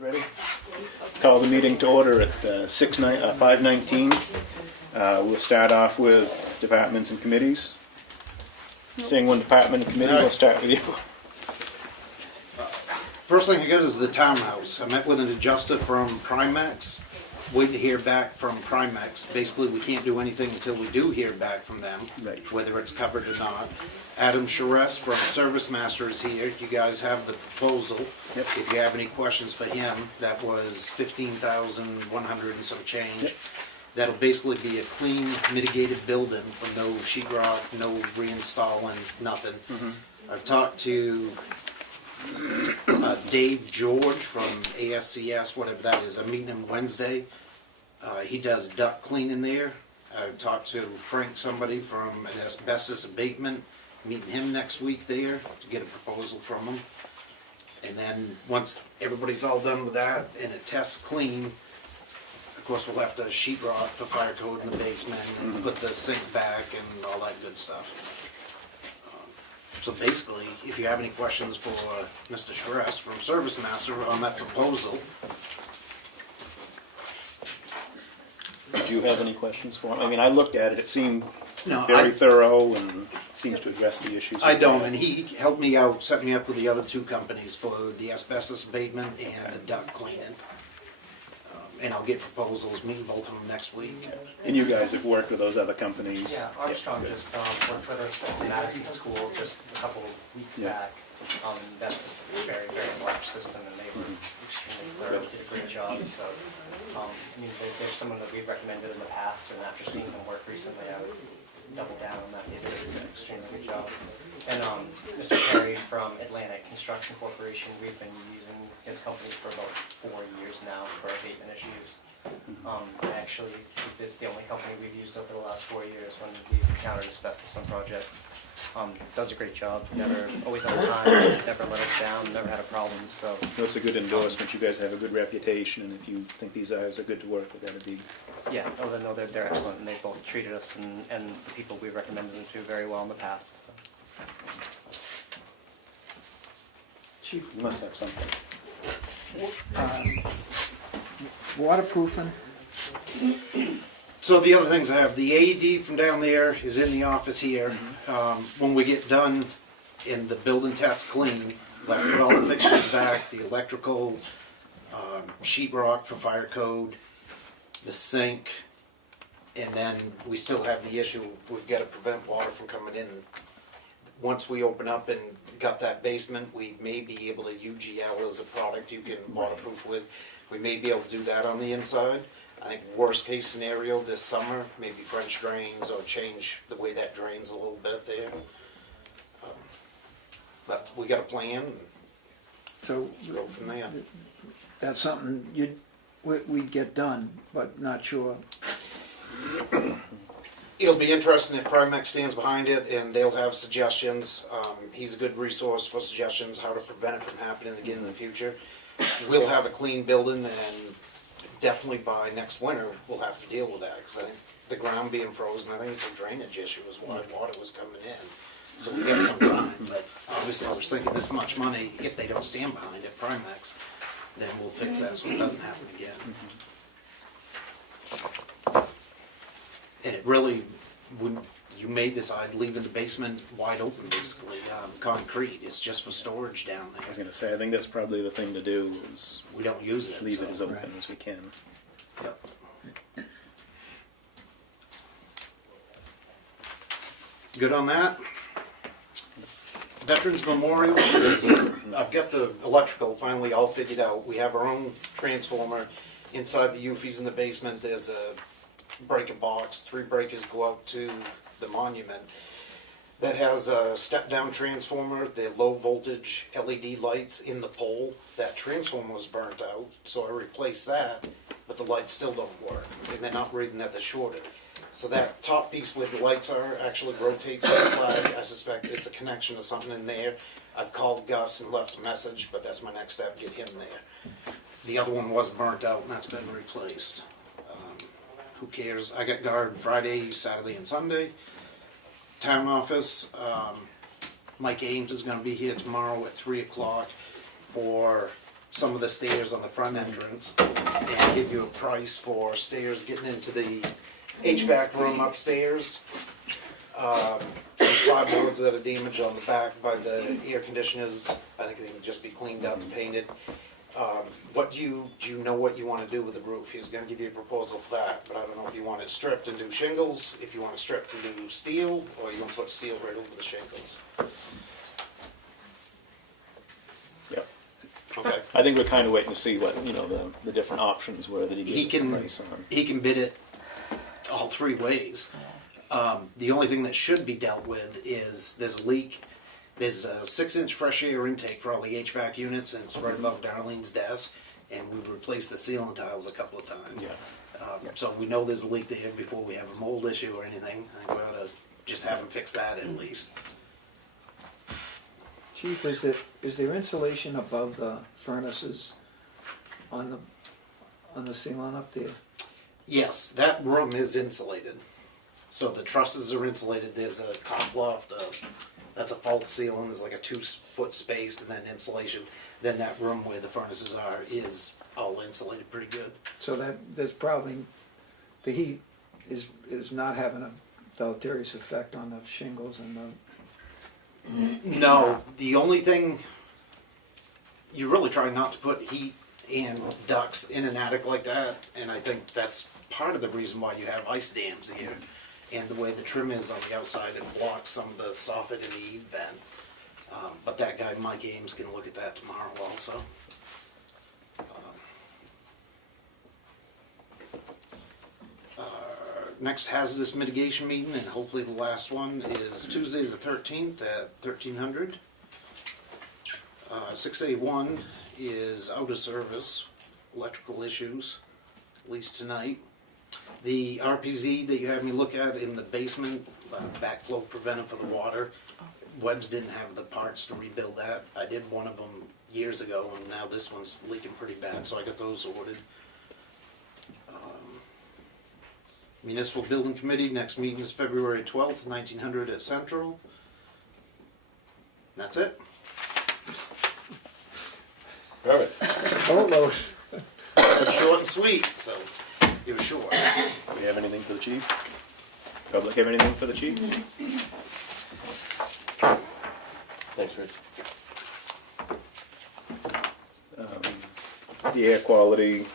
Ready? Call the meeting to order at 5:19. We'll start off with departments and committees. Seeing one department and committee, we'll start with you. First thing I got is the townhouse. I met with an adjuster from Primex. Waiting to hear back from Primex. Basically, we can't do anything until we do hear back from them, Right. whether it's covered or not. Adam Charest from Service Master is here. You guys have the proposal. Yep. If you have any questions for him, that was $15,100 and some change. Yep. That'll basically be a clean, mitigated building with no sheetrock, no reinstalling, nothing. I've talked to Dave George from ASCS, whatever that is. I'm meeting him Wednesday. He does duct cleaning there. I've talked to Frank, somebody from an asbestos abatement, meeting him next week there to get a proposal from him. And then once everybody's all done with that and it tests clean, of course we'll have to sheetrock for fire code in the basement and put the sink back and all that good stuff. So basically, if you have any questions for Mr. Charest from Service Master on that proposal. Did you have any questions for him? I mean, I looked at it. It seemed No, very thorough and seems to address the issues. I don't, and he helped me out, set me up with the other two companies for the asbestos abatement and the duct cleaning. And I'll get proposals, meeting both of them next week. And you guys have worked with those other companies. Yeah, Armstrong just worked with us at the Madison School just a couple of weeks back. That's a very, very large system, and they were extremely thorough, did a great job. So, I mean, they're someone that we've recommended in the past, and after seeing them work recently, I would double down on that. They did an extremely good job. And Mr. Perry from Atlantic Construction Corporation, we've been using his company for about 4 years now for abatement issues. Actually, it's the only company we've used over the last 4 years when we've encountered asbestos on projects. Does a great job. Never, always on time. Never let us down. Never had a problem. So That's a good endorsement. You guys have a good reputation, and if you think these guys are good to work with, that'd be. yeah, no, they're excellent, and they both treated us and the people we recommended them to very well in the past. So. Chief, you must have something. Waterproofing. So the other things I have, the AED from down there is in the office here. When we get done and the building test clean, we'll have to put all the fixtures back, the electrical, sheetrock for fire code, the sink, and then we still have the issue, we've got to prevent water from coming in. Once we open up and got that basement, we may be able to, UGL is a product you can waterproof with. We may be able to do that on the inside. I think worst case scenario this summer, maybe French drains or change the way that drains a little bit there. But we got a plan, and So go from there. that's something we'd get done, but not sure. It'll be interesting if Primex stands behind it and they'll have suggestions. He's a good resource for suggestions how to prevent it from happening again in the future. We'll have a clean building, and definitely by next winter we'll have to deal with that, because I think the ground being frozen, I think it's a drainage issue is why water was coming in. So we got some time, but obviously I was thinking this much money, if they don't stand behind it, Primex, then we'll fix that so it doesn't happen again. And it really wouldn't, you may decide leaving the basement wide open, basically, concrete. It's just for storage down I was there. going to say, I think that's probably the thing to do, is We don't use it. leave so- it as open Right. as we can. Yep. Good on that. Veterans Memorial, I've got the electrical finally all figured out. We have our own transformer inside the UFIs in the basement. There's a breaker box, 3 breakers go out to the monument. That has a step-down transformer, the low voltage LED lights in the pole. That transformer was burnt out, so I replaced that, but the lights still don't work, and they're not reading that they're shorted. So that top piece where the lights are actually rotates the flag. I suspect it's a connection to something in there. I've called Gus and left a message, but that's my next step, get him there. The other one was burnt out, and that's been replaced. Who cares? I got guard Friday, Saturday, and Sunday. Town office, Mike Ames is going to be here tomorrow at 3 o'clock for some of the stairs on the front entrance and give you a price for stairs getting into the HVAC room upstairs. Some floorboards that are damaged on the back by the air conditioners, I think they can just be cleaned up and painted. What do you know what you want to do with the roof? He's gonna give you a proposal for that, but I don't know if you want it stripped and do shingles, if you want it stripped and do steel, or you gonna put steel right over the shingles. Yep. Okay. I think we're kind of waiting to see what, the different options were that he He gave us a can, price on. he can bid it all three ways. The only thing that should be dealt with is there's a leak. There's a 6-inch fresh air intake for all the HVAC units, and it's right above Darlene's desk. And we've replaced the ceiling tiles a couple of times. Yeah. So we know there's a leak there before we have a mold issue or anything. I think we ought to just have them fix that at least. Chief, is there insulation above the furnaces on the ceiling up there? Yes, that room is insulated. So the trusses are insulated. There's a cop loft. That's a false ceiling. There's like a 2-foot space and then insulation. Then that room where the furnaces are is all insulated pretty good. So there's probably, the heat is not having a deleterious effect on the shingles and the... No, the only thing, you're really trying not to put heat and ducts in an attic like that, and I think that's part of the reason why you have ice dams here. And the way the trim is on the outside, it blocks some of the soffit and the heat vent. But that guy, Mike Ames, can look at that tomorrow also. Next hazardous mitigation meeting, and hopefully the last one, is Tuesday the 13th at 1300. 6A1 is out of service, electrical issues, at least tonight. The RPZ that you had me look at in the basement, backflow preventive for the water, Webb's didn't have the parts to rebuild that. I did one of them years ago, and now this one's leaking pretty bad, so I got those ordered. Municipal Building Committee, next meeting is February 12th, 1900 at Central. That's it. Perfect. Oh, That's short and sweet, so you're short. Do we have anything for the chief? Public have anything for the chief? Thanks, Rich. The air quality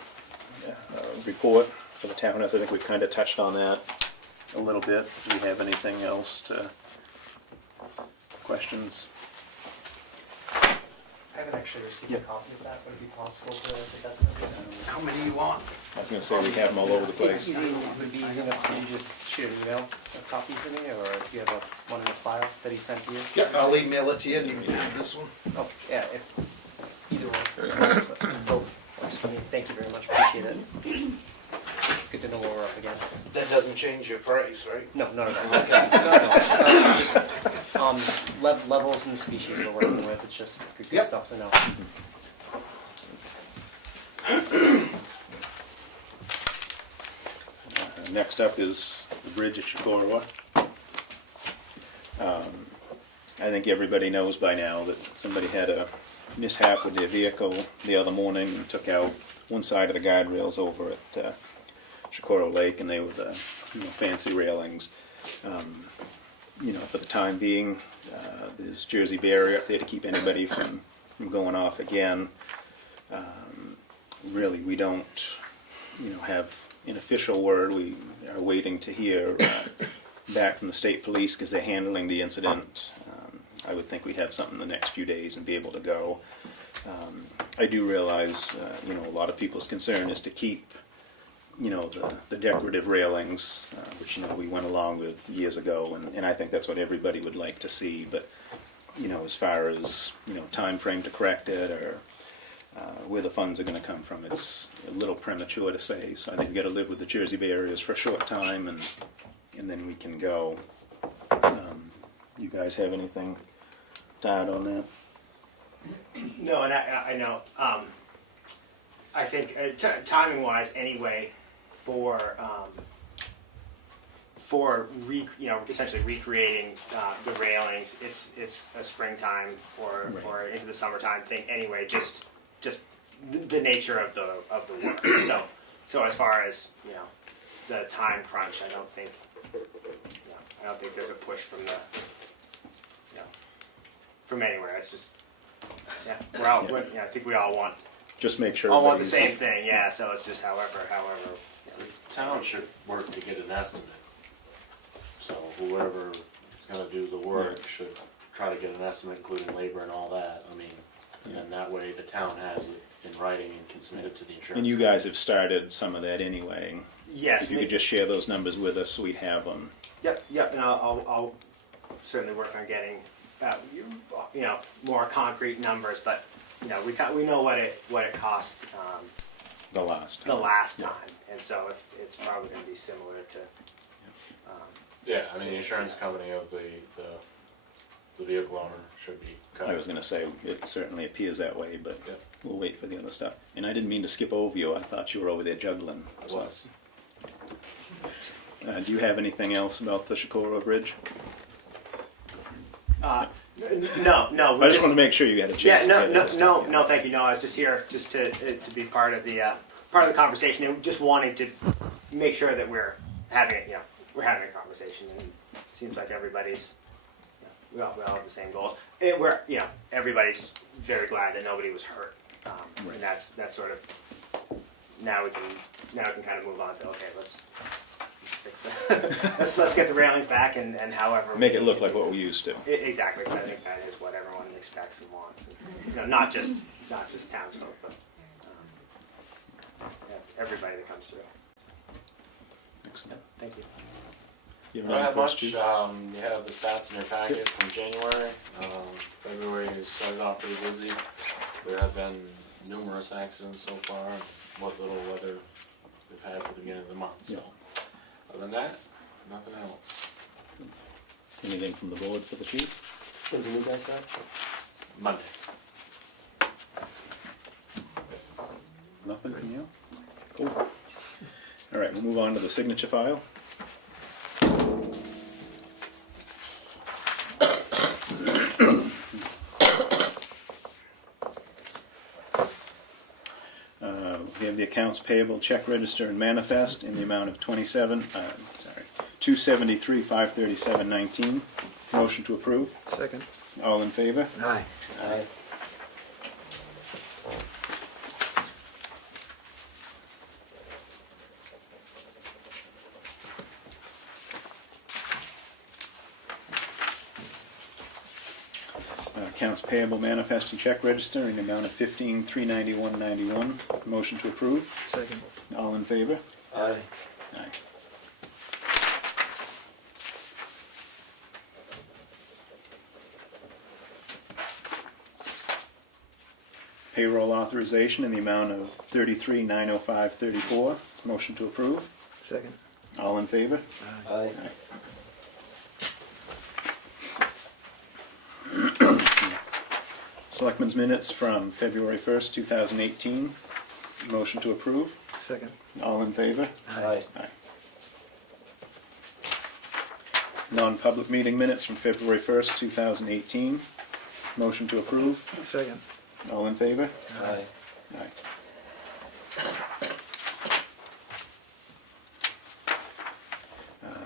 report for the townhouse, I think we've kind of touched on that a little bit. Do we have anything else questions? I haven't actually received a copy of that. Would it be possible to get that sent in? How many do you want? I was going to say we have them all over the place. Would it be easy enough for you to just shoot an email a copy for me, or do you have one in the file that he sent to you? Yeah, I'll email it to you, and you can have this one. Oh, yeah, if either one. Both works for me. Thank you very much. Appreciate it. Good to know what we're up against. That doesn't change your price, right? No, no. Just levels and species we're working with. It's just good Yep. stuff to know. Next up is the bridge at Chicorowa. I think everybody knows by now that somebody had a mishap with their vehicle the other morning and took out one side of the guardrails over at Chicoro Lake, and they were the fancy railings. For the time being, there's Jersey barrier up there to keep anybody from going off again. Really, we don't, have an official word. We are waiting to hear back from the state police because they're handling the incident. I would think we'd have something in the next few days and be able to go. I do realize, a lot of people's concern is to keep, the decorative railings, which, we went along with years ago, and I think that's what everybody would like to see. But, as far as, time frame to correct it or where the funds are going to come from, it's a little premature to say. So I think we got to live with the Jersey barriers for a short time, and then we can go. You guys have anything to add on that? No, and I know. I think timing-wise, anyway, for essentially recreating the railings, it's a springtime or into the summertime thing. Anyway, just the nature of the work. So as far as, you know, the time crunch, I don't think there's a push from the, you know, from anywhere. It's just, yeah, I think we all want Just make sure all want the everybody's- same thing. Yeah, so it's just however. The town should work to get an estimate. So whoever is gonna do the work should try to get an estimate, including labor and all that. I mean, and then that way the town has it in writing and can submit it to the insurance. And you guys have started some of that anyway. Yes. If you could just share those numbers with us, so we'd have them. Yep, and I'll certainly work on getting you know, more concrete numbers, but you know, we know what it cost The last the time. last time, and so it's probably going to be similar to. Yeah, I mean, the insurance company of the vehicle owner should be covered. I was gonna say, it certainly appears that way, but Yeah. we'll wait for the other stuff. And I didn't mean to skip over you, I thought you were over there juggling. It was. Do you have anything else about the Shakora Bridge? No, we I just want to make sure you had a Yeah, chance. no, thank you. No, I was just here just to be part of the conversation, and just wanting to make sure that we're having a conversation, and it seems like everybody's, we all have the same goals. And everybody's very glad that nobody was hurt, Right. and that's sort of now we can kind of move on to, okay, let's fix that. let's get the railings back, and however Make it look like what we used to. Exactly. I think that is what everyone expects and wants. And, you know, not just townsfolk, but everybody that comes through. Excellent. Thank you. You I have don't any have much. questions? You have the stats in your packet from January. February has started off pretty busy. There have been numerous accidents so far, and what little weather we've had for the beginning of the month. So, other than that, nothing else. Anything from the board for the chief? When's the new guy start? Monday. Nothing from you? Cool. All right, we'll move on to the signature file. We have the accounts payable, check register, and manifest in the amount of $273,537.19. Motion to approve. Second. All in favor? Aye. Aye. Accounts payable, manifest, and check register in the amount of $15,391.91. Motion to approve. Second. All in favor? Aye. Aye. Payroll authorization in the amount of $33,905.34. Motion to approve. Second. All in favor? Aye. Selectmen's minutes from February 1st, 2018. Motion to approve. Second. All in favor? Aye. Aye. Non-public meeting minutes from February 1st, 2018. Motion to approve. Second. All in favor? Aye. Aye.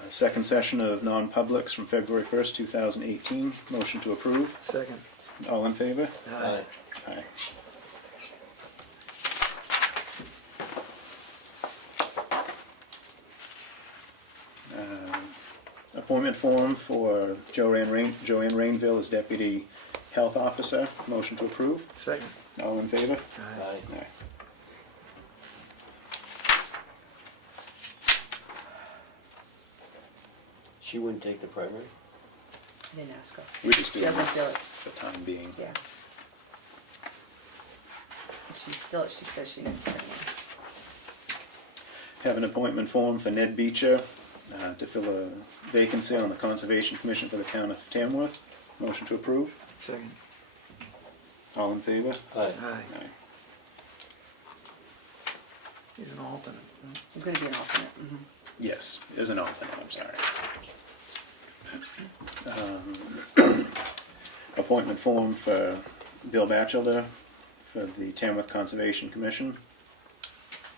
Second session of non-publics from February 1st, 2018. Motion to approve. Second. All in favor? Aye. Aye. Appointment form for Joanne Rainville as Deputy Health Officer. Motion to approve. Second. All in favor? Aye. Aye. She wouldn't take the primary? I didn't ask her. We're just doing Yeah, let's this do it. for the time being. Yeah. She says she needs training. Have an appointment form for Ned Beecher to fill a vacancy on the Conservation Commission for the town of Tamworth. Motion to approve. Second. All in favor? Aye. Aye. Aye. He's an alternate. I'm gonna be an alternate. Yes, is an alternate, I'm sorry. Appointment form for Bill Batchelder for the Tamworth Conservation Commission.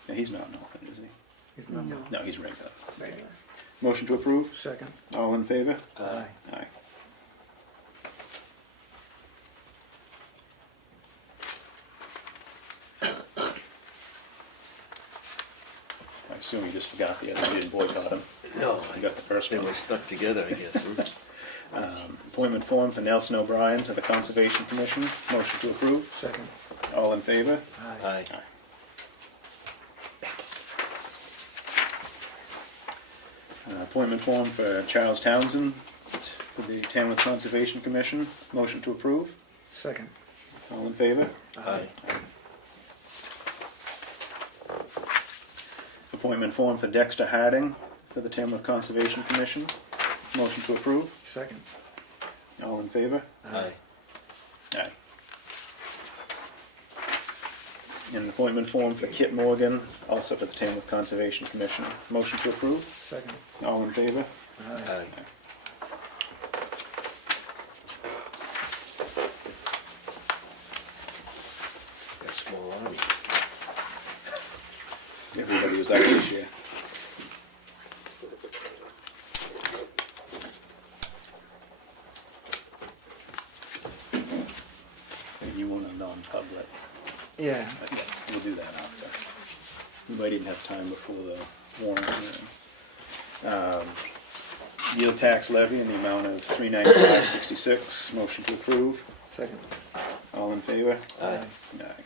No, he's not an alternate, is he? He's not- No. No, he's regular. Regular. Motion to approve? Second. All in favor? Aye. Aye. I assume you just forgot the other, you didn't boycott him. No, You got the first they one. were stuck together, I guess. Appointment form for Nelson O'Brien to the Conservation Commission. Motion to approve. Second. All in favor? Aye. Appointment form for Charles Townsend for the Tamworth Conservation Commission. Motion to approve. Second. All in favor? Aye. Appointment form for Dexter Harding for the Tamworth Conservation Commission. Motion to approve. Second. All in favor? Aye. Aye. And an appointment form for Kit Morgan, also for the Tamworth Conservation Commission. Motion to approve. Second. All in favor? Aye. Got a small army. Everybody was out this year. And you want a non-public, Yeah. but yeah, we'll do that after. We might even have time before the warrant hearing. Yield tax levy in the amount of $395.66. Motion to approve. Second. All in favor? Aye. Aye.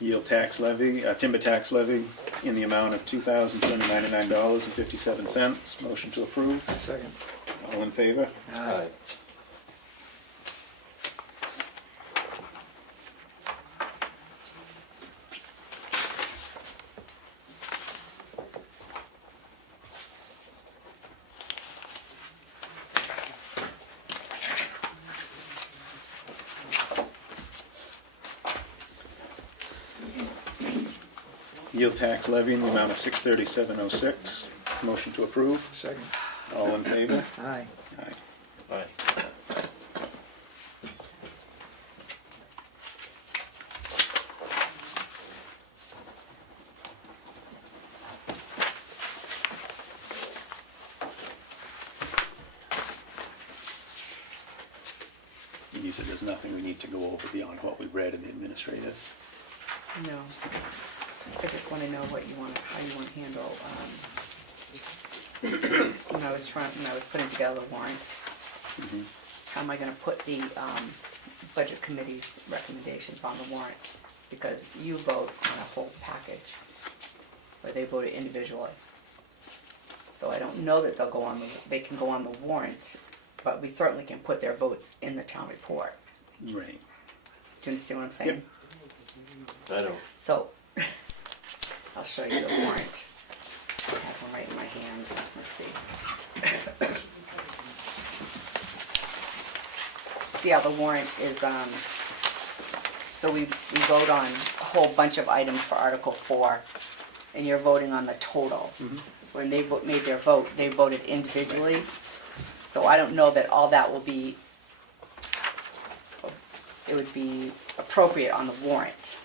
Yield tax levy, timber tax levy in the amount of $2,299.57. Motion to approve. Second. All in favor? Aye. Yield tax levy in the amount of $637.06. Motion to approve. Second. All in favor? Aye. Aye. Aye. You said there's nothing we need to go over beyond what we've read in the administrative. No. I just wanna know what you want, how you wanna handle, when I was putting together the warrant, how am I gonna put the, budget committee's recommendations on the warrant? Because you vote on a whole package, where they vote it individually. So I don't know that they can go on the warrant, but we certainly can put their votes in the town report. Right. Do you understand what I'm saying? I don't. So, I'll show you the warrant. I have one right in my hand, let's see. See how the warrant is, so we vote on a whole bunch of items for Article 4, and you're voting on the total. When they made their vote, they voted individually, so I don't know that all that will be, it would be appropriate on the warrant.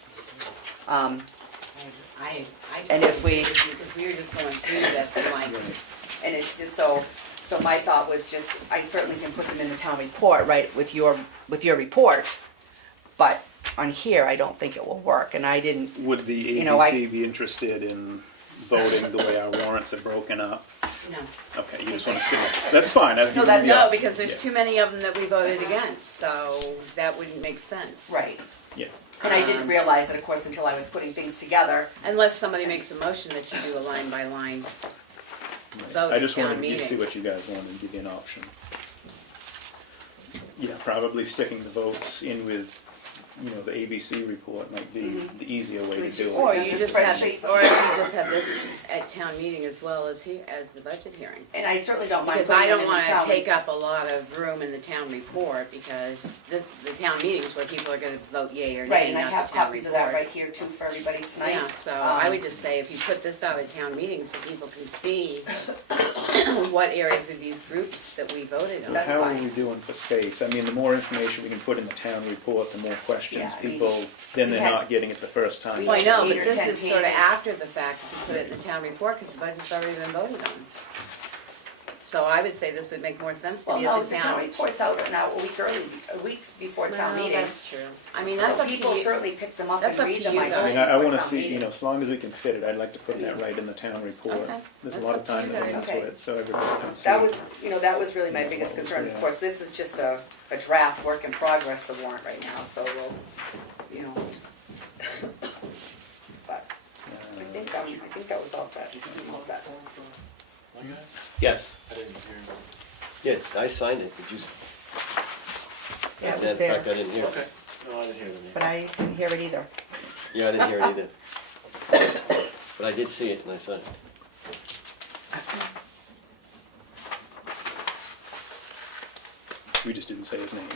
And if we- Because we were just going through this, and like, And it's just so my thought was just, I certainly can put them in the town report, right, with your report, but on here, I don't think it will work, and I didn't, Would the You know, I- ABC be interested in voting the way our warrants are broken up? no. Okay, you just want to stick, that's fine. I was No, giving that's- you the No, option. because there's Yeah. too many of them that we voted against, so that wouldn't make sense. right. Yeah. And I didn't realize it, of course, until I was putting things together. Unless somebody makes a motion that you do a line by line vote I at just town wanted to see meeting. what you guys wanted, and give you an option. Yeah, probably sticking the votes in with the ABC report might be the easier way to do it. Or Yeah, you the just have, spreadsheets. or you just have this at town meeting as well as here, as the budget hearing. And I certainly don't mind Because I putting don't it in the wanna town. take up a lot of room in the town report, because the town meeting is where people are gonna vote yay or Right, nay, and I not have the town copies of that report. right here too for everybody tonight. Yeah, so I would just say, if you put this out at town meeting, so people can see what areas of these groups that we voted on. That's How are fine. we doing for space? I mean, the more information we can put in the town report, the more questions Yeah, I mean, people, then we they're had- not getting it the first time. Well, I know, 8 but or this 10 is sort of pages. after the fact, if you put it in the town report, because the budget's already been voted on. So I would say this would make more sense to Well, be no, at the the town town. report's out now a week before town Well, meeting. that's true. I mean, that's So up to people you. certainly pick them up That's and up read to them, you I I mean, guys. I believe, wanna for town see, meeting. as long as we can fit it, I'd like to put that right in the town report. Okay. There's a That's lot up of to you time that guys. goes Okay. into it, so everybody can see. That was really my biggest concern. Of course, this is just a draft, work in progress, the warrant right now, so we'll, you know. But I think that was all set. All set. Yes, I didn't hear. yes, I signed it, did you? Yeah, it was In fact, there, I didn't hear Okay, it. no, I didn't hear the name. but I didn't hear it either. Yeah, I didn't hear it either. But I did see it and I signed it. We just didn't say his name.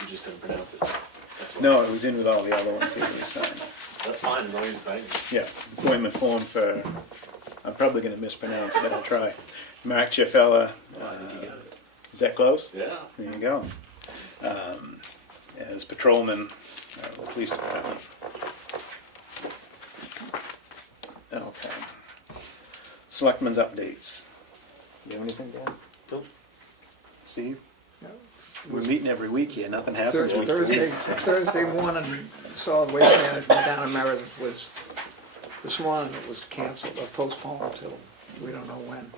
You just couldn't pronounce it. That's what- No, it was in with all the other ones he signed. That's fine, as long as you sign it. Yeah, appointment form for, I'm probably gonna mispronounce it, but I'll try. Mark Chiafella, I think you got it. is that close? Yeah. There you go. As patrolman, the police department. Okay. Selectmen's updates. You have anything, Dan? Nope. Steve? No. We're meeting every week here, nothing happens week to Thursday, week. Thursday morning, solid waste management down in Meredith was, this morning it was canceled or postponed until, we don't know when.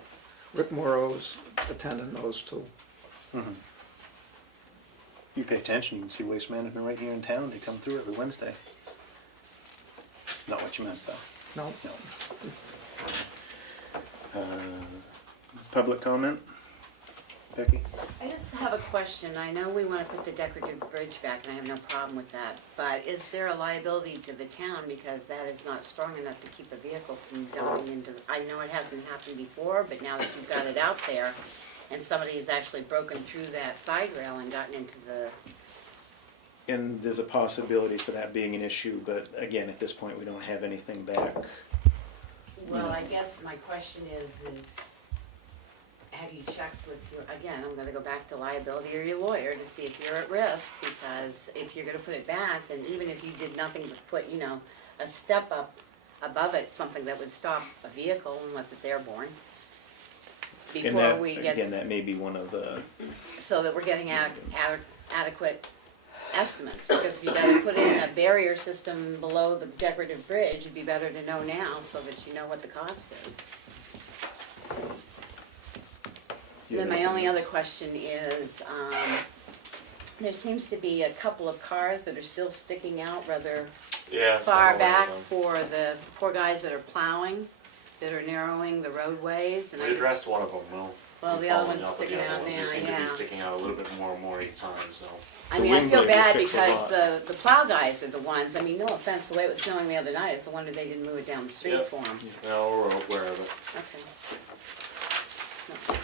Rick Morrow's attending those two. You pay attention, you can see waste management right here in town, they come through every Wednesday. Not what you meant, though. No, No. Public comment? Becky? I just have a question. I know we wanna put the decorative bridge back, and I have no problem with that, but is there a liability to the town, because that is not strong enough to keep a vehicle from dumping into, I know it hasn't happened before, but now that you've got it out there, and somebody has actually broken through that side rail and gotten into the, And there's a possibility for that being an issue, but again, at this point, we don't have anything back. well, I guess my question is have you checked with your, again, I'm gonna go back to liability or your lawyer to see if you're at risk, because if you're gonna put it back, then even if you did nothing but put, a step up above it, something that would stop a vehicle unless it's airborne, And before that, we again, get, that may be one of the, so that we're getting adequate estimates, because if you gotta put in a barrier system below the decorative bridge, it'd be better to know now, so that you know what the cost is. Then my only other question is, there seems to be a couple of cars that are still sticking out rather Yeah. far several of back them. for the poor guys that are plowing, that are narrowing the roadways, and I We just, addressed one of them, Will. well, We're the other following one's up with the sticking other out ones. now, They seem to yeah. be sticking out a little bit more and more each time, so. I The mean, I wing feel blade bad will fix a because lot. the plow guys are the ones, I mean, no offense, the way it was snowing the other night, it's a wonder they didn't move it down the street Yep. for them. No, we're aware of it. Okay.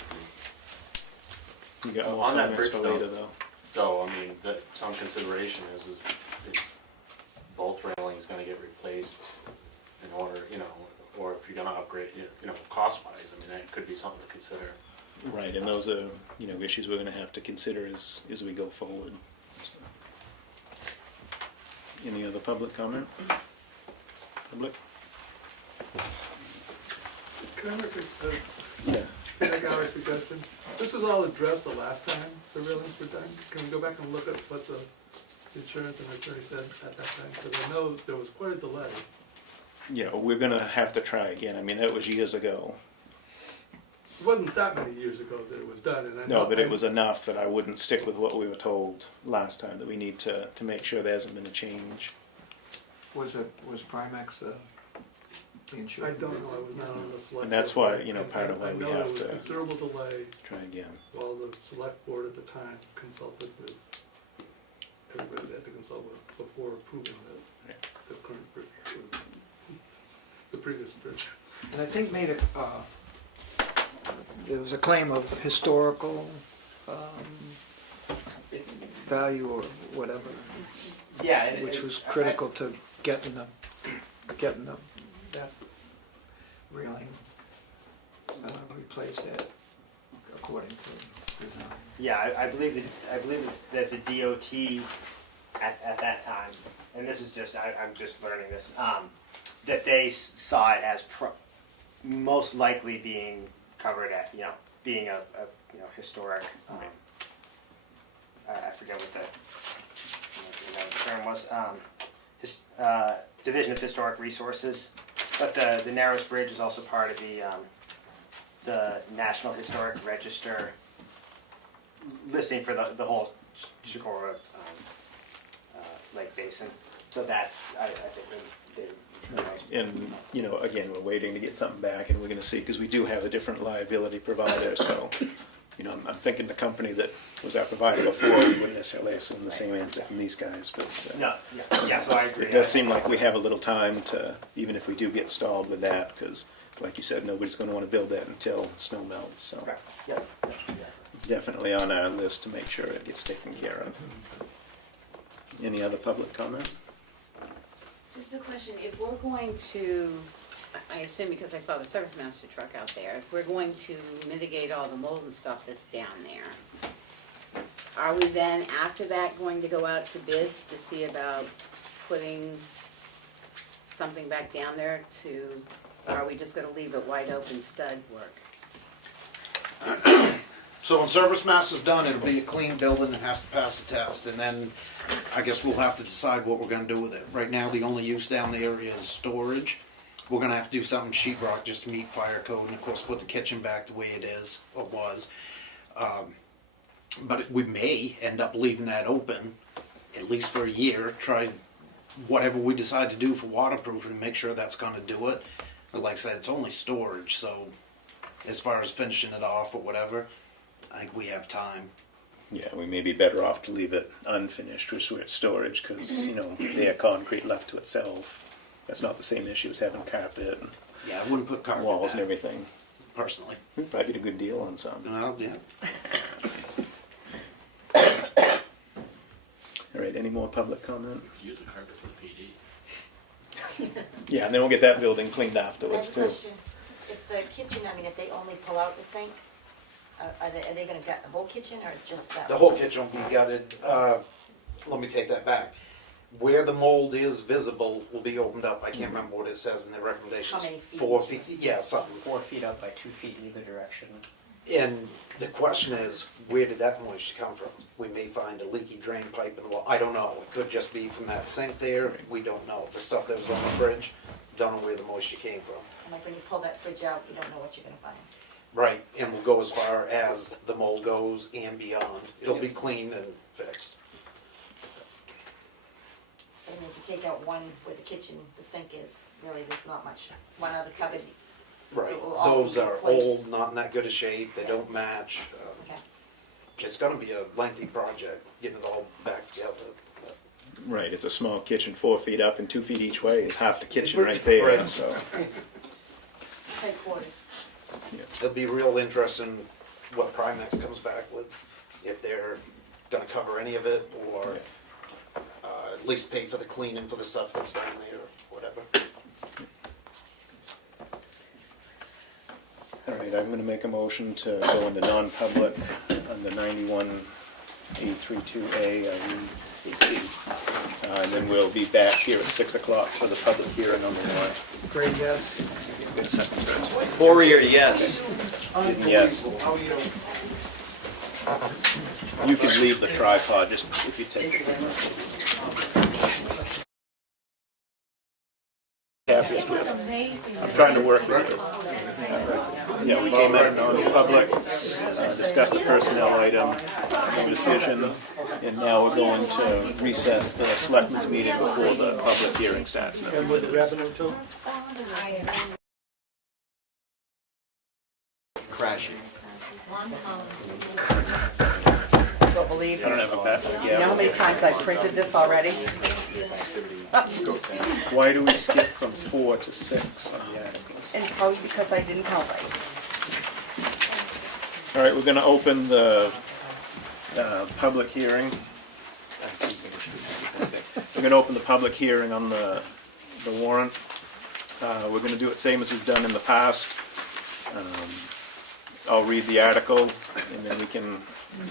you got more On that comments bridge for later, note. though. So, I mean, that, some consideration is both railings gonna get replaced in order, or if you're gonna upgrade, cost-wise, I mean, that could be something to consider. Right, and those are, issues we're gonna have to consider as we go forward. Any other public comment? Public? Can I make Yeah. a suggestion? This was all addressed the last time the railings were done. Can we go back and look at what the insurance and attorney said at that time? Because I know there was quite a delay. Yeah, we're gonna have to try again, I mean, that was years ago. It wasn't that many years ago that it was done, and I No, know. but it was enough that I wouldn't stick with what we were told last time, that we need to make sure there hasn't been a change. was Primex the I insurance? don't know, I was not on the select. And that's board. why, part of why we I know have there was to considerable delay try again. while the select board at the time consulted with everybody had to consult with before approving the current bridge, or the previous bridge. And I think made there was a claim of historical It's, value or whatever, yeah, which was critical to getting that railing replaced according to design. Yeah, I believe that the DOT at that time, and this is just I'm just learning this, that they saw it as most likely being covered at being a historic. I forget what the term was. Division of Historic Resources, but the Narrows Bridge is also part of the National Historic Register listing for the whole Socorro Lake Basin. So that's, I think, And, again, we're waiting to get something back, and we're gonna see, because we do have a different liability provider, so, I'm thinking the company that was our provider before, we wouldn't necessarily assume the same answer from these guys, but no, yeah, so I agree. it does seem like we have a little time to, even if we do get stalled with that, because, like you said, nobody's gonna wanna build that until snow melts, so. Correct. Yep. It's definitely on our list to make sure it gets taken care of. Any other public comment? Just a question, if we're going to, I assume because I saw the Service Master truck out there, if we're going to mitigate all the mold and stuff that's down there, are we then, after that, going to go out to bids to see about putting something back down there to, or are we just gonna leave it wide open stud work? So when Service Master's done, it'll be a clean building and has to pass the test, and then I guess we'll have to decide what we're gonna do with it. Right now, the only use down there is storage. We're gonna have to do something sheetrock just to meet fire code, and of course put the kitchen back the way it is, or was. But we may end up leaving that open, at least for a year, try whatever we decide to do for waterproofing and make sure that's gonna do it. But like I said, it's only storage, so as far as finishing it off or whatever, I think we have time. Yeah, we may be better off to leave it unfinished with storage, because, they have concrete left to itself. That's not the same issue as having carpet and Yeah, I wouldn't put carpet walls and down, everything. personally. We'd probably get a good deal on some. Well, yeah. All right, any more public comment? Use a carpet for the PD. Yeah, and then we'll get that building cleaned afterwards, too. Question, if the kitchen, if they only pull out the sink, are they gonna gut the whole kitchen or just that? The whole kitchen will be gutted. Let me take that back. Where the mold is visible will be opened up. I can't remember what it says in the recommendations. How many feet? 4 feet, yeah, something. 4 feet up by 2 feet either direction. And the question is, where did that moisture come from? We may find a leaky drain pipe in the wall. I don't know. It could just be from that sink there. We don't know. The stuff that was on the fridge, don't know where the moisture came from. And like when you pull that fridge out, you don't know what you're gonna find. Right, and we'll go as far as the mold goes and beyond. It'll be cleaned and fixed. And if you take out one where the kitchen, the sink is, really there's not much, one out of cupboard. Right, So it will all those be are replaced. old, not in that good a shape, they don't match. Okay. It's gonna be a lengthy project, getting it all back together. Right, it's a small kitchen, 4 feet up and 2 feet each way is half the kitchen right there, Right. so. Tight quarters. It'll be real interesting what Primex comes back with, if they're gonna cover any of it, or at least pay for the cleaning for the stuff that's down there, or whatever. All right, I'm gonna make a motion to go into non-public under 91A32A, CC. And then we'll be back here at 6 o'clock for the public hearing on the warrant. Great, yes. Wait a second. Poirier, yes. Yes. How you You can leave the tripod, just if you take it. Happiest with. I'm trying to work with it. Yeah, we came out on public, discussed a personnel item, no decision, and now we're going to recess the selectmen's meeting before the public hearing starts. And with the revenue too? Crashing. believe I don't it. have a bet. You know how many times I printed this already? Why do we skip from 4 to 6 on the articles? And it's probably because I didn't count right. All right, we're going to open the public hearing. We're going to open the public hearing on the warrant. We're going to do it same as we've done in the past. I'll read the article, and then we can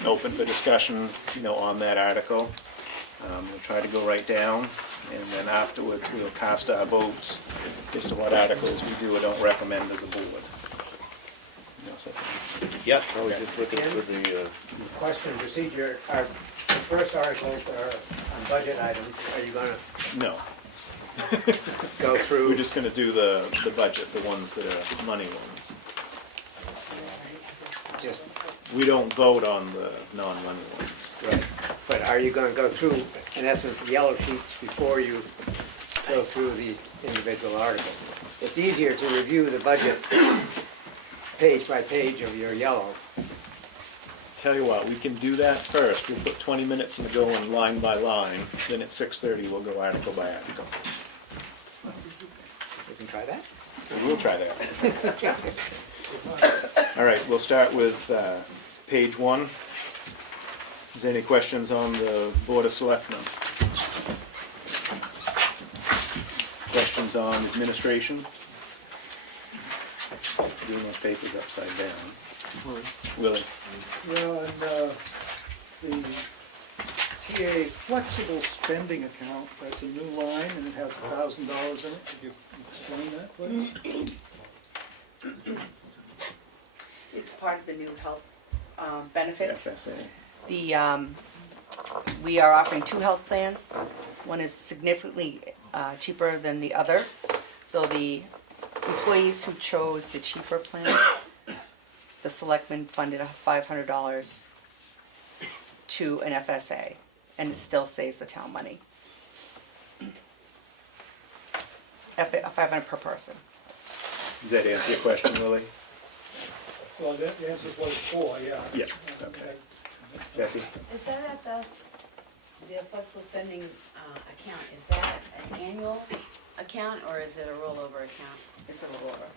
open for discussion, on that article. We'll try to go right down, and then afterwards we'll cast our votes as to what articles we do or don't recommend as a board. Yep. I was just looking for the, Question, procedure, the first articles are on budget items, are you gonna No, go through? we're just going to do the budget, the ones that are money ones. Just, We don't vote on the non-money ones. right, but are you gonna go through, in essence, the yellow sheets before you go through the individual articles? It's easier to review the budget page by page of your yellow. Tell you what, we can do that first. We'll put 20 minutes into going line by line, then at 6:30 we'll go article by article. We can try that? We'll try that. All right, we'll start with page 1. Is there any questions on the Board of Selectmen? Questions on administration? Doing those papers upside down. Willie? Well, and the TA flexible spending account, that's a new line and it has $1,000 in it. Could you explain that, please? It's part of the new health benefit. FSA. We are offering 2 health plans. One is significantly cheaper than the other. So the employees who chose the cheaper plan, the selectmen funded $500 to an FSA, and it still saves the town money. $500 per person. Does that answer your question, Willie? Well, that answers what it's for, yeah. Yeah, okay. Becky? Is that at the flexible spending account, is that an annual account or is it a rollover account? It's a little over.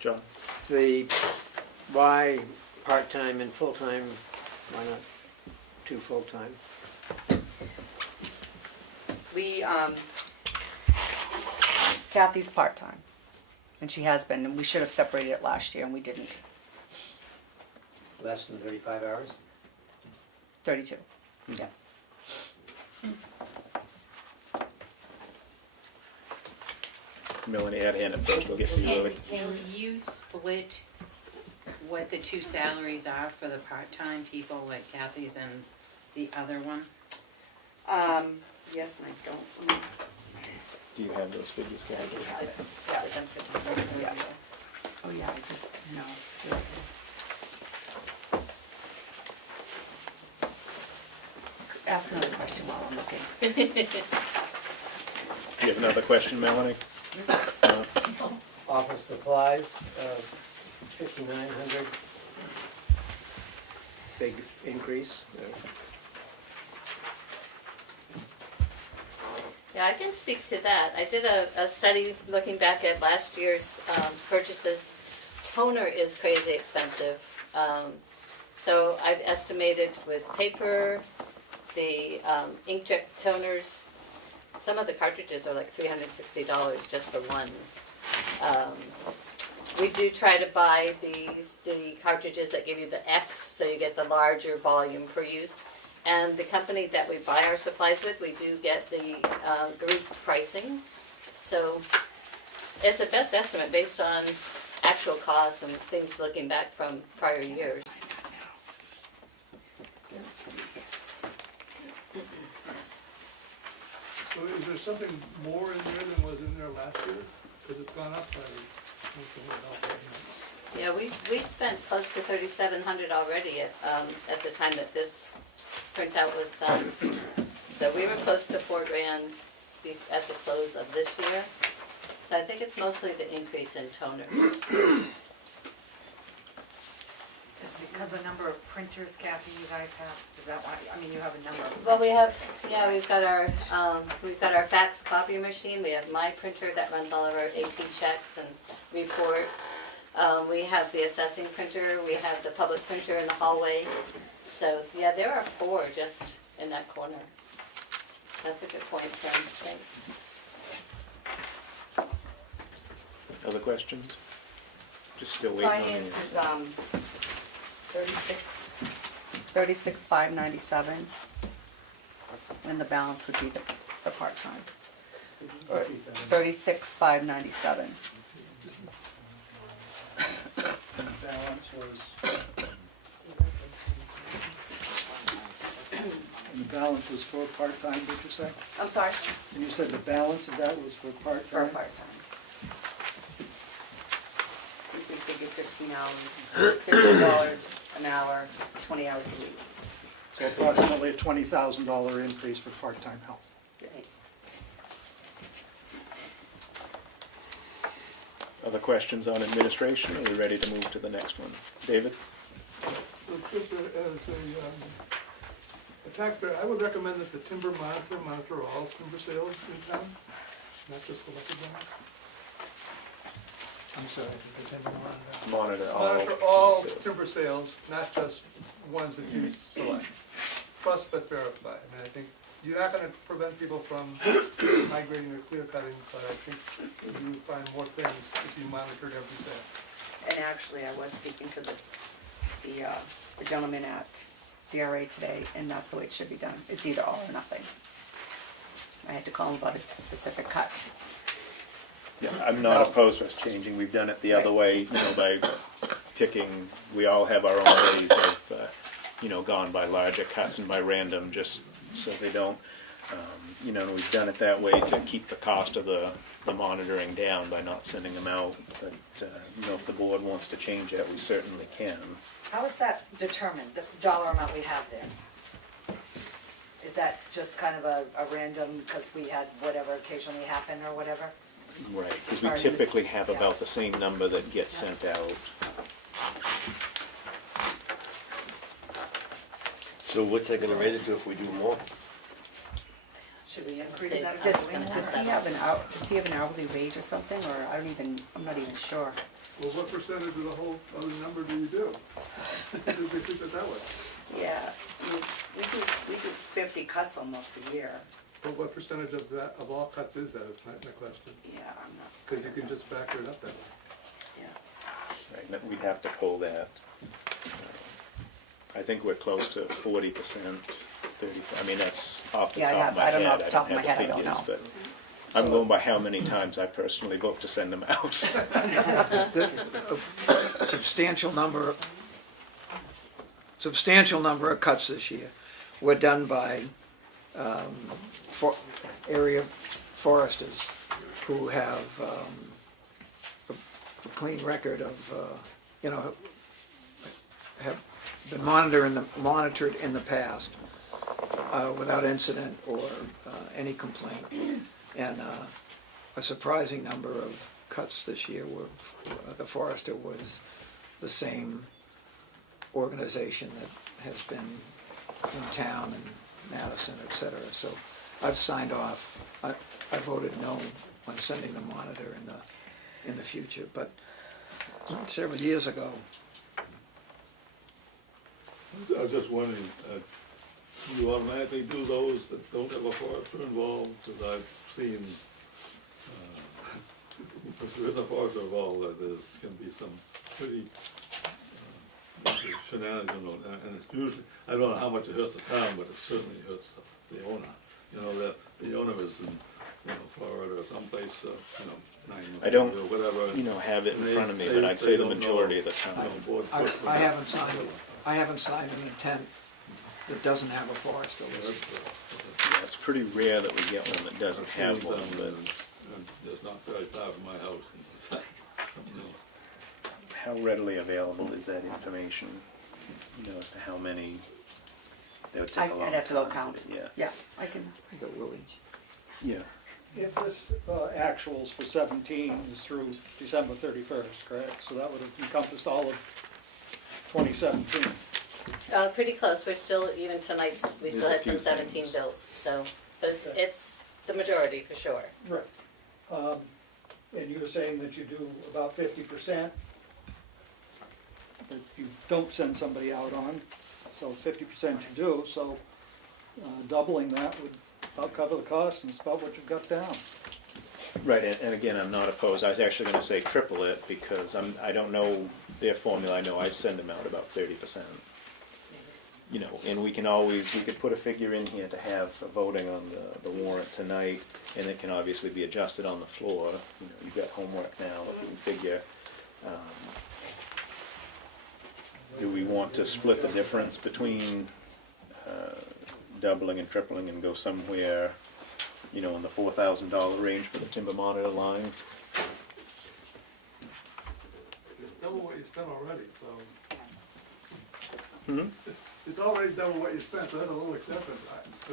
John? Why part-time and full-time, why not 2 full-time? Kathy's part-time, and she has been, and we should have separated it last year, and we didn't. Less than 35 hours? 32. Yeah. Melanie had a hand up first, we'll get to you, Willie. Can you split what the 2 salaries are for the part-time people, like Kathy's and the other one? Yes, and I don't. Do you have those figures, Kathy? Yeah. Oh, yeah, I did, no. Ask another question while I'm looking. Do you have another question, Melanie? Office supplies, 5,900. Big increase. Yeah, I can speak to that. I did a study looking back at last year's purchases. Toner is crazy expensive. So I've estimated with paper, the inkjet toners, some of the cartridges are like $360 just for one. We do try to buy the cartridges that give you the X, so you get the larger volume per use. And the company that we buy our supplies with, we do get the group pricing. So it's a best estimate based on actual costs and things looking back from prior years. So is there something more in there than was in there last year? Because it's gone up by something else, hasn't it? Yeah, we spent close to $3,700 already at the time that this printout was done. So we were close to $4,000 at the close of this year. So I think it's mostly the increase in toner. It's because the number of printers, Kathy, you guys have, is that why, I mean, you have a number of Well, we have, printers, I think, yeah, too. we've got our fax copy machine, we have my printer that runs all of our AP checks and reports. We have the assessing printer, we have the public printer in the hallway. So, yeah, there are 4 just in that corner. That's a good point, Fran, thanks. Other questions? Just still waiting on the Finance answer. is, 36,597. And the balance would be the part-time. Or 36,597. Balance was, and the balance was for part-time, did you say? I'm sorry? And you said the balance of that was for For part-time? part-time. You can figure 15 hours, $15 an hour, 20 hours a week. So approximately a $20,000 increase for part-time help. Right. Other questions on administration? Are we ready to move to the next one? David? So just as a taxpayer, I would recommend that the timber monitor all timber sales in town, not just selected ones. I'm sorry, the timber monitor. Monitor Monitor all sales. timber sales, not just ones that you select. Trust but verify. I mean, I think you're not gonna prevent people from migrating or clear cutting, but I think you would find more things if you monitored every sale. And actually, I was speaking to the gentleman at DRA today, and that's the way it should be done. It's either all or nothing. I had to call him about a specific cut. Yeah, I'm not opposed to us changing. We've done it the other way, by picking, we all have our own ways of, gone by larger cuts and by random, just so they don't, we've done it that way to keep the cost of the monitoring down by not sending them out. But, if the board wants to change that, we certainly can. How is that determined, the dollar amount we have there? Is that just kind of a random, because we had whatever occasionally happen or whatever? Right, because As we far as typically have yeah. about the same number that gets sent out. So what's that gonna raise it to if we do more? Should we increase that? Does he have an hourly wage or something, or I'm not even sure. Well, what percentage of the whole other number do you do? Do we think it that way? Yeah, we do 50 cuts almost a year. But what percentage of that, of all cuts is that, is my question? Yeah, I'm not. Because you can just factor it up that way. Yeah. Right, and we'd have to pull that. I think we're close to 40%, 30, that's off the Yeah, top of my head. I don't know off the top of my have head, I don't figures, know. but I'm going by how many times I personally book to send them out. Substantial number of cuts this year were done by area foresters who have a clean record of, have been monitored in the past without incident or any complaint. And a surprising number of cuts this year were, the forester was the same organization that has been in town and Madison, et cetera. So I've signed off, I voted no on sending the monitor in the future, but several years ago. I was just wondering, do you automatically do those that don't have a forester involved? Because I've seen, if there is a forester involved, there's going to be some pretty shenanigans, and it's usually, I don't know how much it hurts the town, but it certainly hurts the owner. That the owner is in, Florida or someplace, 9 months I don't, or whatever. have it in They- front of me, they- but I'd they say the don't majority know, of the time. board I foot- haven't signed an intent that doesn't have a forester listed. Yeah, it's pretty rare that we get one that doesn't have one, but And it's not very far from my house. Something else. how readily available is that information? As to how many, that would take a long I'd have to go time. count. Yeah. Yeah, I can. I got Willie. Yeah. If this actuals for 17 is through December 31st, correct? So that would have encompassed all of 2017. Pretty close, we're still, even tonight, we still There's a had some few 17 things. bills, so, but it's the majority for sure. Right. And you were saying that you do about 50%, that you don't send somebody out on, so 50% you do, so doubling that would about cover the cost, and it's about what you've got down. Right, and again, I'm not opposed. I was actually going to say triple it because I don't know their formula. I know I'd send them out about 30%. You know, and we could put a figure in here to have voting on the warrant tonight, and it can obviously be adjusted on the floor. You know, you've got homework now, if you can figure. Do we want to split the difference between doubling and tripling and go somewhere, you know, in the $4,000 range for the timber monitor line? It's double what you spent already, so. Hmm? It's already double what you spent, so that's a little excessive.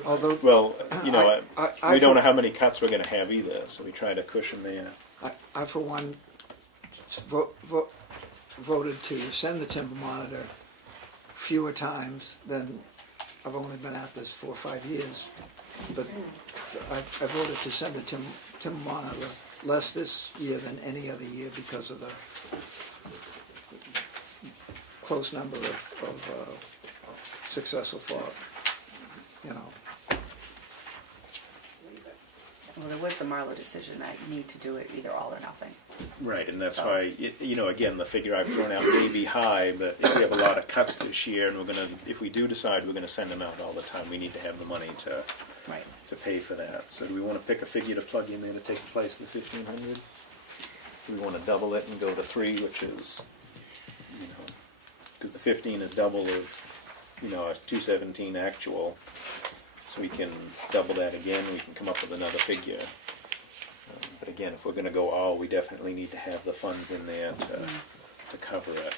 Although, Well, you know, I we don't know how many cuts we're going to have either, so we try to cushion there. I for one, voted to send the timber monitor fewer times than, I've only been at this 4 or 5 years, but I voted to send the timber monitor less this year than any other year because of the close number of successful fought, you know. Well, there was the Marlowe decision that you need to do it either all or nothing. Right, and that's So- why, you know, again, the figure I've thrown out may be high, but if we have a lot of cuts this year, and if we do decide we're gonna send them out all the time, we need to have the money to Right. pay for that. So do we wanna pick a figure to plug in there to take the place of the 1,500? Do we wanna double it and go to 3, which is, you know, because the 15 is double of, you know, a 217 actual, so we can double that again, we can come up with another figure. But again, if we're gonna go all, we definitely need to have the funds in there to cover it.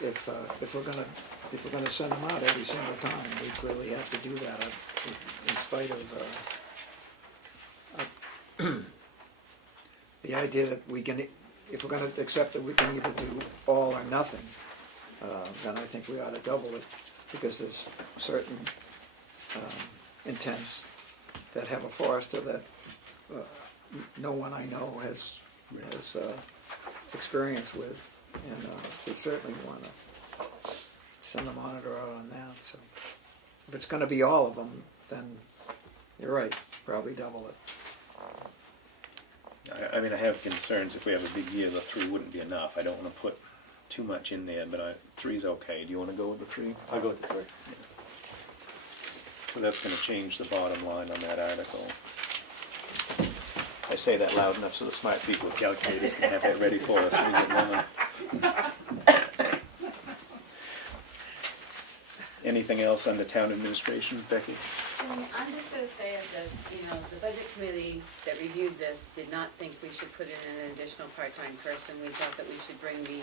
If we're gonna send them out every single time, we clearly have to do that in spite of the idea that we can, if we're gonna accept that we can either do all or nothing, then I think we ought to double it, because there's certain intents that have a forester that no one I know has experience with, and we certainly want to send the monitor out on that. So if it's going to be all of them, then you're right, probably double it. I mean, I have concerns if we have a big year, the 3 wouldn't be enough. I don't wanna put too much in there, but 3's okay. Do you wanna go with the 3? I'll go with the 3. So that's gonna change the bottom line on that article. I say that loud enough so the smart people with calculators can have that ready for us when we get going. Anything else under town administration, Becky? I'm just gonna say that, you know, the budget committee that reviewed this did not think we should put in an additional part-time person. We thought that we should bring the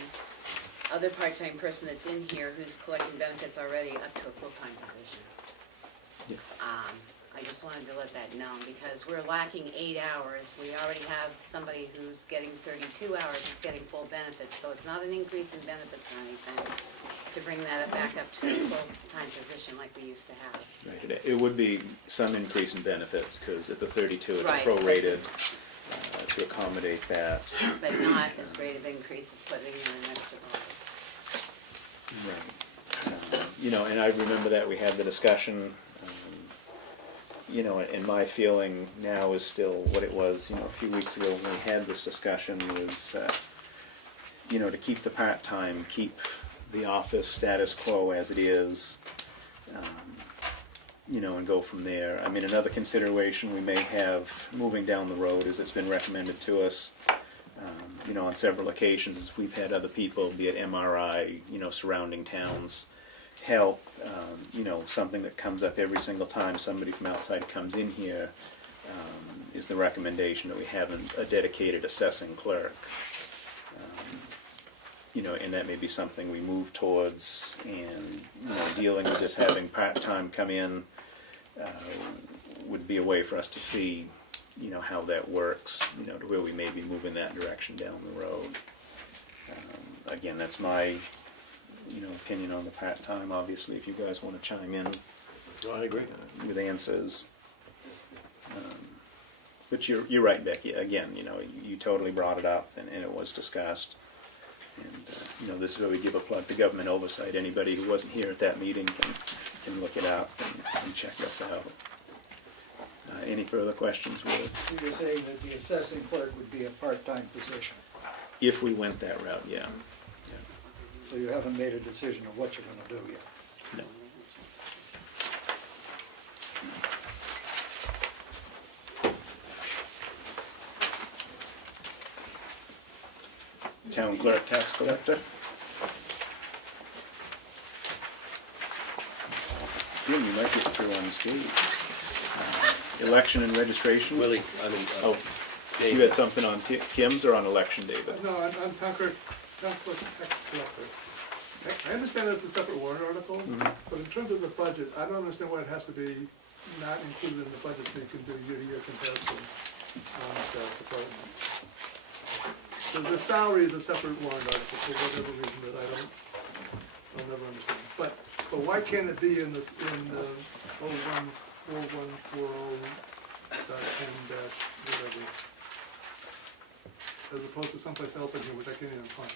other part-time person that's in here who's collecting benefits already up to a full-time position. Yeah. I just wanted to let that known, because we're lacking 8 hours. We already have somebody who's getting 32 hours, who's getting full benefits, so it's not an increase in benefits or anything, to bring that back up to a full-time position like we used to have. Right. It would be some increase in benefits, because at the 32, it's Right. prorated to accommodate that. But not as great of increase as putting in an extra bonus. Right. You know, and I remember that we had the discussion, you know, and my feeling now is still what it was, you know, a few weeks ago when we had this discussion was, you know, to keep the part-time, keep the office status quo as it is, you know, and go from there. I mean, another consideration we may have moving down the road is it's been recommended to us, you know, on several occasions, we've had other people, be it MRI, you know, surrounding towns, help, you know, something that comes up every single time somebody from outside comes in here, is the recommendation that we have a dedicated assessing clerk. You know, and that may be something we move towards, and, you know, dealing with this having part-time come in would be a way for us to see, you know, how that works, you know, to where we may be moving that direction down the road. Again, that's my, you know, opinion on the part-time. Obviously, if you guys want to chime in I agree. with answers. But you're right, Becky. Again, you know, you totally brought it up, and it was discussed. And you know, this is where we give a plug to government oversight. Anybody who wasn't here at that meeting can look it up and check us out. Any further questions? Will? You're saying that the assessing clerk would be a part-time position, If we went that route, yeah. so you haven't made a decision of what you're gonna do yet. No. Town clerk, tax collector. Jim, you might get through unscathed. Election and registration. Willie, I mean, Oh, you had something on Kim's or on election day, but No, I'm Town Clerk Tax Collector. I understand it's a separate warrant article, but in terms of the budget, I don't understand why it has to be not included in the budget so you can do year-to-year comparison on the department. So the salary is a separate warrant article for whatever reason that I'll never understand. But why can't it be in the 014140.10 whatever, as opposed to someplace else in here which I can't even find?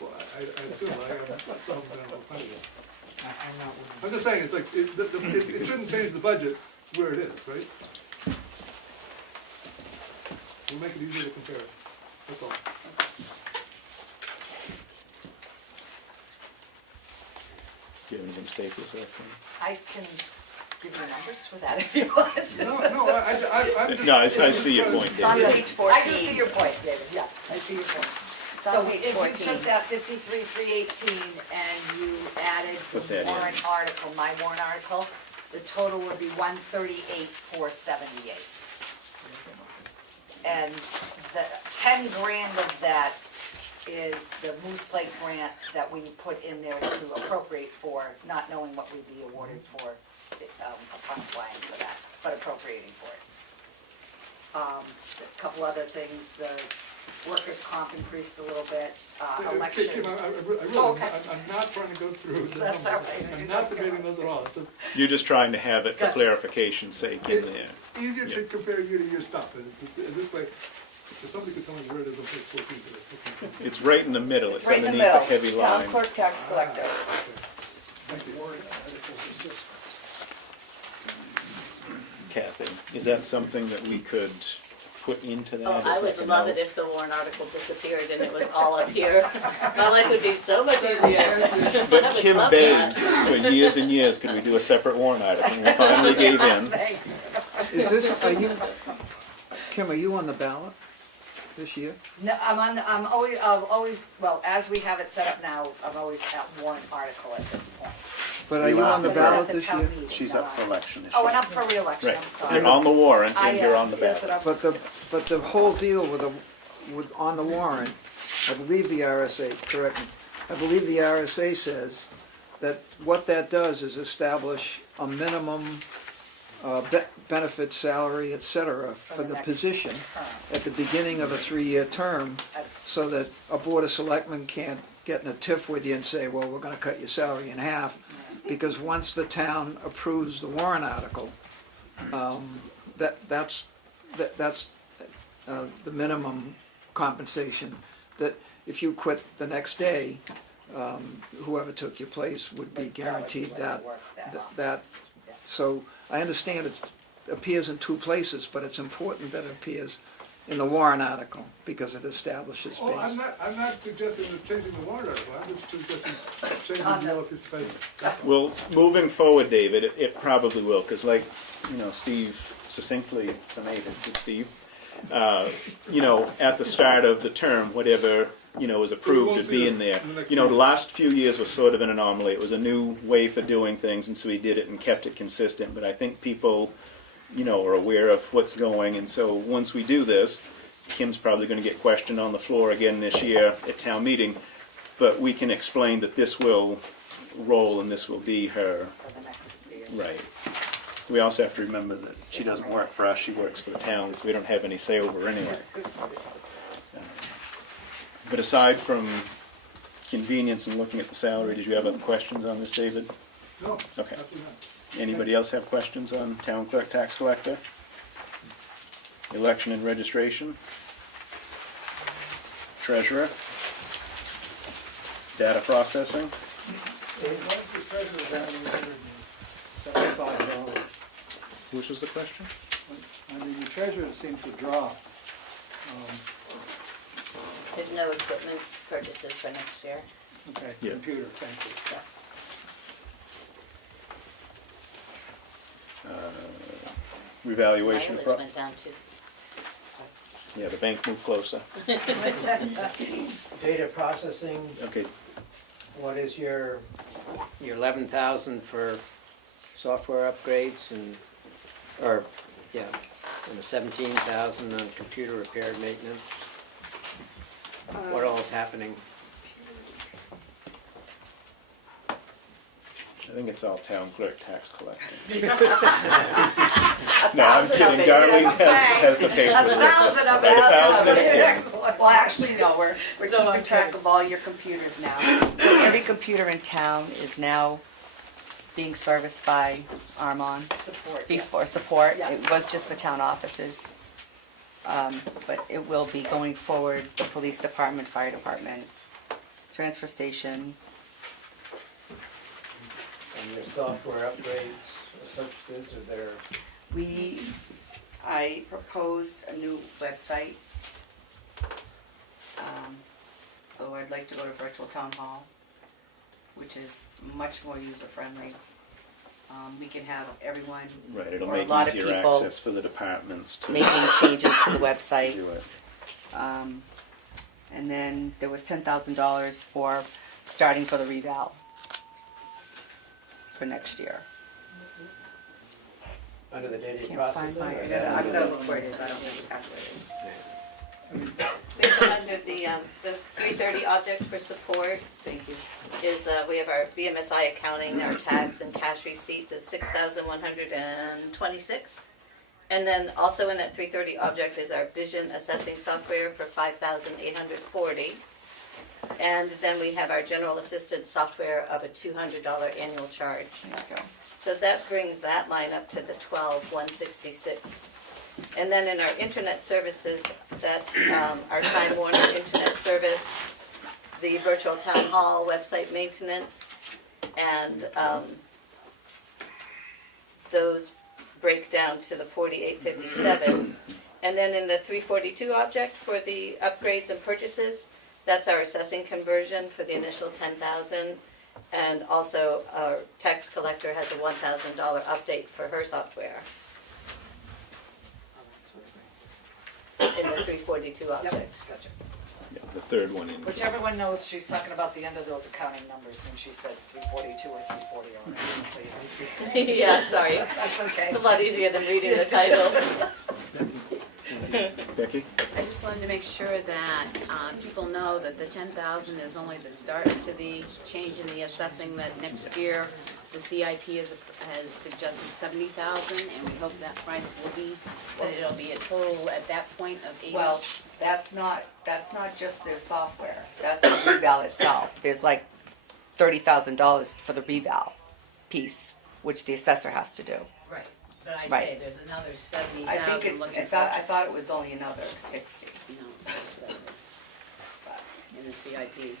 Well, I assume I have something that I'll find it. I'm just saying, it's like, it shouldn't change the budget where it is, right? We'll make it easier to compare it, that's all. do you have anything to say for this? I can give you numbers for that if you want. No, I'm just. No, I see your point, It's on David. page 14. I do see your point, David, yeah, I see your point. It's on So page if 14. you took that 53,318 and you added Put the that in. warrant article, my warrant article, the total would be 138,478. And the 10 grand of that is the Moose Plate grant that we put in there to appropriate for, not knowing what we'd be awarded for, applying for that, but appropriating for it. A couple other things, the workers' comp increased a little bit, election. Kim, I really, Oh, okay. I'm not trying to go through the That's numbers. all right. I'm not debating those at all. It's just You're just trying to have it for Gotcha. clarification's sake in there. easier to Yeah. compare year-to-year stuff, and this way, if somebody could tell me where it is on page 14 today. It's right in the middle. It's Right in the underneath the middle, heavy Town line. Clerk Tax Collector. Thank you. Kathy, is that something that we could put into that? Oh, as I like would a love note? it if the warrant article disappeared and it was all up here. My life would be so much easier. But I would Kim love begged that. for years and years, could we do a separate warrant item? And we finally gave in. Thanks. Is this, are you, Kim, are you on the ballot this year? No, I'm always, well, as we have it set up now, I'm always at warrant article at this point. But are you on the But it's at ballot the this town year? meeting, She's no, up for election this Oh, year. and up for reelection, Right. I'm sorry. You're on the warrant and you're on the Yes, ballot. But the whole deal with on the warrant, I believe the RSA, correct me, I believe the RSA says that what that does is establish a minimum benefit, salary, et cetera, for the next position term. at the beginning of a 3-year term, so that a board of selectmen can't get in a tiff with you and say, well, we're gonna cut your salary in half, because once the town approves the warrant article, that's the minimum compensation, that if you quit the next day, whoever took your place would be guaranteed that. So I understand it appears in 2 places, but it's important that it appears in the warrant article, because it establishes Oh, base. I'm not suggesting changing the warrant article, I'm just suggesting changing the yellow piece of paper. Well, moving forward, David, it probably will, because like, you know, Steve succinctly summated, Steve, you know, at the start of the term, whatever, you know, was approved would be in there. You know, the last few years was sort of an anomaly. It was a new way for doing things, and so we did it and kept it consistent. But I think people, you know, are aware of what's going, and so once we do this, Kim's probably going to get questioned on the floor again this year at town meeting, but we can explain that this will roll and this will be her, For the next year. right. We also have to remember that she doesn't work for us, she works for the town, so we don't have any say over her anyway. But aside from convenience and looking at the salary, did you have other questions on this, David? No. Okay. Not too much. Anybody else have questions on town clerk, tax collector? Election and registration? Treasurer? Data processing? $75. Which was the question? I mean, the treasurer seems to drop. There's no equipment purchases for next year. Okay, Yeah. computer, thank you. Revaluation? Mileage went down too. Yeah, the bank moved closer. Data processing, Okay, what is your 11,000 for software upgrades and the 17,000 on computer repair and maintenance? What all is happening? I think it's all town clerk, tax collector. No, I'm kidding, Darlene has the paper. A thousand of it. Right, 1,000 is kidding. Well, actually, no, we're keeping track of all your computers now. So every computer in town is now being serviced by Armon. Support, yeah. Before support, Yeah. it was just the town offices. But it will be going forward, the police department, fire department, transfer station. And your software upgrades, purchases, are there? I proposed a new website. So I'd like to go to virtual town hall, which is much more user-friendly. We can have everyone, Right, it'll or a make lot of easier people access for the departments to making changes to the website. do it. And then there was $10,000 for starting for the reval for next year. Under the data Can't find processing? my, I'm gonna look where it is, I don't know exactly where it is. We have under the 330 object for support Thank you. is, we have our BMSI accounting, our tax and cash receipts is 6,126. And then also in that 330 objects is our vision assessing software for 5,840. And then we have our general assistance software of a $200 annual charge. There you go. So that brings that line up to the 12,166. And then in our internet services, that's our Time Warner internet service, the virtual town hall website maintenance, and those break down to the 4857. And then in the 342 object for the upgrades and purchases, that's our assessing conversion for the initial 10,000. And also our tax collector has a $1,000 update for her software. In the 342 object. Gotcha. Yeah, the third one in. Whichever one knows, she's talking about the end of those accounting numbers when she says 342 or 340 or whatever. Yeah, sorry. That's okay. It's a lot easier than reading the title. Becky? I just wanted to make sure that people know that the 10,000 is only the start to the change in the assessing, that next year the CIP has suggested 70,000, and we hope that price will be, that it'll be a total at that point of 80. Well, that's not just their software, that's the reval itself. There's like $30,000 for the reval piece, which the assessor has to do. Right, but I Right. say there's another 70,000 I think it's, looking I thought it was only another 60. No, it's, in the CIP.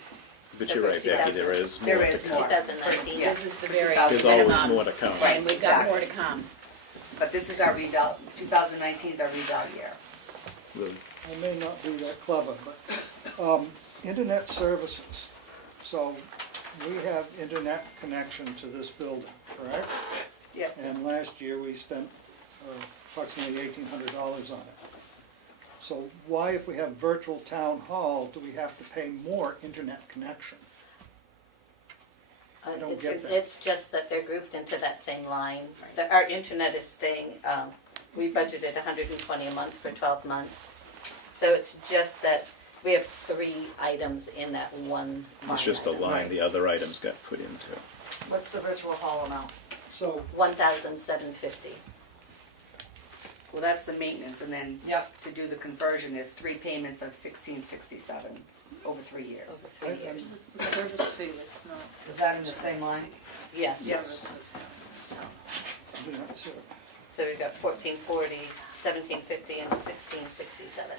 But So you're for right, Becky, there is more There to is come. more. 2019. Yes. This is the very There's always minimum. more to come. Right, and we've got Exactly. more to come. But this is our reval, 2019 is our reval year. Really. I may not be that clever, but internet services. So we have internet connection to this building, correct? Yep. And last year we spent approximately $1,800 on it. So why, if we have virtual town hall, do we have to pay more internet connection? I don't get that. It's just that they're grouped into that same line. Our internet is staying, we budgeted $120 a month for 12 months. So it's just that we have 3 items in that one line It's just the item. line the other items got put into. What's the virtual hall amount? So, 1,750. Well, that's the maintenance, and then Yep. to do the conversion, there's 3 payments of 1667 over 3 years. Over 3 years. It's the service fee, it's not. Is that in the same line? Yes. Yes. So we've got 1440, 1750, and 1667.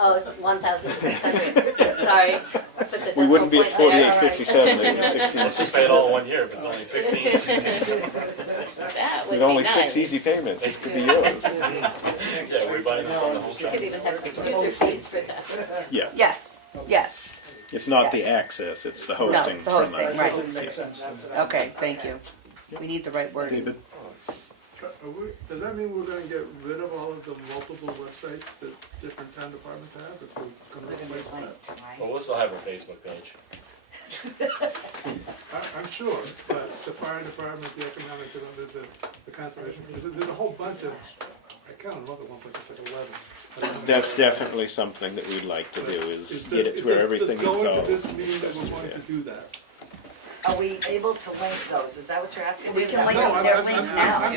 Oh, it's 1,600. Sorry. Put the We decimal wouldn't be at point there. 4857, if it was 1667. Let's just pay it all in 1 year if it's only 16. That would With be only nice. 6 easy payments, this could be yours. Yeah, we're buying this on the whole We shop. could even have user fees for that. Yeah, Yes, yes. it's not the Yes. access, it's the No, hosting. it's the from hosting, us. right. doesn't make sense to me. Okay, thank you. We need the right wording. David? Does that mean we're gonna get rid of all of the multiple websites that different town departments have, if we're gonna replace that? Well, we'll still have our Facebook page. I'm sure, but the fire department, the economic development, the conservation, there's a whole bunch of, I counted them up at one point, it's like 11. I don't know. That's definitely something that we'd like to do, is Is get it to where everything is Does all going to this mean that accessible, we're going yeah. to do that? Are we able to link those? Is that what you're asking? We can link No, them, I'm- they're I'm- linked I'm- now. I'm-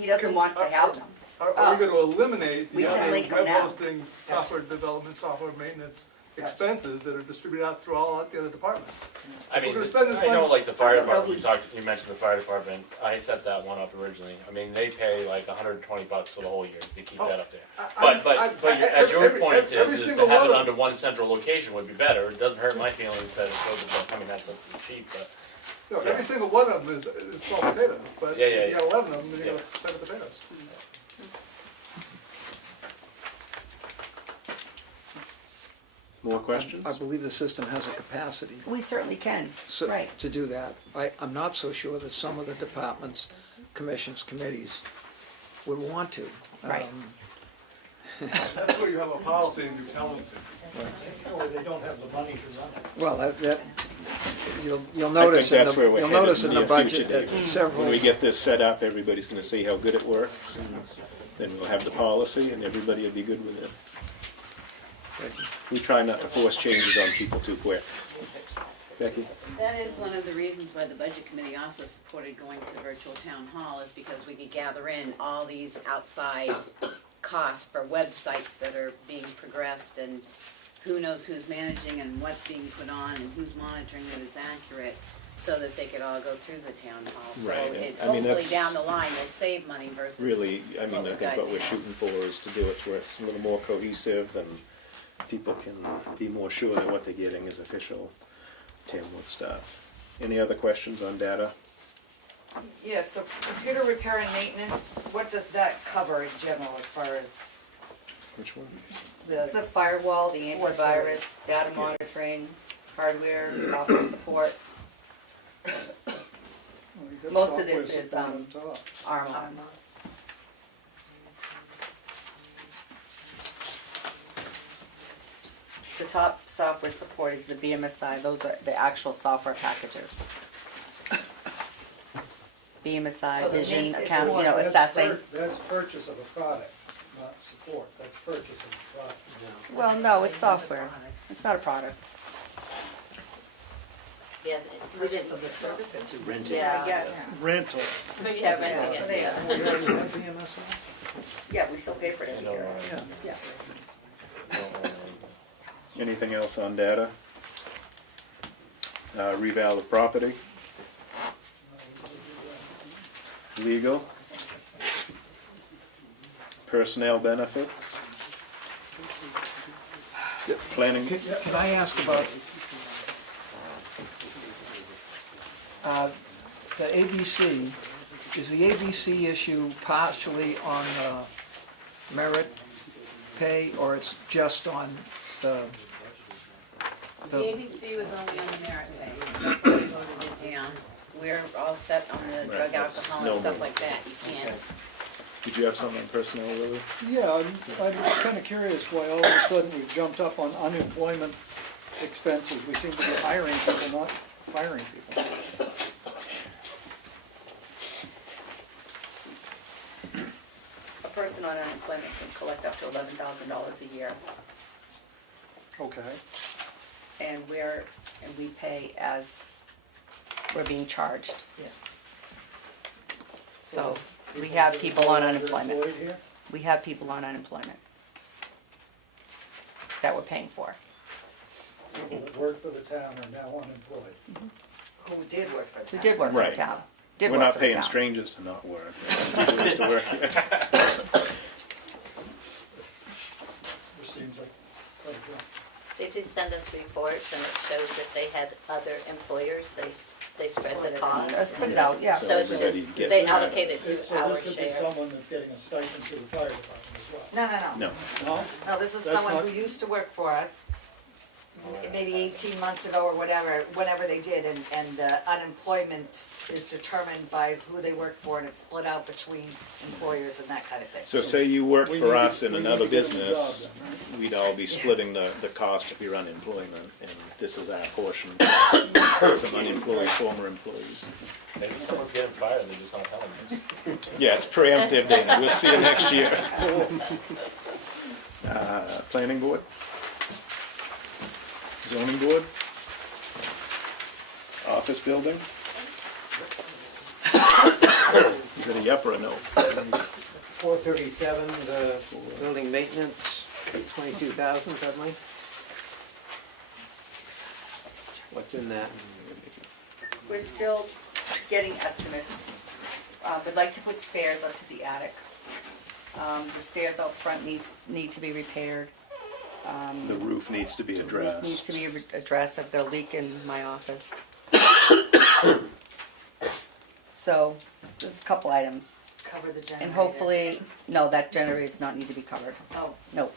He doesn't want to have them. Are we gonna eliminate We the can other link them web now. hosting, software development, software maintenance expenses that are distributed out through all the other departments? I mean, We're gonna spend this I know money- like the fire I don't know department, you mentioned the fire department, I set that one up originally. I mean, they pay like $120 for the whole year to keep that up there. As your point every is to single have one it of- under one central location would be better. It doesn't hurt my feelings that it's over, I mean, that's something cheap, but. No, every single one of them is small potatoes, but Yeah, if you yeah, got 11 of them, then you gotta spend the potatoes. More questions? I believe the system has a capacity We certainly can, so- right. to do that. I'm not so sure that some of the departments, commissions, committees would want to. Right. That's where you have a policy and you tell them to. Or they don't have the money to run it. Well, you'll notice in that's where we're you'll headed notice in in the the budget future, that David. several. When we get this set up, everybody's gonna see how good it works, and then we'll have the policy, and everybody will be good with it. We try not to force changes on people too quick. Becky? That is one of the reasons why the budget committee also supported going to the virtual town hall, is because we could gather in all these outside costs for websites that are being progressed, and who knows who's managing and what's being put on and who's monitoring that it's accurate, so that they could all go through the town hall. So Right, and it, I mean, hopefully that's down the line, we'll save money versus. Really, I mean, I we've think got what we're now. shooting for is to do it where it's a little more cohesive and people can be more sure that what they're getting is official Tamworth stuff. Any other questions on data? Yes, so computer repair and maintenance, what does that cover in general as far as Which one? It's the the, firewall, the antivirus, data monitoring, hardware, software support, Well, you got Most of this software is, support on top. Arma. The top software support is the BMSI, those are the actual software packages. BMSI, So the vision, main- it's account, more- you know, That's assessing. That's purchase of a product, not support, that's purchase of a product. Well, no, it's software, it's not a product. Yeah, we purchase just, of the service? Renting. yeah. Yes. Rental. Yeah, renting it, yeah. We already have VMSI? Yeah, we still pay for it every year. Yeah. Yeah. Anything else on data? Reval of property? Legal? Personnel benefits? Planning? Can I ask about the ABC? Is the ABC issue partially on merit pay, or it's just on the? The ABC was only on the merit pay, that's why we voted it down. We're all set on the drug, Right, that's alcohol, no and stuff move. like that, you can't. Did you have something on personnel, Lily? Yeah, I'm kind of curious why all of a sudden we've jumped up on unemployment expenses. We seem to be hiring people, not firing people. A person on unemployment can collect up to $11,000 a year, Okay. and we pay as we're being charged. Yeah. So we have people on unemployment. Employed here? We have people on unemployment that we're paying for. People that work for the town are now unemployed. Who did work for the Who town? did work for the Right. town. Did We're work not for the paying town. strangers to not work. People used to work here. This seems like quite a jump. They did send us reports, and it shows that they had other employers, they spread the cost. Split it out, yeah. So it's everybody just, gets they it. allocated to So our this could be share. someone that's getting a stipend to the fire department as well. No. No, No? No, this is That's someone not- who used to work for us, maybe 18 months ago or whatever, whenever they did, and unemployment is determined by who they work for, and it's split out between employers and that kind of thing. so say you work We for need to- us in we need another to get them a job business, then, right? we'd all be splitting the cost of your unemployment, and this is our portion. Some unemployed former employees. Maybe someone's getting fired and they're just not telling us. Yeah, it's preemptive, Dana. We'll see you next year. Planning board? Zoning board? Office building? Is it a yup or a no? 437, the building maintenance, 22,000 suddenly. What's in that? We're still getting estimates. We'd like to put stairs up to the attic. The stairs out front need to be repaired. The roof needs to be Roof addressed. needs to be addressed. I've got a leak in my office. So, there's a couple items. Cover the generator. And hopefully, no, that generator does not need to be covered. Oh, No,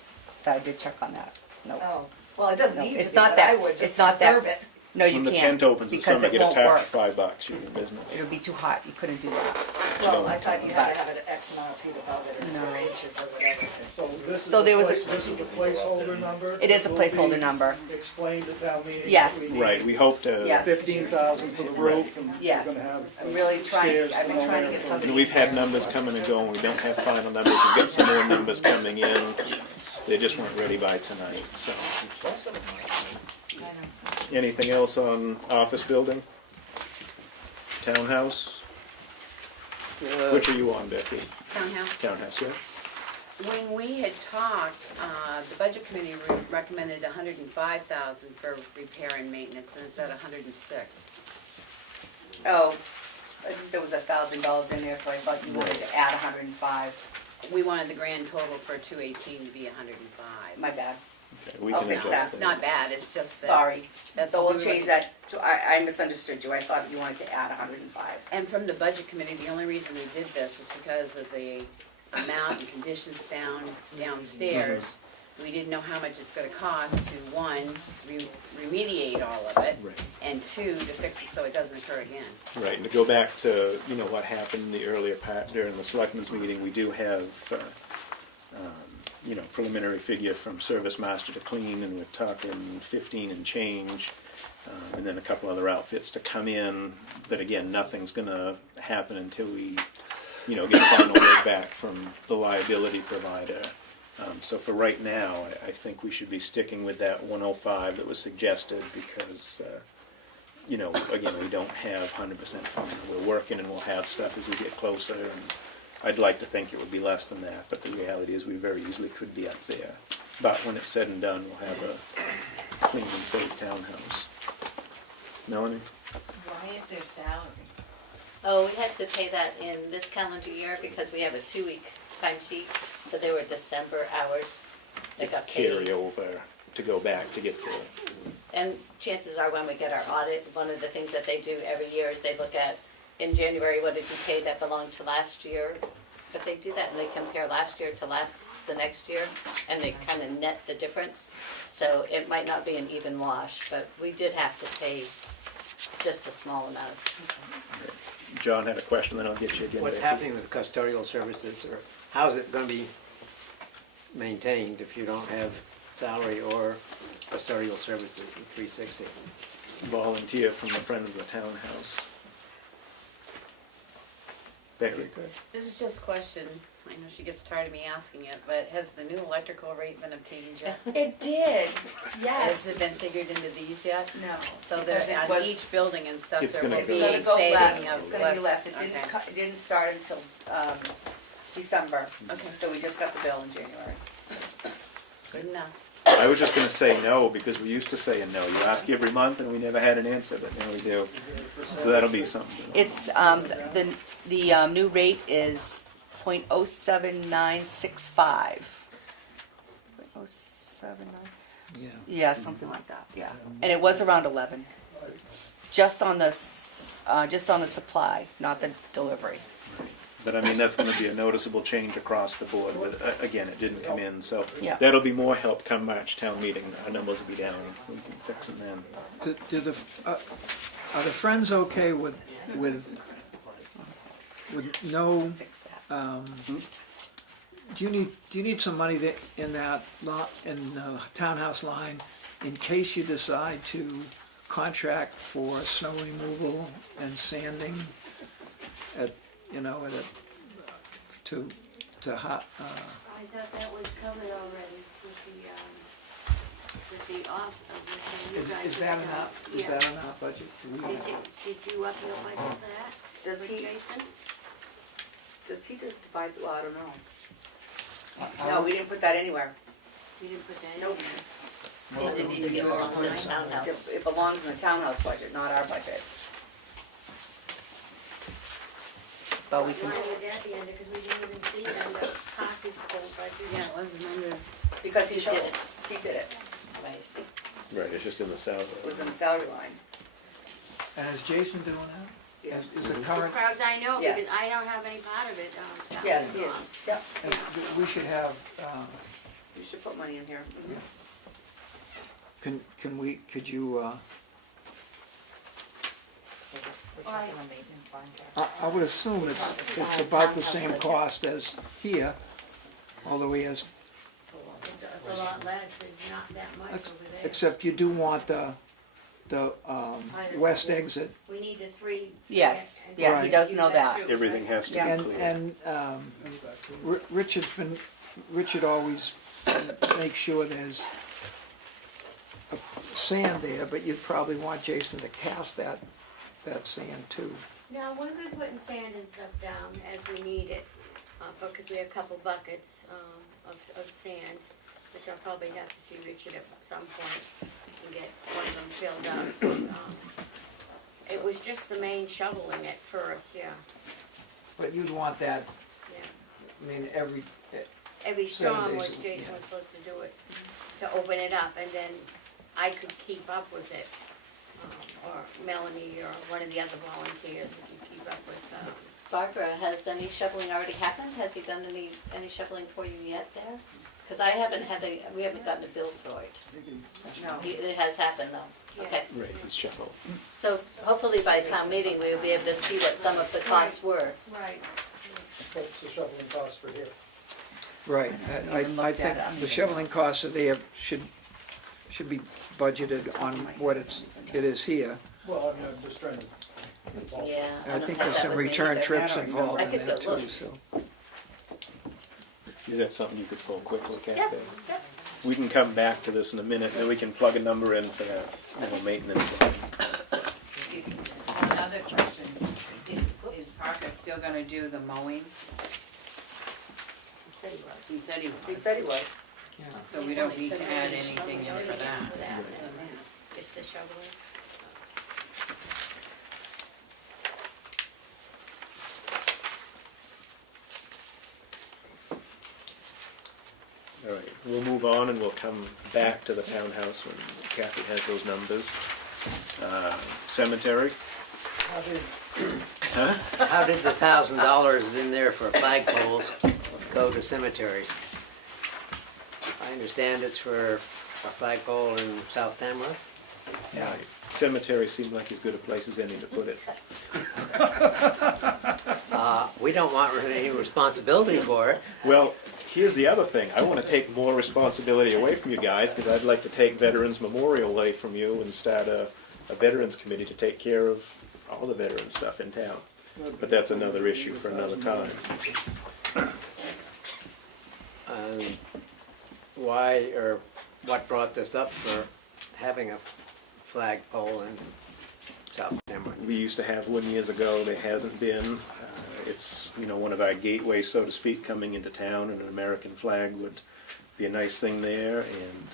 I did check on that. No. oh, well, it doesn't No, need to it's be, not but that- I would it's just not that- observe it. No, you When the can't. tent opens in because summer, it get a won't tap work. for $5, you're in business. It'll be too hot. You couldn't do that. Well, I thought you had to have it X amount of feet above it, or No. 4 inches or whatever. So this is So the there was this is the placeholder number? It is a that will be placeholder number. Explained at town meeting? Yes. Right, we hope to. Yes. 15,000 for the roof, and we're Yes. gonna have. I'm really trying, stairs I've been going trying to there get for- somebody. And we've had numbers coming and going, we don't have final numbers, we've got some more numbers coming in. They just weren't ready by tonight, so. Anything else on office building? Townhouse? Which are you on, Becky? Townhouse. Townhouse, yeah? When we had talked, the budget committee recommended 105,000 for repair and maintenance, and it's at 106. Oh, I think there was $1,000 in there, so I thought you wanted to add 105. We wanted the grand total for 218 to be 105. My bad. Okay, we I'll can fix adjust that. It's not bad, it's just that. Sorry. That's So what we'll we were change that to, I misunderstood you. I thought you wanted to add 105. And from the budget committee, the only reason we did this is because of the amount and conditions found downstairs. We didn't know how much it's gonna cost to, one, remediate all of it, Right. and two, to fix it so it doesn't occur again. Right, and to go back to, you know, what happened in the earlier part during the selectmen's meeting, we do have, you know, preliminary figure from Service Master to Clean, and we're talking 15 and change, and then a couple other outfits to come in, but again, nothing's gonna happen until we, you know, get a final word back from the liability provider. So for right now, I think we should be sticking with that 105 that was suggested, because, you know, again, we don't have 100% funding. We're working and we'll have stuff as we get closer, and I'd like to think it would be less than that, but the reality is we very easily could be up there. But when it's said and done, we'll have a clean and safe townhouse. Melanie? Why is there salary? Oh, we had to pay that in this calendar year because we have a 2-week timesheet, so they were December hours that It's got paid. carryover to go back to get the, And chances are when we get our audit, one of the things that they do every year is they look at, in January, what did you pay that belonged to last year? But they do that and they compare last year to the next year, and they kind of net the difference. So it might not be an even wash, but we did have to pay just a small amount. John had a question, then I'll get you again. What's Becky. happening with custodial services, or how's it gonna be maintained if you don't have salary or custodial services in 360? Volunteer from the Friends of the Townhouse. Very good. This is just a question, I know she gets tired of me asking it, but has the new electrical rate been obtained yet? It did, Has yes. it been figured into these yet? No. So there's It on was- each building and stuff, It's there gonna will go be It's gonna go less, saving of it's gonna be less, it okay. didn't start until, December. Okay. So we just got the bill in January. Good enough. I was just gonna say no, because we used to say a no. You ask every month and we never had an answer, but now we do. So that'll be something. It's, the new rate is .07965. 079? Yeah. Yeah, something like that, yeah. And it was around 11. Just on the supply, not the delivery. But I mean, that's gonna be a noticeable change across the board. But again, it didn't come in, so Yeah. that'll be more help come March town meeting. Our numbers will be down. We can fix them then. Are the Friends okay with no, Fix that. do you need some money in that townhouse line in case you decide to contract for snow removal and sanding at, to I thought that was covered already with the is that enough? Is that in our budget? Do we- Did you up your budget for that? Does with he- Jason? Does he divide, well, I don't know. No, we didn't put that anywhere. You didn't put that in Nope. there? Is it need to belong to the townhouse? It belongs in the townhouse budget, not our budget. But we Why can, would that be under, because we didn't even see it under Tassy's whole budget. Yeah, it wasn't under, because he did it. He did it. Right. Right, it's just in the salary. It was in the salary line. And is Jason doing that? Yes. Is the As current, far as I know, Yes. because I don't have any part of it, that Yes, was he gone. is. Yep. we should have, You should put money in here. could you, I would assume it's about the same cost as here, although he has, It's a lot less, it's not that much over there. except you do want the west exit. We need the three. Yes, and- yeah, he does you know that. too, Everything right? has to Yeah. be clear. And Richard always makes sure there's sand there, but you'd probably want Jason to cast that sand too. No, we're good putting sand and stuff down as we need it, because we have a couple buckets, of sand, which I'll probably have to see Richard at some point and get one of them filled up. It was just the main shoveling at first, yeah, But you'd want that, yeah. I mean, every Storm was, days, Jason yeah. was supposed to do it, to open it up, and then I could keep up with it. Or Melanie or one of the other volunteers would keep up with, Barbara, has any shoveling already happened? Has he done any shoveling for you yet there? Because I haven't had we haven't gotten a bill for it. No. It has happened though, okay. Right, it's shovel. So hopefully by town meeting, we'll be able to see what some of the costs were. right. What's the shoveling cost for here? right. I Even I looked think at it. the shoveling costs are there should be budgeted on what it is here. Well, I mean, I'm just trying to. Yeah. I don't think have there's that some with me return either. trips I don't know. involved I in could that go too, look. so. Is that something you could pull quickly, Yeah, Kathy? yeah. We can come back to this in a minute, and then we can plug a number in for that, maintenance. Another question, is Parker still gonna do the mowing? He said he was. He said he was. So we don't need to add anything in for that. Just the shoveling. All right, we'll move on and we'll come back to the townhouse when Kathy has those numbers. Cemetery? How did the $1,000 in there for flagpoles go to cemeteries? I understand it's for a flagpole in South Tamworth. Yeah. Cemetery seemed like as good a place as any to put it. We don't want any responsibility for it. Well, here's the other thing. I want to take more responsibility away from you guys because I'd like to take Veterans Memorial away from you and start a Veterans Committee to take care of all the veteran stuff in town. But that's another issue for another time. Why or what brought this up for having a flagpole in South Tamworth? We used to have one years ago, there hasn't been. It's, you know, one of our gateways, so to speak, coming into town, and an American flag would be a nice thing there, and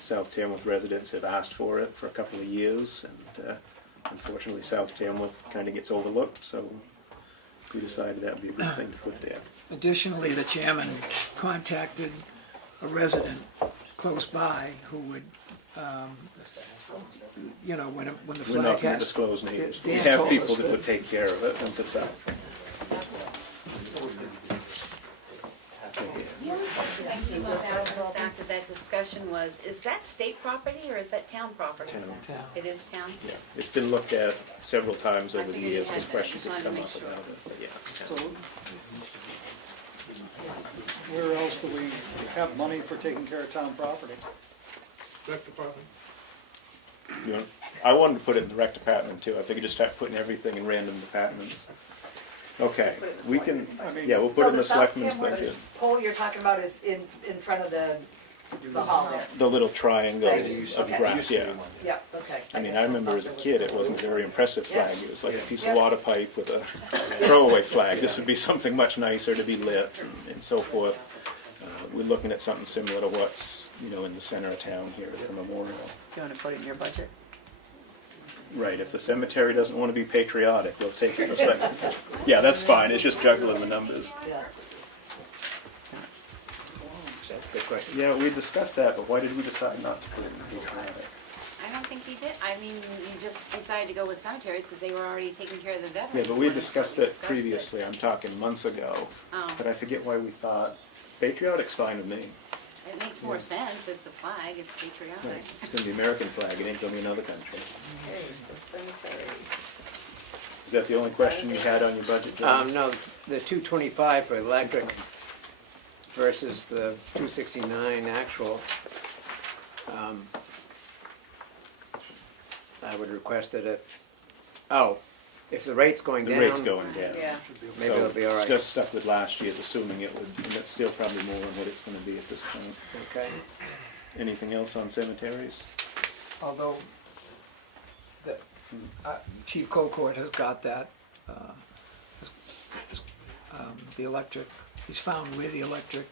South Tamworth residents have asked for it for a couple of years, and unfortunately South Tamworth kind of gets overlooked, so we decided that would be a good thing to put there. Additionally, the chairman contacted a resident close by who would, you know, when the We're flag not going to has. disclose names. We Dan have told people us that would take care of it once it's up. The only question that came up out of the fact of that discussion was, is that state property or is that town property? Town. It is town? Yeah, it's been looked at several times I over the figured you years, had and that. questions Just have wanted come to up make sure. about it, but yeah, it's town. Where else do we have money for taking care of town property? Rec department. You want- I wanted to put it in the rec department too. I figured just start putting everything in random departments. Okay, we can, yeah, we'll put it in the selectmen's budget. Pole you're talking about is in front of the hall there? The little triangle Thank you. of Okay. grass, yeah. Yep, okay. I mean, guess I remember thought as a there was kid, the- it wasn't a very impressive Yeah. flag. It was like a piece Yeah. of water pipe with a throwaway flag. This would be something much nicer to be lit and so forth. We're looking at something similar to what's, you know, in the center of town here at the memorial. Do you wanna put it in your budget? Right, if the cemetery doesn't want to be patriotic, we'll take it. Yeah, that's fine, it's just juggling the numbers. Yeah. That's a good question. Yeah, we discussed that, but why did we decide not to put it in patriotic? I don't think you did. I mean, you just decided to go with cemeteries because they were already taking care of the veterans. Yeah, but we when discussed we that discussed previously, I'm talking months ago. Oh. But I forget why we thought, patriotic's fine with me. It makes more sense. It's a flag. It's patriotic. It's gonna be American flag, it ain't gonna be another country. Okay, so cemetery. Is that the only question you had on your budget, John? No, the 225 for electric versus the 269 actual. I would request that if the rate's going The down. rate's going down. Yeah. Maybe it'll be all So, right. just stuck with last year's, assuming it would, and that's still probably more than what it's gonna be at this point. Okay. Anything else on cemeteries? Although Chief Colcourt has got that, the electric, he's found where the electric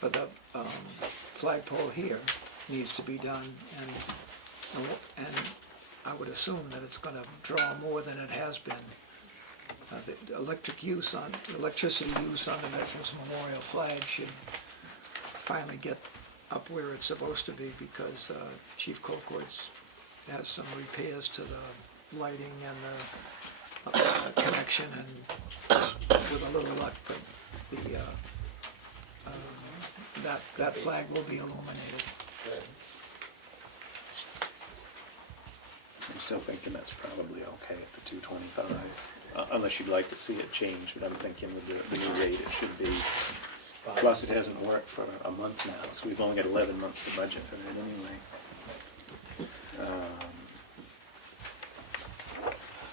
for the flagpole here needs to be done, and I would assume that it's gonna draw more than it has been. The electricity use on the Veterans Memorial flag should finally get up where it's supposed to be, because Chief Colcourt has some repairs to the lighting and the connection, and with a little luck, that flag will be illuminated. I'm still thinking that's probably okay at the 225, unless you'd like to see it change, but I'm thinking with the new rate, it should be. Plus, it hasn't worked for a month now, so we've only got 11 months to budget for that anyway.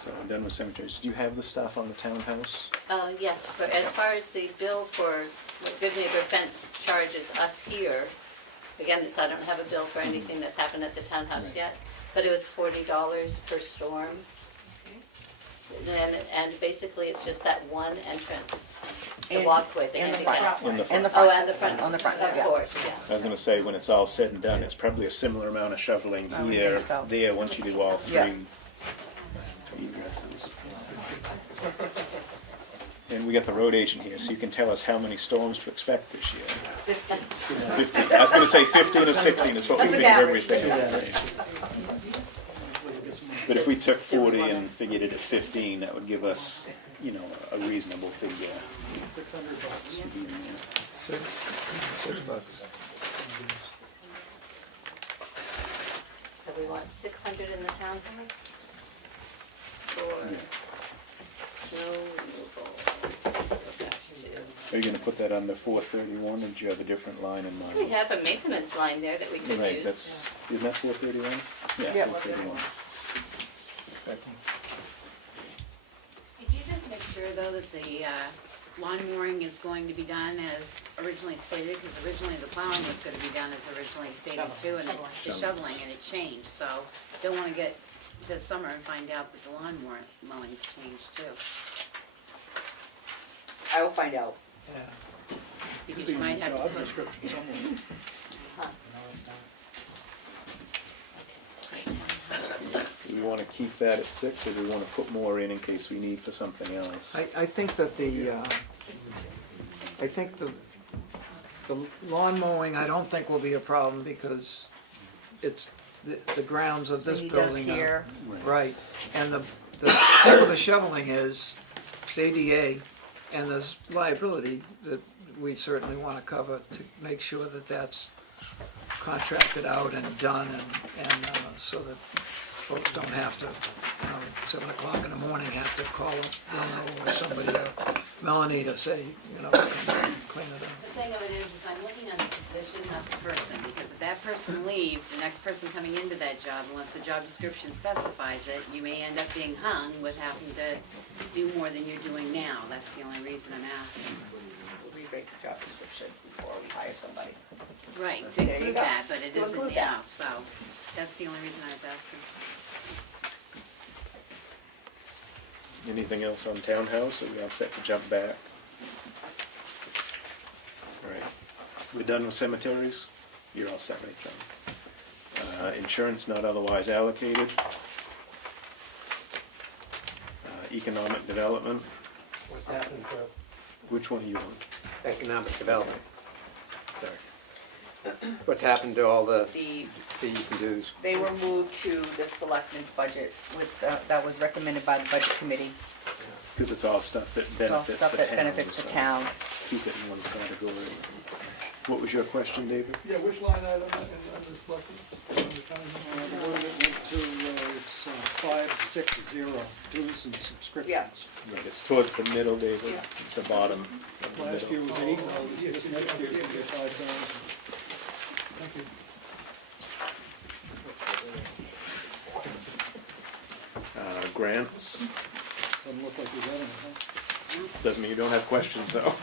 So I'm done with cemeteries. Do you have the stuff on the townhouse? Yes, but as far as the bill for what Good Neighbor Fence charges us here, again, I don't have a bill for anything that's happened at the townhouse Right. yet, but it was $40 per storm. And basically, it's just that one entrance, the walkway, the In the handicap. front. In the In the Oh, front. and the front. On the front, Of yeah. course, yeah. I was gonna say, when it's all said and done, it's probably a similar amount of shoveling I would here, think so. there, once you do all three. Yeah. Egresses. And we got the road agent here, so you can tell us how many storms to expect this year. 15. 15. I was gonna say 15 or 16 is what we That's an figure average. everything. But if we took 40 and figured it at 15, that would give us, you know, a reasonable figure. to be in there. $6. So we want 600 in the townhouse for snow removal. Are you gonna put that on the 431, or do you have a different line in mind? We have a maintenance line there that we could Right, use. that's, isn't that 431? Yeah. 431. Could you just make sure, though, that the lawn mowing is going to be done as originally stated, because originally the plowing was gonna be done as originally stated too, and the shoveling, and it changed, so don't wanna get to summer and find out that the lawn mowing's changed too. I will find out. Yeah. Because you might have to Job put, description somewhere. Do we want to keep that at 6, or do we want to put more in case we need for something else? I think that the lawn mowing, I don't think will be a problem because it's the grounds of this he does building. here. Right, and the thing with the shoveling is, it's ADA, and there's liability that we certainly want to cover to make sure that that's contracted out and done, and so that folks don't have to, 7 o'clock in the morning, have to call Bruno or somebody, Melanie, to say, come clean it up. the thing of it is I'm looking at the position, not the person, because if that person leaves, the next person coming into that job, unless the job description specifies it, you may end up being hung with having to do more than you're doing now. That's the only reason I'm asking. Rewrite the job description before we hire somebody. Right, to There you include go. that, but it To isn't include now, that. so that's the only reason I was asking. Anything else on townhouse, or we all set to jump back? All right, we're done with cemeteries? You're all set, right, John? Insurance not otherwise allocated. Economic development, What's happened for which one are you on? economic development? Sorry. What's happened to all the The, fees and dues? they were moved to the selectmen's budget with, that was recommended by the budget committee. Because it's all stuff that It's all benefits stuff the that town. benefits the so town. Keep it in one category. What was your question, David? Yeah, which line item in this budget? The one that went to, it's 560, dues and subscriptions. Yeah. Right, it's towards the middle, David, Yeah. the bottom of the Last year middle. was 8, this next year is gonna be 5,000. Thank you. Grants, Doesn't look like there's any, huh? doesn't mean you don't have questions, though.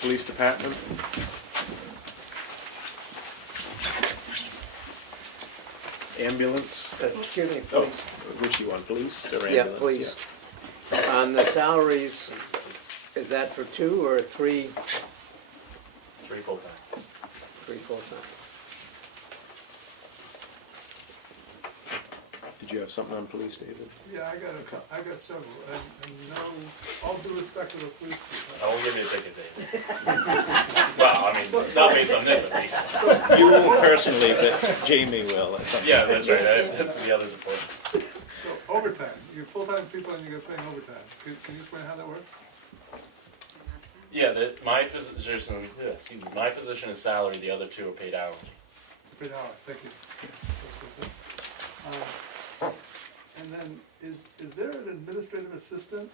Police department. Ambulance. Excuse me, Oh, please. which you want, police or Yeah, ambulance? please. On the salaries, is that for 2 or 3? 3 full-time. 3 full-time? Did you have something on police, David? Yeah, I got several, and no, all due respect to the police chief. I won't give you a ticket, Dave. Well, I mean, not based on this at least. You won't personally, but Jamie will at some point. Yeah, that's right, that's the other's important. So overtime, you're full-time people and you get paid overtime. Can you explain how that works? Yeah, my position is salary, the other 2 are paid hourly. Paid hour, thank you. And then, is there an administrative assistant?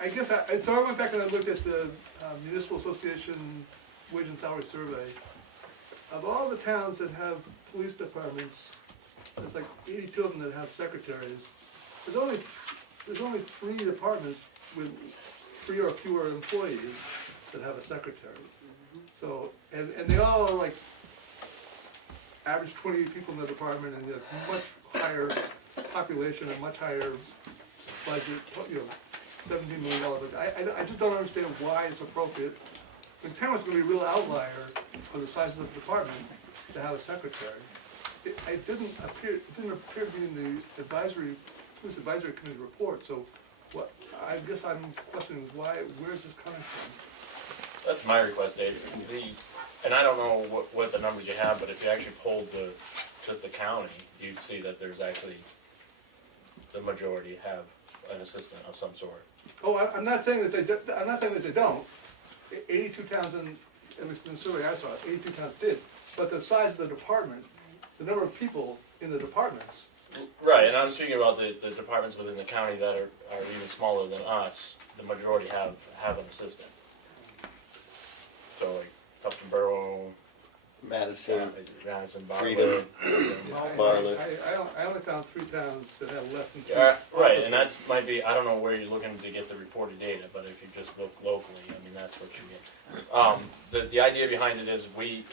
I guess, so I went back and I looked at the Municipal Association Wage and Salary Survey. Of all the towns that have police departments, there's like 82 of them that have secretaries. There's only 3 departments with 3 or fewer employees that have a secretary. So, and they all are like average 20 people in the department, and a much higher population, a much higher budget, $17 million. I just don't understand why it's appropriate. The town is going to be a real outlier for the size of the department to have a secretary. It didn't appear to be in the police advisory committee report. So, what I guess I'm questioning where's this coming from? That's my request, Dave. And I don't know what the numbers you have, but if you actually polled just the county, you'd see that there's actually, the majority have an assistant of some sort. Oh, I'm not saying that they do, I'm not saying that they don't. 82 towns at least in the survey I saw, 82 towns did. But the size of the department, the number of people in the departments. Right, and I'm speaking about the departments within the county that are even smaller than us. The majority have an assistant. So like Tufton Borough, Madison Madison, Madison, Freedom, Bartlett. I only found 3 towns that have less than 2. Right, and that's might be, I don't know where you're looking to get the reported data, but if you just look locally, I mean, that's what you get. The idea behind it is we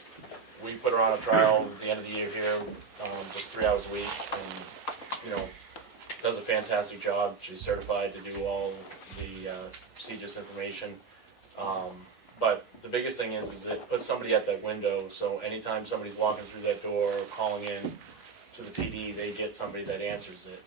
put her on a trial at the end of the year here, just 3 hours a week, and, you know, does a fantastic job. She's certified to do all the CGIS information. But the biggest thing is it puts somebody at that window, so anytime somebody's walking through that door or calling in to the PD, they get somebody that answers it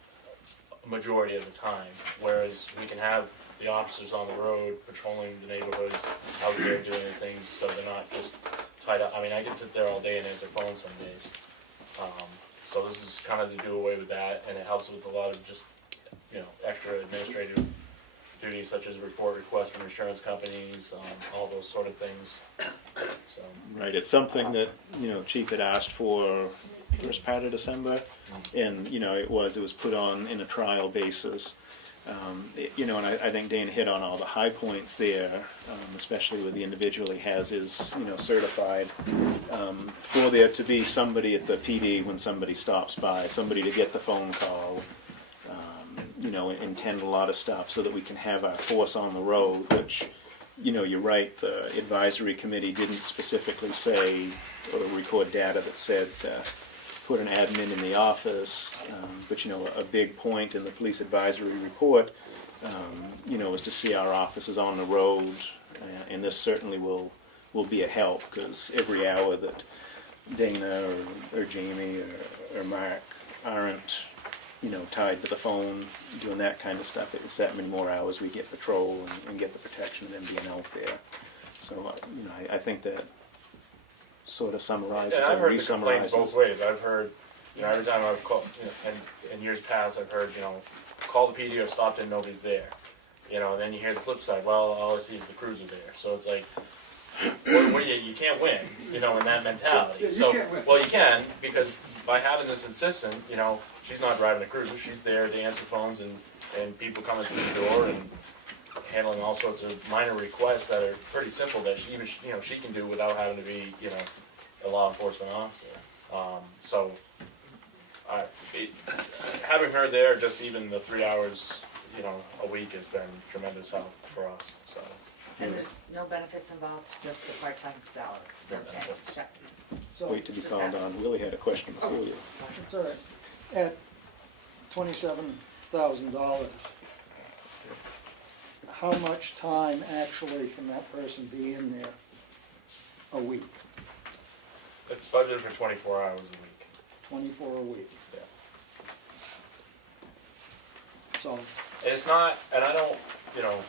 a majority of the time. Whereas we can have the officers on the road patrolling the neighborhoods, out there doing things, so they're not just tied up. I mean, I can sit there all day and answer phones some days. So this is kind of to do away with that, and it helps with a lot of just, you know, extra administrative duties such as report requests from insurance companies, all those sort of things. So. Right, it's something that, you know, Chief had asked for first part of December, and, you know, it was put on in a trial basis. You know, and I think Dana hit on all the high points there, especially with the individual he has is, you know, certified. For there to be somebody at the PD when somebody stops by, somebody to get the phone call, you know, intend a lot of stuff so that we can have our force on the road, which, you know, you're right, the advisory committee didn't specifically say or record data that said put an admin in the office, but, you know, a big point in the police advisory report, you know, is to see our officers on the road, and this certainly will be a help, because every hour that Dana or Jamie or Mark aren't, you know, tied to the phone, doing that kind of stuff, it's that many more hours we get patrol and get the protection of them being out there. So, you know, I think that sort of summarizes And I've or heard the complaints re-summarizes. both ways. I've heard, you know, every time I've called, you know, and in years past, I've heard, you know, call the PD, I've stopped in, nobody's there. You know, and then you hear the flip side, well, all I see is the cruiser there. So it's like, well, you can't win, you know, in that mentality. You can't win. Well, you can, because by having this assistant, you know, she's not driving the cruiser, she's there to answer phones and people coming through the door and handling all sorts of minor requests that are pretty simple that she even, you know, she can do without having to be, you know, a law enforcement officer. So, having her there, just even the 3 hours, you know, a week has been tremendous help for us, so. And there's no benefits involved, just the part-time salary? No Okay. benefits. Yeah. So, Wait to be Just called ask. on. Willie had a question before you. it's all right. At $27,000, how much time actually can that person be in there a week? It's budgeted for 24 hours a week. 24 a week. Yeah. So, It's not, and I don't, you know,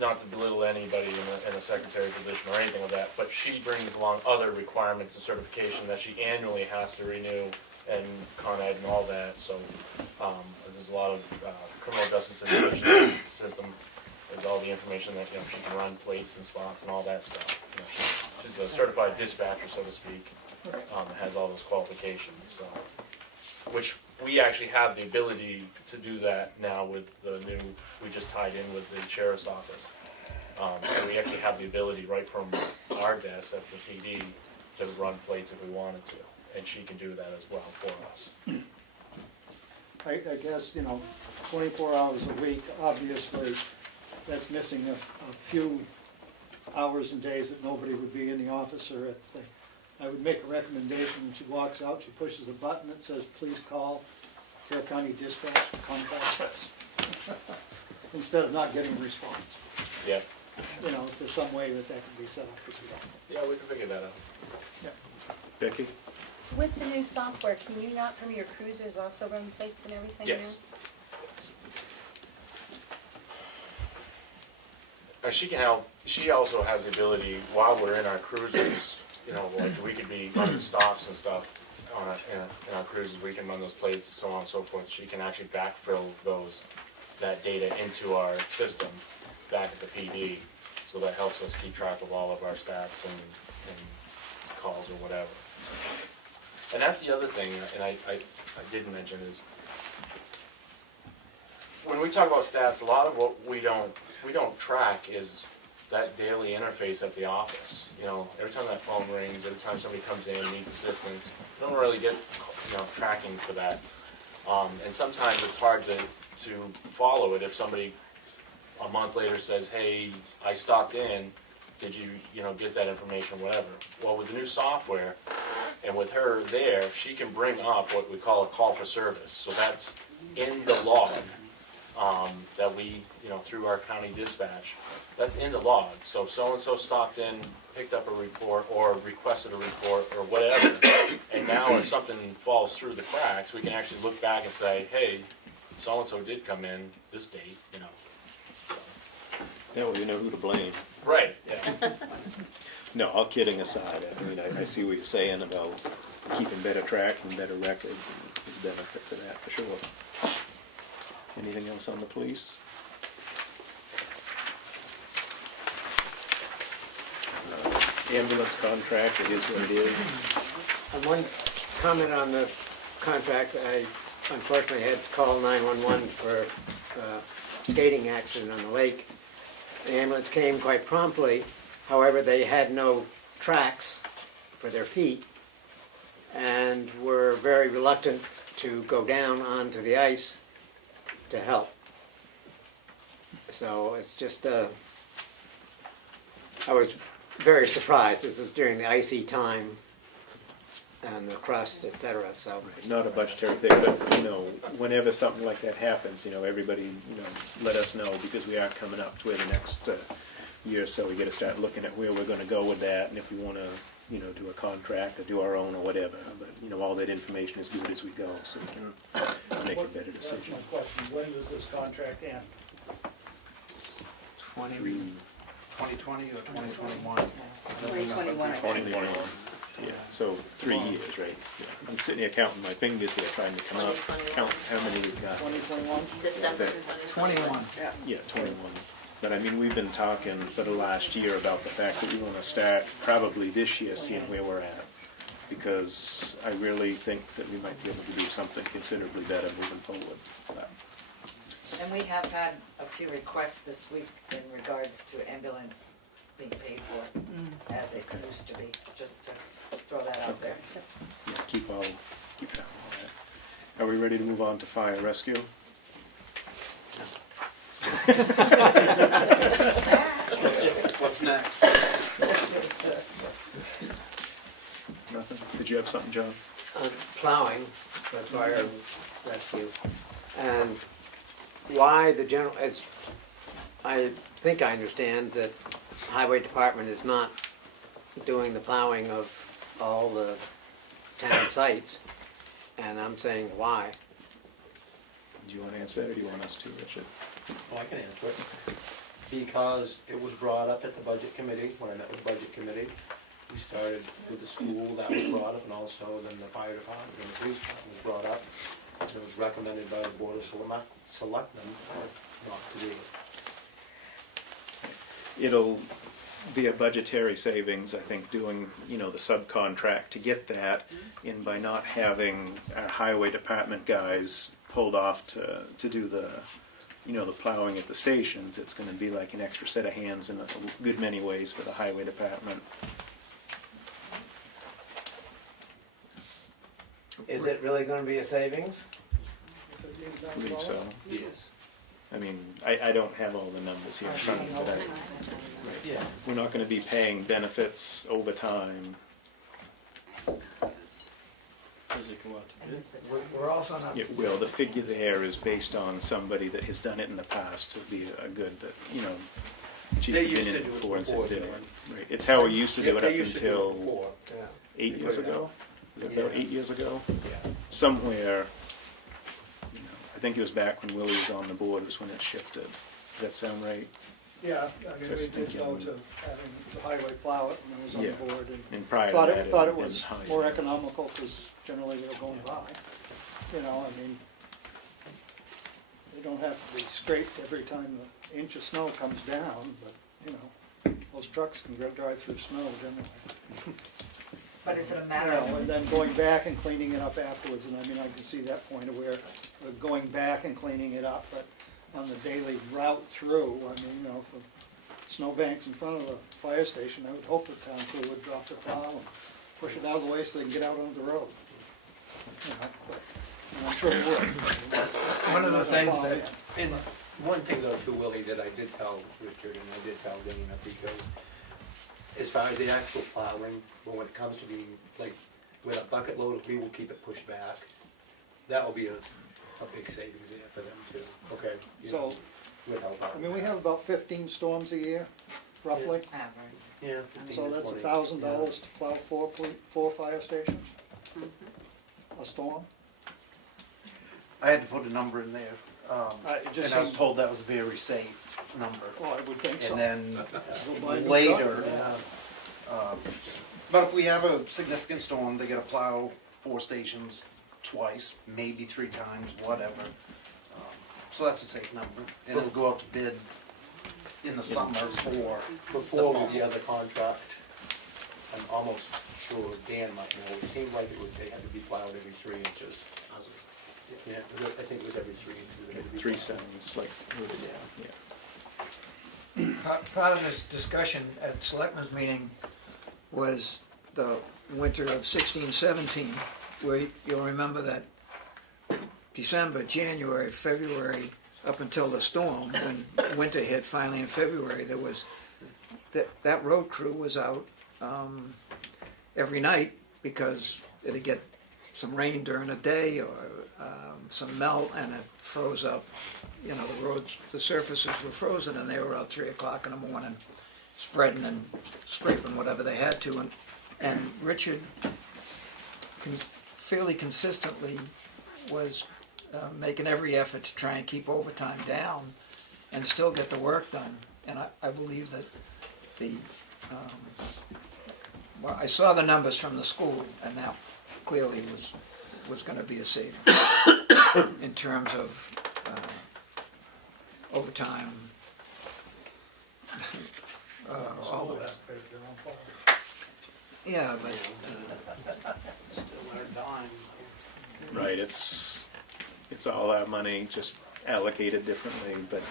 not to belittle anybody in a secretary position or anything like that, but she brings along other requirements of certification that she annually has to renew, and Con Ed and all that, so there's a lot of criminal justice information system. There's all the information that, you know, she can run plates and spots and all that stuff. You know, she's a certified dispatcher, so to speak, has all those qualifications, so. Which we actually have the ability to do that now with the new, we just tied in with the sheriff's office. So we actually have the ability right from our desk at the PD to run plates if we wanted to, and she can do that as well for us. I guess, you know, 24 hours a week, obviously, that's missing a few hours and days that nobody would be in the office or at the, I would make a recommendation when she walks out, she pushes a button that says, please call Carroll County Dispatch to contact us. Instead of not getting a response. Yeah. You know, if there's some way that can be set up to do that. Yeah, we can figure that out. Becky? With the new software, can you not from your cruisers also run plates and everything now? Yes. She can help, she also has the ability, while we're in our cruisers, you know, like we could be running stops and stuff in our cruisers, we can run those plates and so on and so forth. She can actually backfill that data into our system back at the PD, so that helps us keep track of all of our stats and calls or whatever. And that's the other thing, and I did mention is, when we talk about stats, a lot of what we don't track is that daily interface at the office. You know, every time that phone rings, every time somebody comes in, needs assistance, you don't really get, you know, tracking for that. And sometimes it's hard to follow it if somebody a month later says, hey, I stopped in, did you, you know, get that information, whatever. Well, with the new software, and with her there, she can bring up what we call a call for service. So that's in the log that we, you know, through our county dispatch, that's in the log. So so-and-so stopped in, picked up a report, or requested a report, or whatever. And now if something falls through the cracks, we can actually look back and say, hey, so-and-so did come in this date, you know. That way you know who to blame. Right, yeah. No, all kidding aside, I mean, I see what you're saying about keeping better track and better records, and there's benefit to that, for sure. Anything else on the police? Ambulance contract, it is what it is. One comment on the contract, I unfortunately had to call 911 for a skating accident on the lake. The ambulance came quite promptly, however, they had no tracks for their feet and were very reluctant to go down onto the ice to help. So it's just, I was very surprised. This is during the icy time and the crust, etc. So Not a budgetary thing, but, you know, whenever something like that happens, you know, everybody, you know, let us know, because we are coming up to the next year or so. We gotta start looking at where we're gonna go with that, and if we wanna, you know, do a contract or do our own or whatever. But, you know, all that information is good as we go, so we can make a better decision. That's my question, when does this contract end? 2020 or 2021? 2021. 2021. Yeah, so 3 years, right? Yeah. I'm sitting here counting my fingers here, trying to come up, count how many we've got. 2021? December But- 21. Yeah, 21. But I mean, we've been talking for the last year about the fact that we want to start probably this year seeing where we're at. Because I really think that we might be able to do something considerably better moving forward. And we have had a few requests this week in regards to ambulance being paid for as it used to be, just to throw that out there. Yeah, keep that all that. Are we ready to move on to fire rescue? What's next? Nothing? Did you have something, John? plowing, for fire rescue, and why the general, as I think I understand that highway department is not doing the plowing of all the town sites, and I'm saying why. Do you want to answer that, or do you want us to, Richard? Well, I can answer it. Because it was brought up at the budget committee, when I met with the budget committee. We started with the school, that was brought up, and also then the fire department and the police department was brought up. And it was recommended by the board of selectmen not to do it. It'll be a budgetary savings, I think, doing, you know, the subcontract to get that, and by not having our highway department guys pulled off to do the, you know, the plowing at the stations, it's gonna be like an extra set of hands in a good many ways for the highway department. Is it really gonna be a savings? I believe so. Yes. I mean, I don't have all the numbers here in front of me, but Yeah. we're not gonna be paying benefits over time. We're also not. It will. The figure there is based on somebody that has done it in the past to be a good, that, you know, chief They had used been to in it do it before and said before, did it. John. Right. It's how we used to do Yep, it they up used to do it until before. 8 years ago. Was it about 8 years ago? Yeah. Somewhere, you know, I think it was back when Willie was on the board was when it shifted. Does that sound right? Yeah, I mean, we Just did go thinking- to having the highway plow it when I was on Yeah. the board, and And prior to thought that, it, it thought had it was been high. more economical, because generally they were going by. You know, I mean, they don't have to be scraped every time the inch of snow comes down, but, you know, those trucks can drive through snow generally. But is it a You matter know, of, and then going back and cleaning it up afterwards, and I mean, I can see that point of where going back and cleaning it up, but on the daily route through, I mean, you know, for snowbanks in front of the fire station, I would hope the town crew would drop the plow and push it out of the way so they can get out onto the road. You know, but, and I'm sure they would. One of the things that, And one thing though too, Willie, that I did tell Richard and I did tell Dana, because as far as the actual plowing, but when it comes to being, like, with a bucket load, we will keep it pushed back. That will be a big savings there for them too, okay? You So, know, with help out. I mean, we have about 15 storms a year, roughly. Yeah. So that's $1,000 to plow four fire stations? A storm? I had to put a number in there, It just and I was seems- told that was a very safe number. Oh, I would think so. And then Go buy a new later, truck, but if we have a significant storm, they gotta plow 4 stations twice, maybe 3 times, whatever. So that's a safe number, and it'll go out to bid in the summer for Before with the other contract, I'm almost sure Dan might know, it seemed like it was, they had to be plowed every 3 inches. Yeah, I think it was every 3 inches. They had to be 3 plowed. cents, like, Yeah. yeah. part of this discussion at Selectmen's meeting was the winter of 16-17, where you'll remember that December, January, February, up until the storm, when winter hit finally in February, there was, that road crew was out every night because it'd get some rain during the day or some melt and it froze up. You know, the roads, the surfaces were frozen and they were out 3 o'clock in the morning spreading and scraping whatever they had to. And Richard fairly consistently was making every effort to try and keep overtime down and still get the work done. And I believe that well, I saw the numbers from the school, and that clearly was going to be a saving in terms of overtime. All of that. Yeah, but still our dime. Right, it's all our money, just allocated differently, but,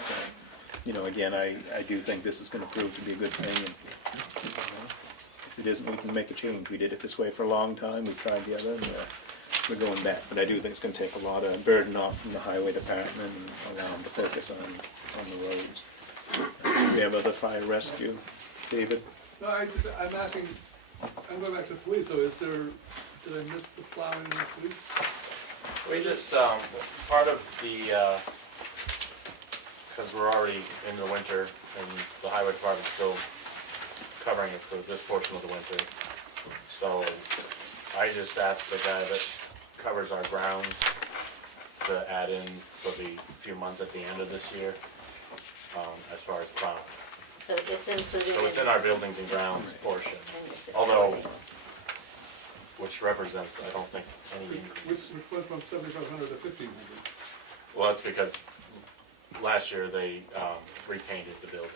you know, again, I do think this is gonna prove to be a good thing, and if it isn't, we can make a change. We did it this way for a long time, we tried the other, and we're going back, but I do think it's gonna take a lot of burden off from the highway department and allow them to focus on the roads. We have other fire rescue, David? No, I'm asking, I'm going back to police, so did I miss the plowing in the police? We just, part of the, because we're already in the winter and the highway department's still covering it for this portion of the winter. So I just asked the guy that covers our grounds to add in for the few months at the end of this year, as far as plowing. So it's included So it's in our buildings and grounds portion, although, which represents, I don't think, any increase. Which went from 7,500 to 1,500. Well, that's because last year they repainted the building,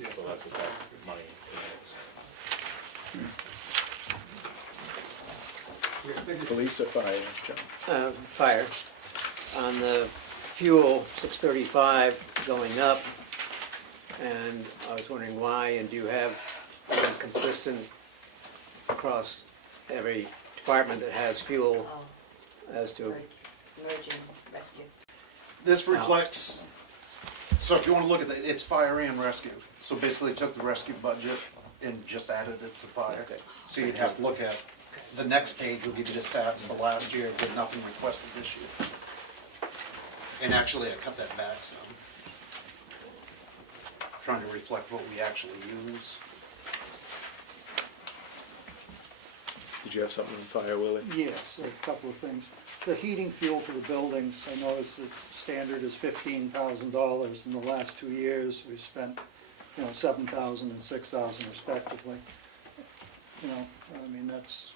Yes. so that's what that money is. Police or fire, John? Fire. On the fuel, 635 going up, and I was wondering why, and do you have one consistent across every department that has fuel as to? Emerging rescue. This reflects, so if you wanna look at it, it's fire and rescue. So basically took the rescue budget and just added it to fire. Okay. So you'd have to look at, the next page will give you the stats for last year, with nothing requested this year. And actually, I cut that back some. Trying to reflect what we actually use. Did you have something on fire, Willie? Yes, a couple of things. The heating fuel for the buildings, I noticed the standard is $15,000. In the last 2 years, we've spent, you know, $7,000 and $6,000 respectively. You know, I mean, that's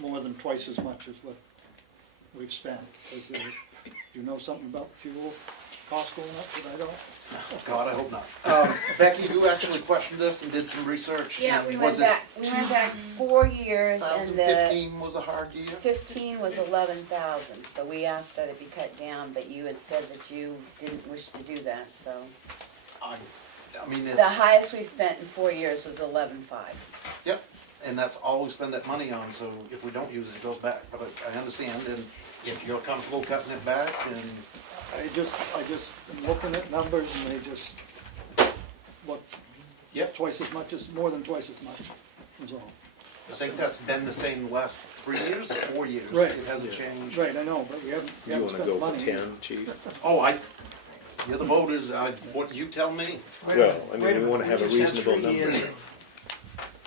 more than twice as much as what we've spent. Do you know something about fuel costs going up that I don't? Oh, God, I hope not. Becky, you actually questioned this and did some research. Yeah, and we was went it back 4 years, and the 2015 was a hard year? 15 was 11,000, so we asked that it be cut down, but you had said that you didn't wish to do that, so. I mean, The it's, highest we spent in 4 years was 11.5. yep, and that's all we spend that money on, so if we don't use it, it goes back. But I understand, and if you're comfortable cutting it back, and I just am looking at numbers and they just look Yep. twice as much as, more than twice as much, is all. I think that's been the same the last 3 years or 4 years. Right. It hasn't changed. Right, I know, but we haven't spent the money. chief? Oh, you're the voters, what you tell me. Wait a Well, minute, I mean, wait a we minute, wanna have a just had reasonable 3 years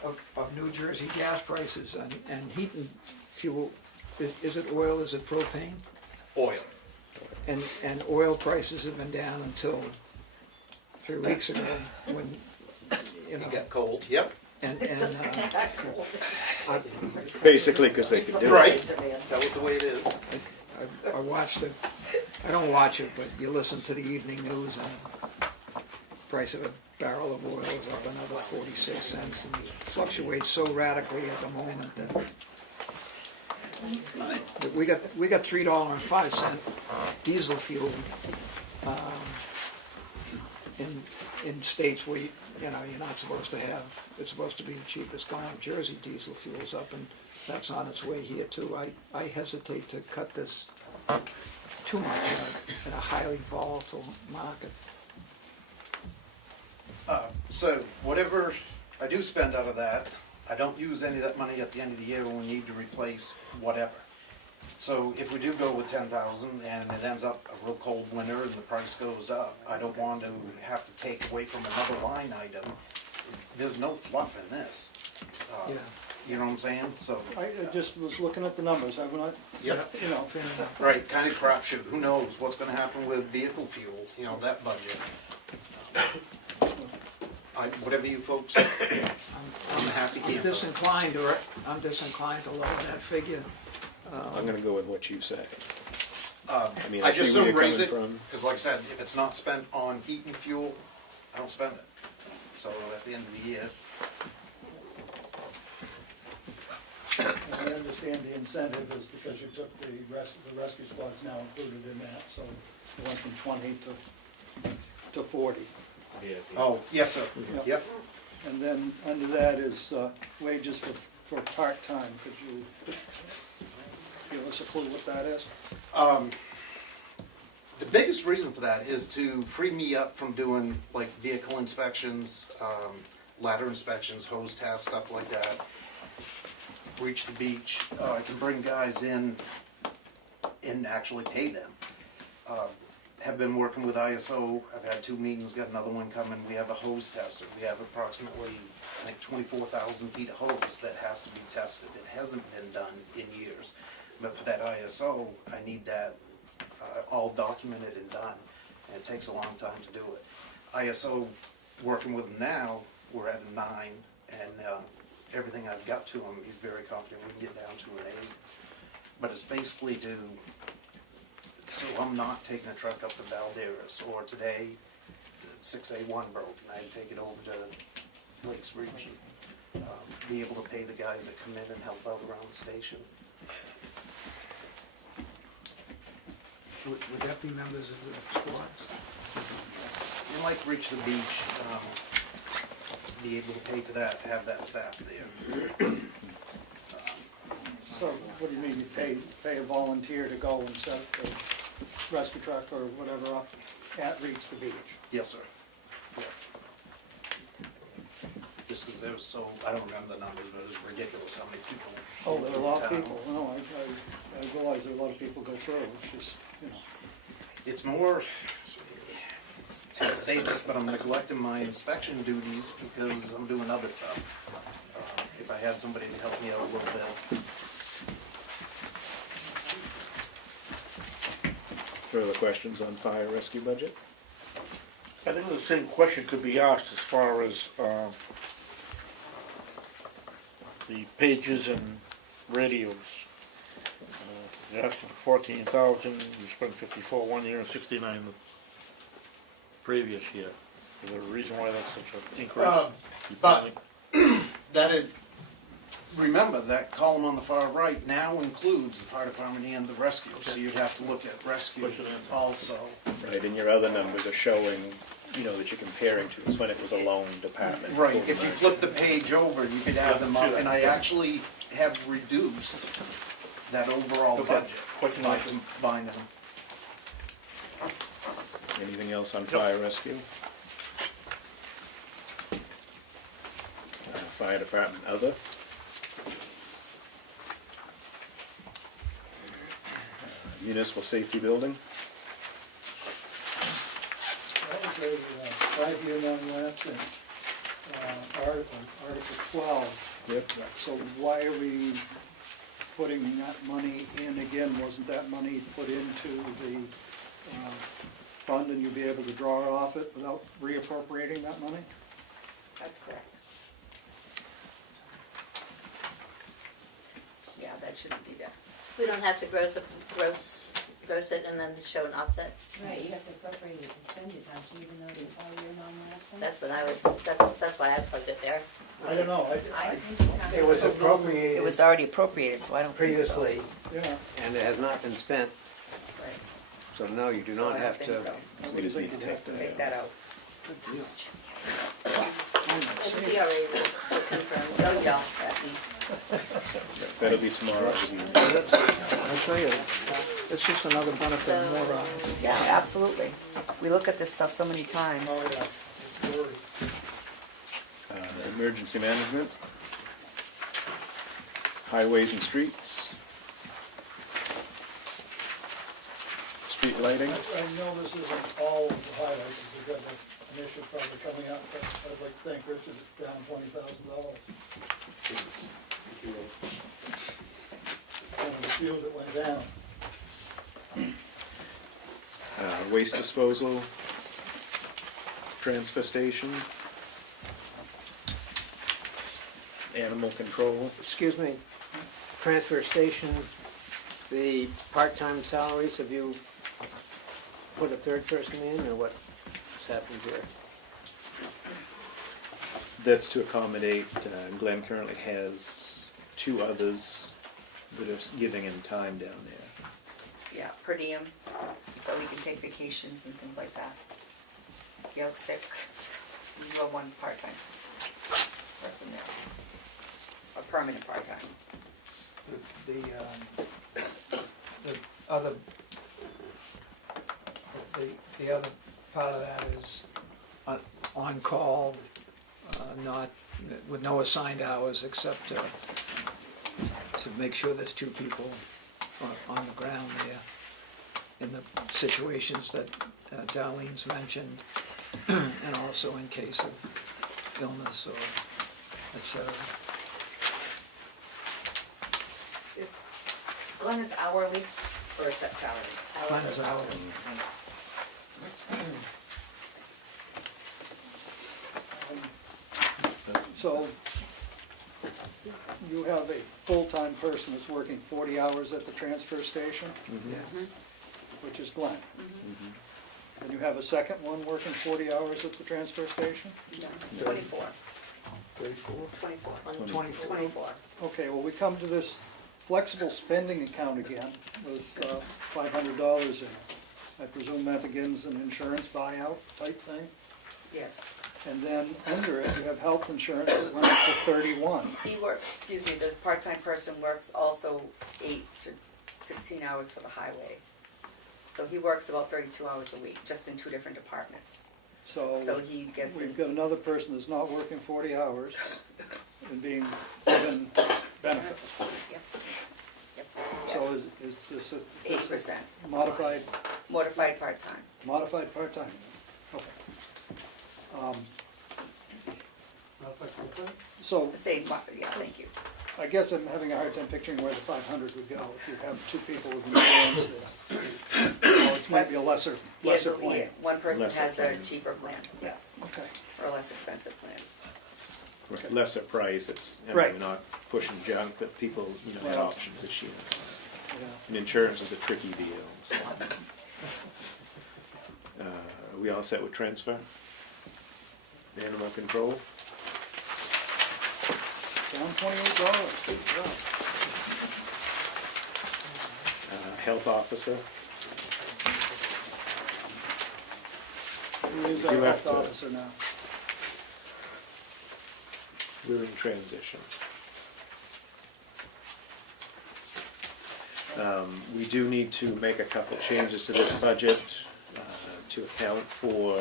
number. of New Jersey gas prices and heat and fuel. Is it oil, is it propane? Oil. And oil prices have been down until 3 weeks ago when, you know, It got cold, yep. and Basically, because they could do it. Right. Is that what the way it is? I watched it, I don't watch it, but you listen to the evening news and the price of a barrel of oil is up another 46 cents and it fluctuates so radically at the moment that we got $3.05 diesel fuel in states where you're not supposed to have, it's supposed to be the cheapest going. Jersey diesel fuel's up and that's on its way here too. I hesitate to cut this too much in a highly volatile market. So whatever I do spend out of that, I don't use any of that money at the end of the year when we need to replace whatever. So if we do go with 10,000 and it ends up a real cold winter and the price goes up, I don't want to have to take away from another line item. There's no fluff in this. Yeah. You know what I'm saying? So, I just was looking at the numbers, I'm not, yep. you know, Right, kind of crapshoot. Who knows what's gonna happen with vehicle fuel, that budget. Whatever you folks, I'm happy I'm camper. disinclined to lower that figure. I'm gonna go with what you say. I mean, I I see just where soon you're raise coming it, from. because like I said, if it's not spent on heat and fuel, I don't spend it. So at the end of the year, I understand the incentive is because you took the rescue squad's now included in that, so it went from 20 to 40. oh, yes, sir, Yep. yep. And then under that is wages for part-time. Could you give us a clue what that is? The biggest reason for that is to free me up from doing like vehicle inspections, ladder inspections, hose tests, stuff like that. Reach the beach, I can bring guys in and actually pay them. Have been working with ISO, I've had 2 meetings, got another one coming. We have a hose tester. We have approximately, I think, 24,000 feet of hose that has to be tested. It hasn't been done in years. But for that ISO, I need that all documented and done. And it takes a long time to do it. ISO, working with them now, we're at a 9, and everything I've got to him, he's very confident we can get down to an 8. But it's basically so I'm not taking a truck up to Valderas, or today, 6A1 broke, and I had to take it over to Lakes Region. Be able to pay the guys that come in and help out around the station. Would that be members of the squads? And like Reach the Beach, be able to pay for that, have that staff there. So what do you mean, you pay a volunteer to go and set the rescue truck or whatever up at Reach the Beach? Yes, sir. Yeah. Just because there was I don't remember the numbers, but it was ridiculous how many people. Oh, there are a lot of town. people, no, I realize there are a lot of people go through, it's just, It's more, I say this, but I'm neglecting my inspection duties because I'm doing other stuff. If I had somebody to help me out a little bit. Further questions on fire rescue budget? I think the same question could be asked as far as the pages and radios. You're asking for 14,000. You spent 54 1 year and 69 the previous year. Is there a reason why that's such an increase? But remember that column on the far right now includes the fire department and the rescue, so you'd have to look at rescue also. Right, and your other numbers are showing you know, that you're comparing to is when it was a lone department. Right, before if you the flip the page over, you could add them up, and I actually have reduced that overall Okay. budget by combining them. merger. Anything else on fire rescue? Fire department other? Municipal safety building? That was a 5-year non-lapse in Article 12. Yep. So why are we putting that money in again? Wasn't that money put into the fund and you'd be able to draw off it without reappropriating that money? That's correct. Yeah, that shouldn't be there. We don't have to gross it and then show an offset? Right, you have to appropriate it to spend it, don't you, even though it's all your non-lapsing? That's what I was, that's why I plugged it there. I don't know, It was appropriated It was already appropriated, so I don't think so. previously, yeah. and it has not been spent, Right. so no, you do So I not don't have think to. so. We just need to take that Take out. that out. And CRA will confirm, they'll yell at me. That'll be tomorrow, isn't it? I tell you, it's just another benefit of morons. Yeah, absolutely. We look at this stuff so many times. Oh, yeah. Emergency management? Highways and streets? Street lighting? I know this isn't all of the highlights, we've got an issue probably coming up, but I'd like to thank Richard, it's down $20,000. One of the few that went down. Waste disposal? Transfer station? Animal control? Excuse me, transfer station, the part-time salaries, have you put a third person in, or what's happened here? That's to accommodate, Glenn currently has 2 others that are giving him time down there. Yeah, per diem, so we can take vacations and things like that. If you're out sick, you have one part-time person there. A permanent part-time. The other part of that is on call, not, with no assigned hours except to make sure there's 2 people on the ground there in the situations that Darlene's mentioned, and also in case of illness or et cetera. Is Glenn is hourly or a set salary? Mine is hourly. So you have a full-time person that's working 40 hours at the transfer station, which is Glenn. And you have a second one working 40 hours at the transfer station? 24. 34? 24. 24. Okay, well, we come to this flexible spending account again with $500 in it. I presume that again is an insurance buyout type thing? Yes. And then under it, you have health insurance that went up to 31. He works, excuse me, the part-time person works also 8 to 16 hours for the highway. So he works about 32 hours a week, just in 2 different departments. So he gets, We've got another person that's not working 40 hours and being given benefits. Yep. So is this a? 8%. Modified, Modified part-time. modified part-time? Okay. So Same, yeah, thank you. I guess I'm having a hard time picturing where the 500 would go if you have 2 people with insurance there. Well, it might be a lesser Yes, plan. one person Lesser has a plan. cheaper plan, yes, Okay. or a less expensive plan. Right, lesser price, it's, I mean, Right. we're not pushing junk, but people, you know, had Well, options this year. Yeah. And insurance is a tricky deal, so. Are we all set with transfer? Animal control? Down $28. Good job. Health officer? Who is You our have health to- officer now? We're in transition. We do need to make a couple of changes to this budget to account for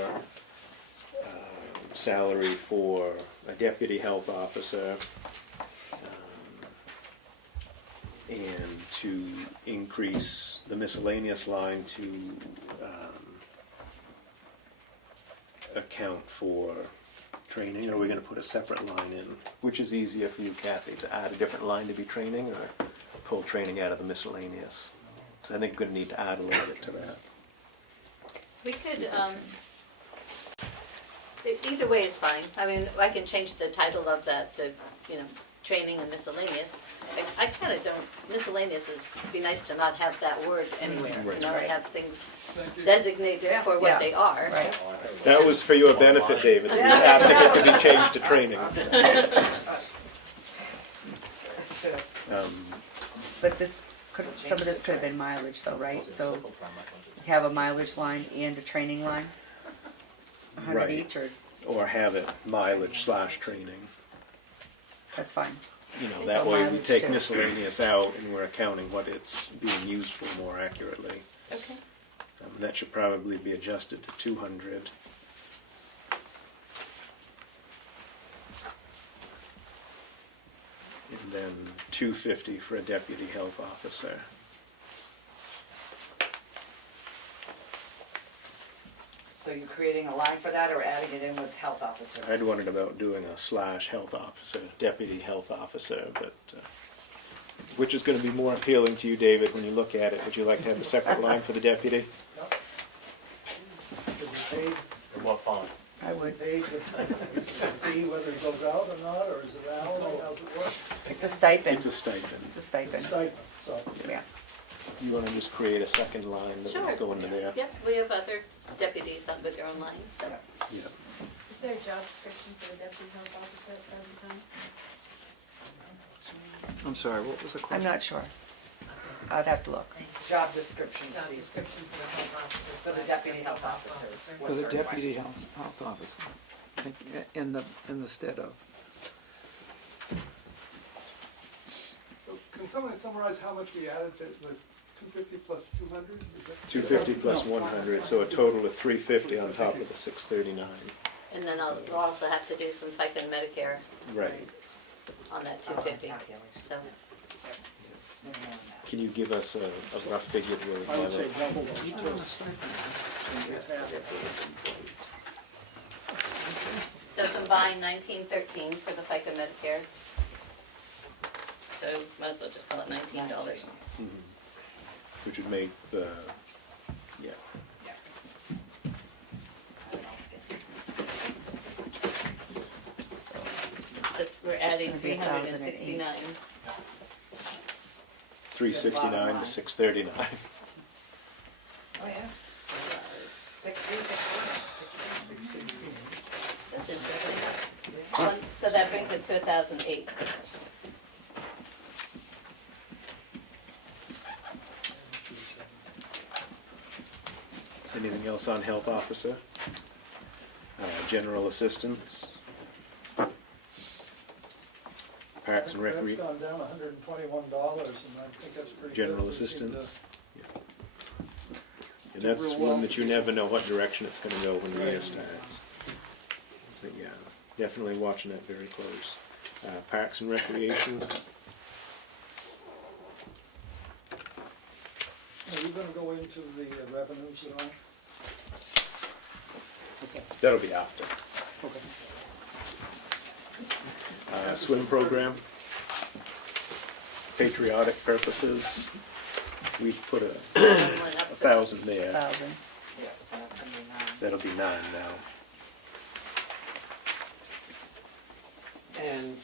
salary for a deputy health officer, and to increase the miscellaneous line to account for training. Or are we going to put a separate line in? Which is easier for you, Kathy, to add a different line to be training, or pull training out of the miscellaneous? Because I think we're going to need to add a little bit to that. We could, either way is fine. I mean, I can change the title of that to, training and miscellaneous. I kind of don't, miscellaneous is, be nice to not have that word anywhere, Right. have things designated for what they are. Right. That was for your benefit, David. We asked if it could be changed to training. But some of this could have been mileage though, right? So have a mileage line and a training line? 100 Right. each, or, Or have it mileage/training. that's fine. That way we mileage take too. miscellaneous out and we're accounting what it's being used for more accurately. Okay. That should probably be adjusted to 200. And then 250 for a deputy health officer. So you're creating a line for that or adding it in with health officer? I'd wondered about doing a /health officer, deputy health officer, but which is going to be more appealing to you, David, when you look at it? Would you like to have a separate line for the deputy? Should we pay, And what font? I would. pay the fee whether it goes out or not, or is it hourly, how's it work? It's a stipend. It's a stipend. It's a stipend, Stipend, so. yeah. You want to just create a second line that Sure. would go into there? Yep, we have other deputies up with their own lines, so. Yeah. Is there a job description for the deputy health officer at the present time? I'm sorry, what was the I'm question? not sure. I'd have to look. Job description, Job Steve, description for the health officer. for the deputy health officer. For What's the her deputy question? health officer, I think, in the stead of. So can someone summarize how much we added to the 250 plus 200? 250 plus 100, so a total of 350 on top of the 639. And then we'll also have to do some FICA and Medicare Right. on that 250, so. Can you give us a rough figure to where we I would have say it? double those two. So combine 1913 for the FICA Medicare. So might as well just call it $19. Which would make the, yeah. So we're adding It's gonna be 369. 369 to 639. Oh, yeah. 6,360. That's interesting. So that brings it to 1,008. Anything else on health officer? General assistance? Parks and That's Recreation? gone down $121, and I think that's pretty good. General We seem to- assistance? And that's one that you never know what direction it's gonna go when Rita starts. But yeah, definitely watching that very close. Parks and Recreation? Are you gonna go into the revenues at all? Okay, That'll be after. okay. Swim program? Patriotic purposes? We've put a 1,000 there. 1,000. Yeah, so that's gonna be 9. That'll be 9 now. And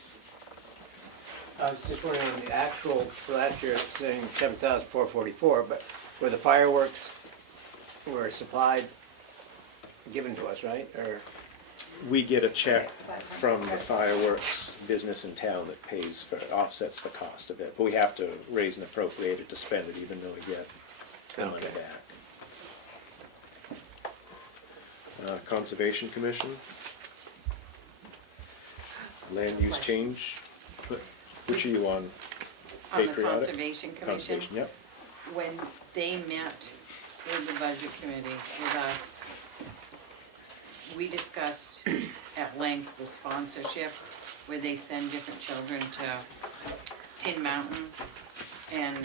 I was just wondering, on the actual, for last year, it's saying 7,444, but were the fireworks were supplied, given to us, right? Or We get a check from the fireworks business in town that pays for, offsets the cost of it. But we have to raise and appropriate it to spend it, even though we get the money back. Conservation Commission. Land use change, which are you on? On the Patriotic? Conservation Commission, Conservation, yep. when they met with the budget committee with us, we discussed at length the sponsorship, where they send different children to Tin Mountain, and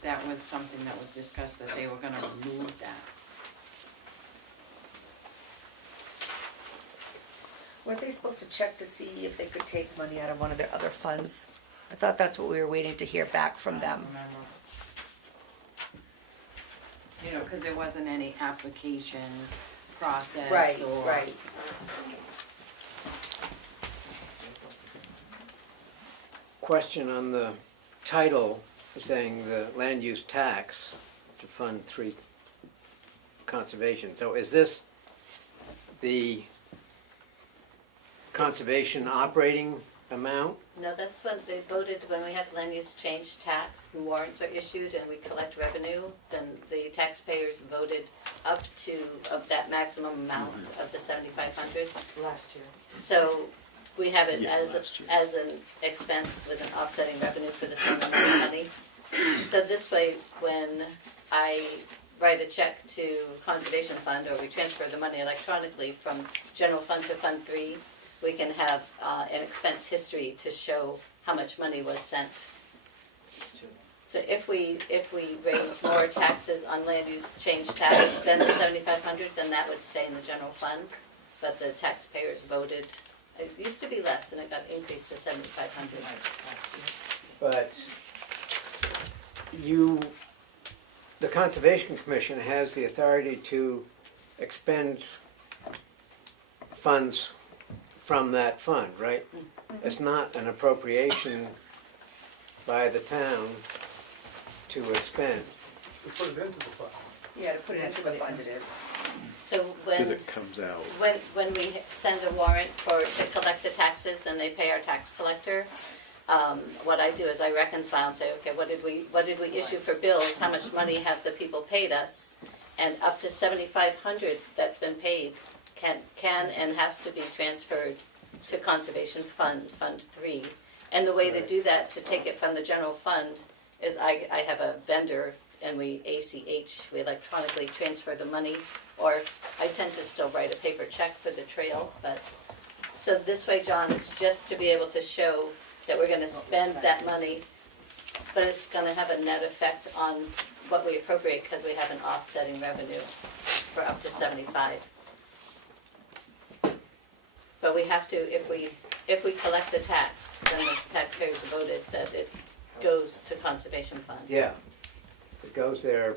that was something that was discussed, that they were gonna remove that. Weren't they supposed to check to see if they could take money out of one of their other funds? I thought that's what we were waiting to hear back from them. You know, cause there wasn't any application process Right, or. right. Question on the title, saying the land use tax to fund 3 conservation. So is this the conservation operating amount? No, that's when they voted, when we have land use change tax, and warrants are issued and we collect revenue, then the taxpayers voted up to of that maximum amount of the 7,500. Last year. So we have it Yeah, as last year. as an expense with an offsetting revenue for the same amount of money. So this way, when I write a check to Conservation Fund, or we transfer the money electronically from General Fund to Fund 3, we can have an expense history to show how much money was sent. So if we raise more taxes on land use change tax than the 7,500, then that would stay in the general fund. But the taxpayers voted, it used to be less and it got increased to 7,500. But the Conservation Commission has the authority to expend funds from that fund, right? It's not an appropriation by the town to expend. We put it into the fund. Yeah, to put it into the fund it is. So Because it comes out. when we send a warrant to collect the taxes and they pay our tax collector, what I do is I reconcile and say, okay, what did we issue for bills? How much money have the people paid us? And up to 7,500 that's been paid can and has to be transferred to Conservation Fund, Fund 3. And the way to do that, to take it from the general fund, is I have a vendor and we ACH, we electronically transfer the money, or I tend to still write a paper check for the trail, but, so this way, John, it's just to be able to show that we're gonna spend that money, but it's gonna have a net effect on what we appropriate, because we have an offsetting revenue for up to 75. But we have to, if we collect the tax, then the taxpayers voted that it goes to Conservation Fund. Yeah, it goes there,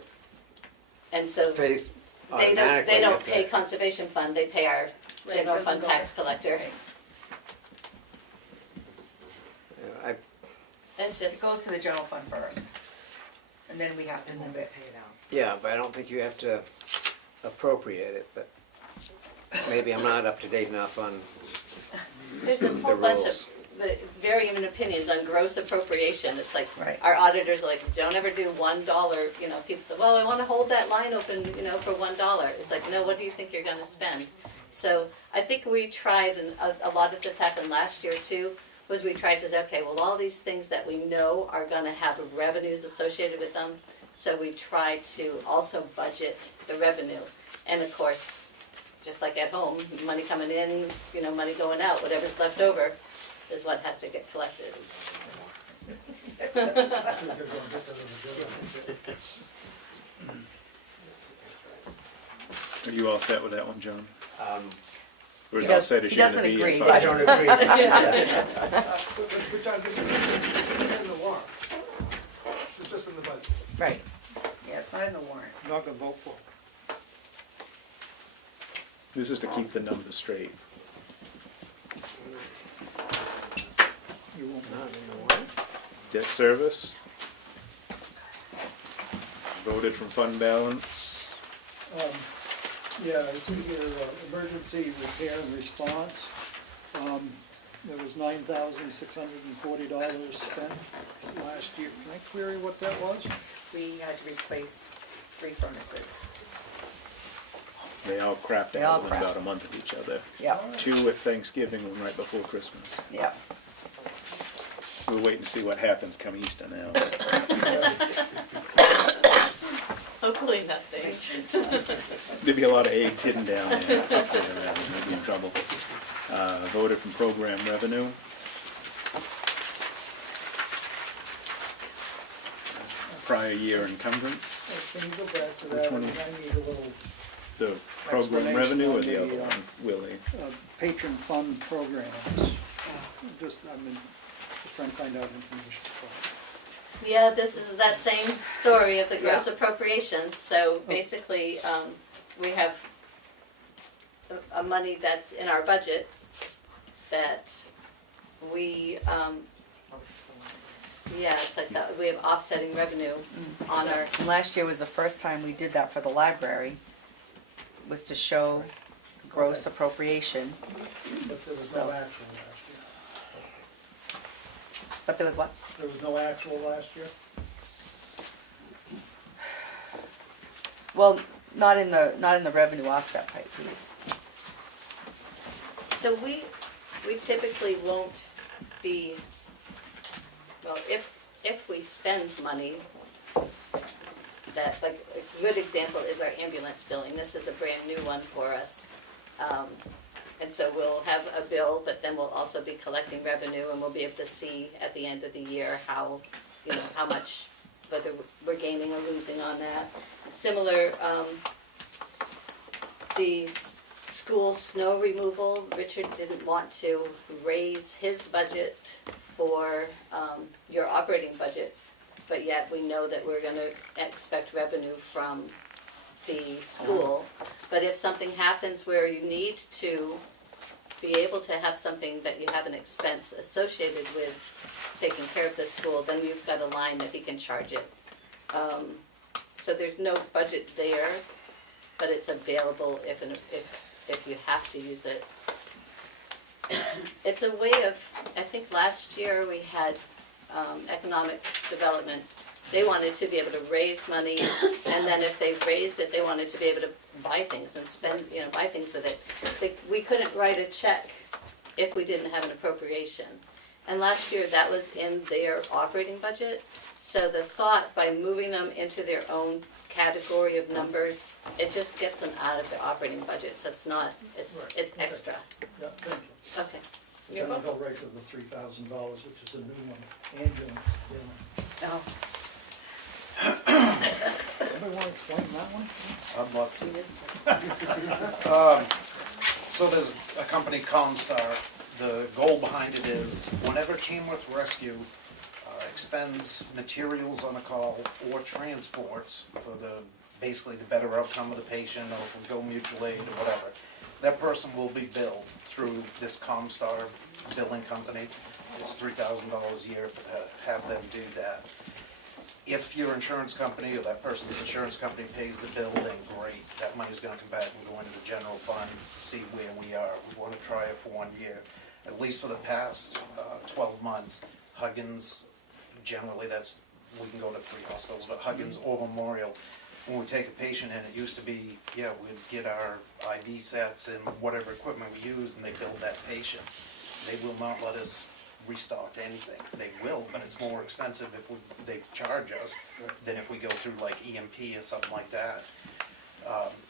And so pays they automatically. don't at the- pay Conservation Fund, they pay our Right, general doesn't fund go- tax collector. I It's It just, goes to the general fund first, and then we have to move it. Yeah, but I don't think you have to appropriate it, but maybe I'm not up to date enough on there's this the whole bunch of rules. varying opinions on gross appropriation. It's like, Right. our auditors are like, don't ever do $1, people say, well, I wanna hold that line open, for $1. It's like, no, what do you think you're gonna spend? So I think we tried, and a lot of this happened last year too, was we tried to say, okay, well, all these things that we know are gonna have revenues associated with them, so we try to also budget the revenue. And of course, just like at home, money coming in, money going out, whatever's left over is what has to get collected. Are you all set with that one, John? Or is He all does- set as he you're gonna doesn't be? agree. in I five don't years? agree. But John, this is in the warrant. This is just in the budget. Right. Yeah, it's not in the warrant. Not gonna vote for it. This is to keep the numbers straight. You won't Not in the warrant. Debt service. Voted from fund balance. Yeah, I see here, emergency repair and response. There was $9,640 spent last year. Can I query what that was? We had to replace 3 furnaces. They all crapped They all out within crapped. about a month of each other. Yep, 2 at Thanksgiving and right before Christmas. yep. We're waiting to see what happens come Easter now. Hopefully nothing. There'd be a lot of eggs hidden down there, up there, and we'd be in trouble. Voted from program revenue. Prior year encumbrance, Can you go back to Which that? one I is- need a little the program Explanation revenue or on the the, other one, Willie? patron fund programs. Just, I mean, just trying to find out information. Yeah, this is that same story of the gross Yeah. appropriations. So basically, we have a money that's in our budget that we, yeah, it's like that, we have offsetting revenue on our, And last year was the first time we did that for the library, was to show gross appropriation. But there was So- no actual last year. But there was what? There was no actual last year? Well, not in the revenue offset piece. so we typically won't be, well, if we spend money, that, like, a good example is our ambulance billing. This is a brand new one for us. And so we'll have a bill, but then we'll also be collecting revenue, and we'll be able to see at the end of the year how, you know, how much, whether we're gaining or losing on that. Similar, the school snow removal, Richard didn't want to raise his budget for your operating budget, but yet we know that we're gonna expect revenue from the school. But if something happens where you need to be able to have something that you have an expense associated with taking care of the school, then you've got a line that he can charge it. So there's no budget there, but it's available if you have to use it. It's a way of, I think last year we had economic development. They wanted to be able to raise money, and then if they raised it, they wanted to be able to buy things and spend, you know, buy things with it. We couldn't write a check if we didn't have an appropriation. And last year, that was in their operating budget. So the thought, by moving them into their own category of numbers, it just gets them out of the operating budget, so it's not, it's extra. Yeah, thank you. Okay. You're Then I'll welcome. go right to the $3,000, which is a new one, ambulance billing. Oh, Anybody want to explain that one? I'd love you to. missed it. So there's a company, Comstar. The goal behind it is whenever Tamworth Rescue expends materials on a call or transports for basically the better outcome of the patient, or if we go mutual aid or whatever, that person will be billed through this Comstar billing company. It's $3,000 a year to have them do that. If your insurance company or that person's insurance company pays the bill, then great. That money's gonna come back and go into the general fund, see where we are. We wanna try it for 1 year. At least for the past 12 months, Huggins, generally we can go to 3 hospitals, but Huggins or Memorial, when we take a patient in, it used to be, yeah, we'd get our IV sets and whatever equipment we use, and they bill that patient. They will not let us restock anything. They will, but it's more expensive if they charge us than if we go through like EMP or something like that.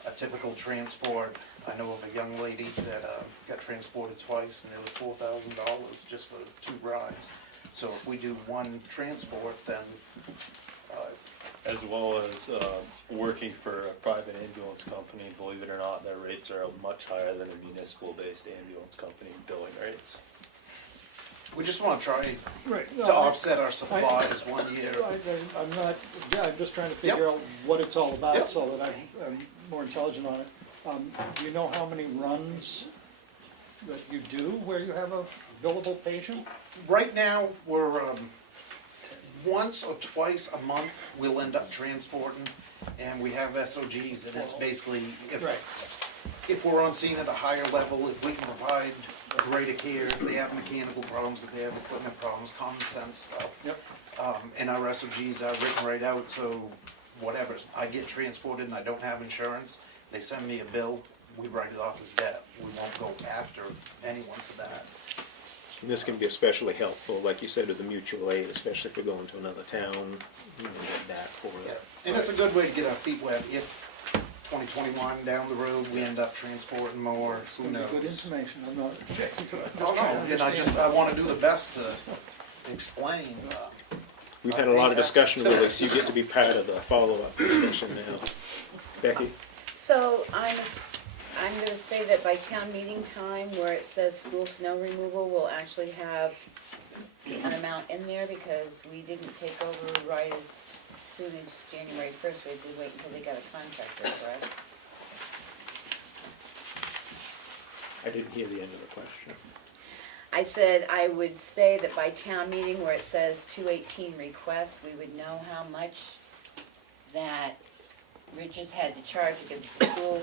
A typical transport, I know of a young lady that got transported twice, and it was $4,000 just for 2 rides. So if we do 1 transport, then as well as working for a private ambulance company, believe it or not, their rates are much higher than a municipal-based ambulance company billing rates. we just want to try Right. to offset our supplies 1 year. I'm not, yeah, I'm just trying to figure out what it's all about so that I'm more intelligent on it. Do you know how many runs that you do where you have a billable patient? Right now, we're once or twice a month, we'll end up transporting, and we have SOGs, and it's basically, if we're on scene at a higher level, if we can provide greater care, if they have mechanical problems, if they have equipment problems, common sense stuff. And our SOGs are written right out, so whatever, I get transported and I don't have insurance, They send me a bill, we write it off as debt. We won't go after anyone for that. And this can be especially helpful, like you said, with the mutual aid, especially if we're going to another town, you know, get back for it. And it's a good way to get our feet wet if 2021 down the road, we end up transporting more, It's who gonna be knows? good information, I'm not. No, no, and I wanna do the best to explain. We've had a lot of discussion with this, you get to be part of the follow-up discussion now. Becky? So I'm gonna say that by town meeting time, where it says school snow removal, we'll actually have an amount in there, because we didn't take over right as soon as January 1st, we did wait until they got a contractor, correct? I didn't hear the end of the question. I said I would say that by town meeting where it says 218 requests, we would know how much that Richards had to charge against the school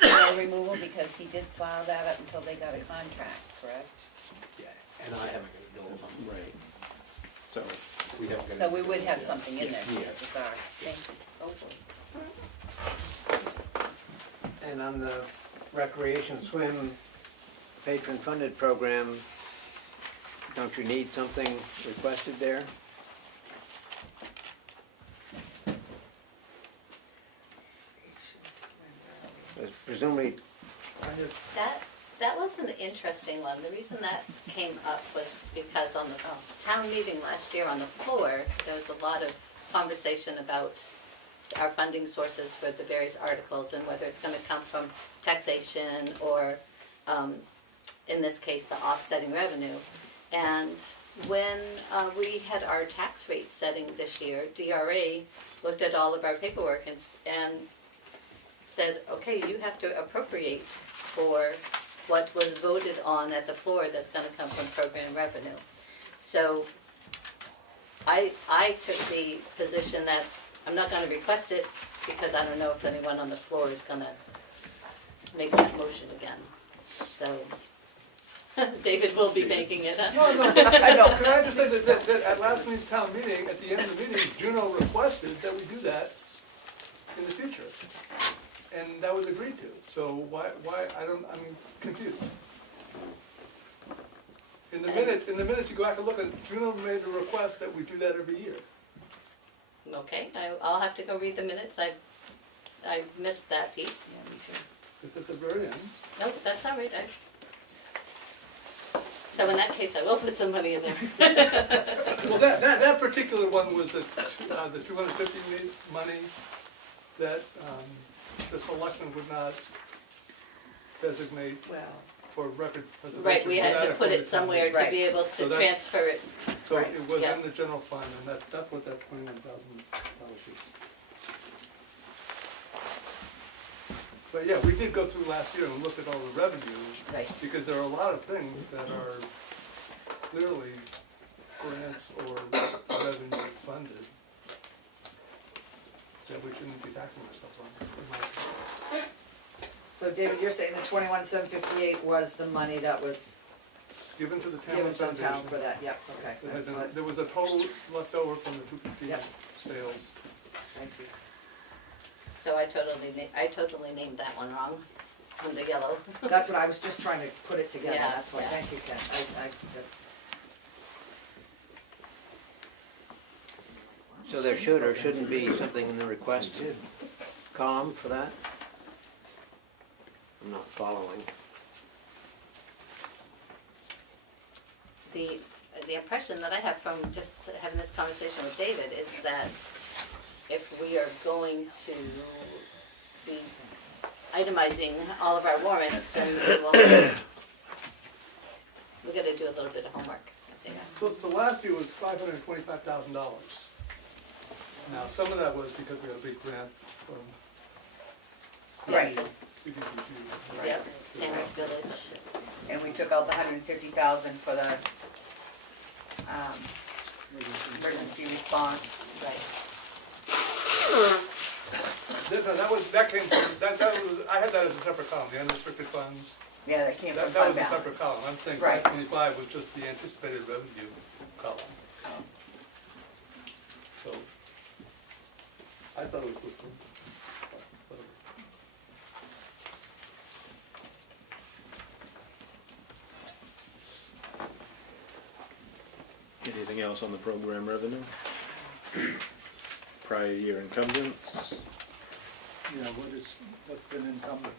snow removal, because he did plow that up until they got a contract, correct? Yeah, and I haven't got a bill from them. Right. So, We haven't got So a we bill would have yet. something in there, Yeah. chances are. Thank you. Hopefully. And on the recreation swim patron funded program, don't you need something requested there? Presumably, That was an interesting one. The reason that came up was because on the town meeting last year on the floor, there was a lot of conversation about our funding sources for the various articles and whether it's going to come from taxation or, in this case, the offsetting revenue. And when we had our tax rate setting this year, DRA looked at all of our paperwork and said, okay, you have to appropriate for what was voted on at the floor that's going to come from program revenue. So I took the position that I'm not going to request it because I don't know if anyone on the floor is going to make that motion again. So David will be making it. No, can I just say that at last week's town meeting, at the end of the meeting, Juno requested that we do that in the future. And that was agreed to, so why, I'm confused. In the minutes, you go back and look at, Juno made a request that we do that every year. Okay, I'll have to go read the minutes. I missed that piece. Yeah, me too. It's at the very end. Nope, that's all right. So in that case, I will put some money in there. Well, that particular one was the 250 money that the selectmen would not designate for record preservation. Right, we had to put it somewhere to be able So to that's- transfer it. So it was Yeah. in the general fund, and that's what that $21,000 is. But yeah, we did go through last year and look at all the revenues. Right. Because there are a lot of things that are clearly grants or revenue funded that we shouldn't be taxing ourselves on, in my opinion. So David, you're saying the 21,758 was the money that was Given to the town. given to the town foundation. for that, yep, okay. There had That's been- what- There was a total left over from the 250 Yep. sales. Thank you. So I totally named that one wrong in the yellow. That's what I was just trying to put it together, Yeah, that's why, yeah. thank you, Ken. That's. so there should or shouldn't be something in the request column for that? I'm not following. The impression that I have from just having this conversation with David is that if we are going to be itemizing all of our warrants, then we gotta do a little bit of homework, I think. So last year was $525,000. Now, some of that was because we had a big grant from Right. CDBG. Yep, Sandwich Village. And we took out the 150,000 for the, emergency response. Right. That came from, I had that as a separate column, the unrestricted funds. Yeah, that came from That fund was a balance. separate column. I'm saying Right. 525 was just the anticipated revenue column. So, I thought it was good. Anything else on the program revenue? Prior year encumbrance? Yeah, what's been encumbered?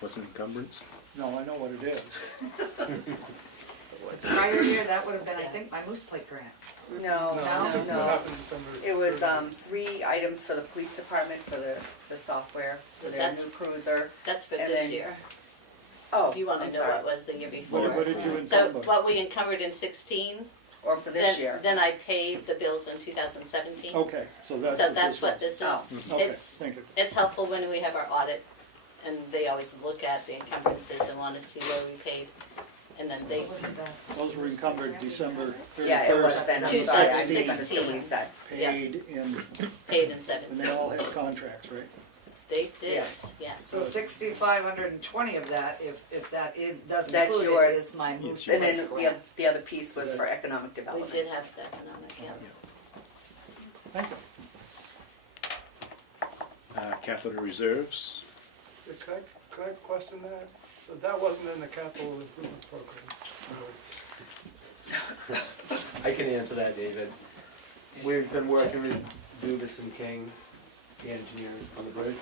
What's an encumbrance? No, I know what it is. Prior year, that would have been, I think, my Moose Plate grant. No, What no. happened December? It was 3 items for the police department for the software, for their That's- new cruiser. That's for And this then- year. Oh, If you wanna I'm know sorry. what was the year before. What did you So encumber? what we encumbered in 16, Or for this then, year. then I paid the bills in 2017. Okay, so that's So what that's this what was. this is. Oh. Okay, It's, thank you. it's helpful when we have our audit, and they always look at the encumbrances and wanna see where we paid. And then they, Those were encumbered December 31st. Yeah, it was then, I'm sorry, I 2016. misunderstood what he said. Paid in, paid in and 17. they all had contracts, right? They did, Yes. yes. So 6,520 of that, if that doesn't That's include it, yours. is my Moose And Plate then grant. the other piece was for economic We development. did have the economic, yeah. Thank you. Capital reserves? Could I question that? So that wasn't in the capital improvement program. I can answer that, David. We've been working with Dubus and King, the engineers on the bridge.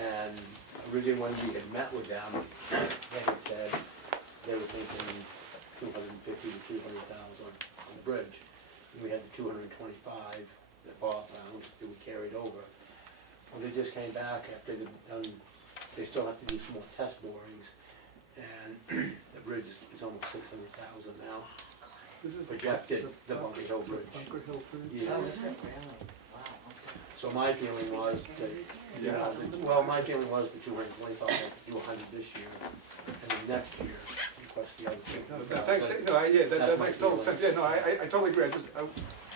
And originally when we had met with them, they had said they were thinking 250 to 300,000 on the bridge. And we had the 225 that Bob found that we carried over. Well, they just came back after they've done, they still have to do some more test borings. And the bridge is almost 600,000 now. This is Projected, the Bunker Hill Bridge. Bunker Hill Bridge. Yes. Oh, is it really? Wow, okay. So my feeling was that, you know, well, my feeling was the 225, do 100 this year, and then next year, request the other No, 200,000. that That's my makes total feeling. sense. Yeah, no, I totally agree. I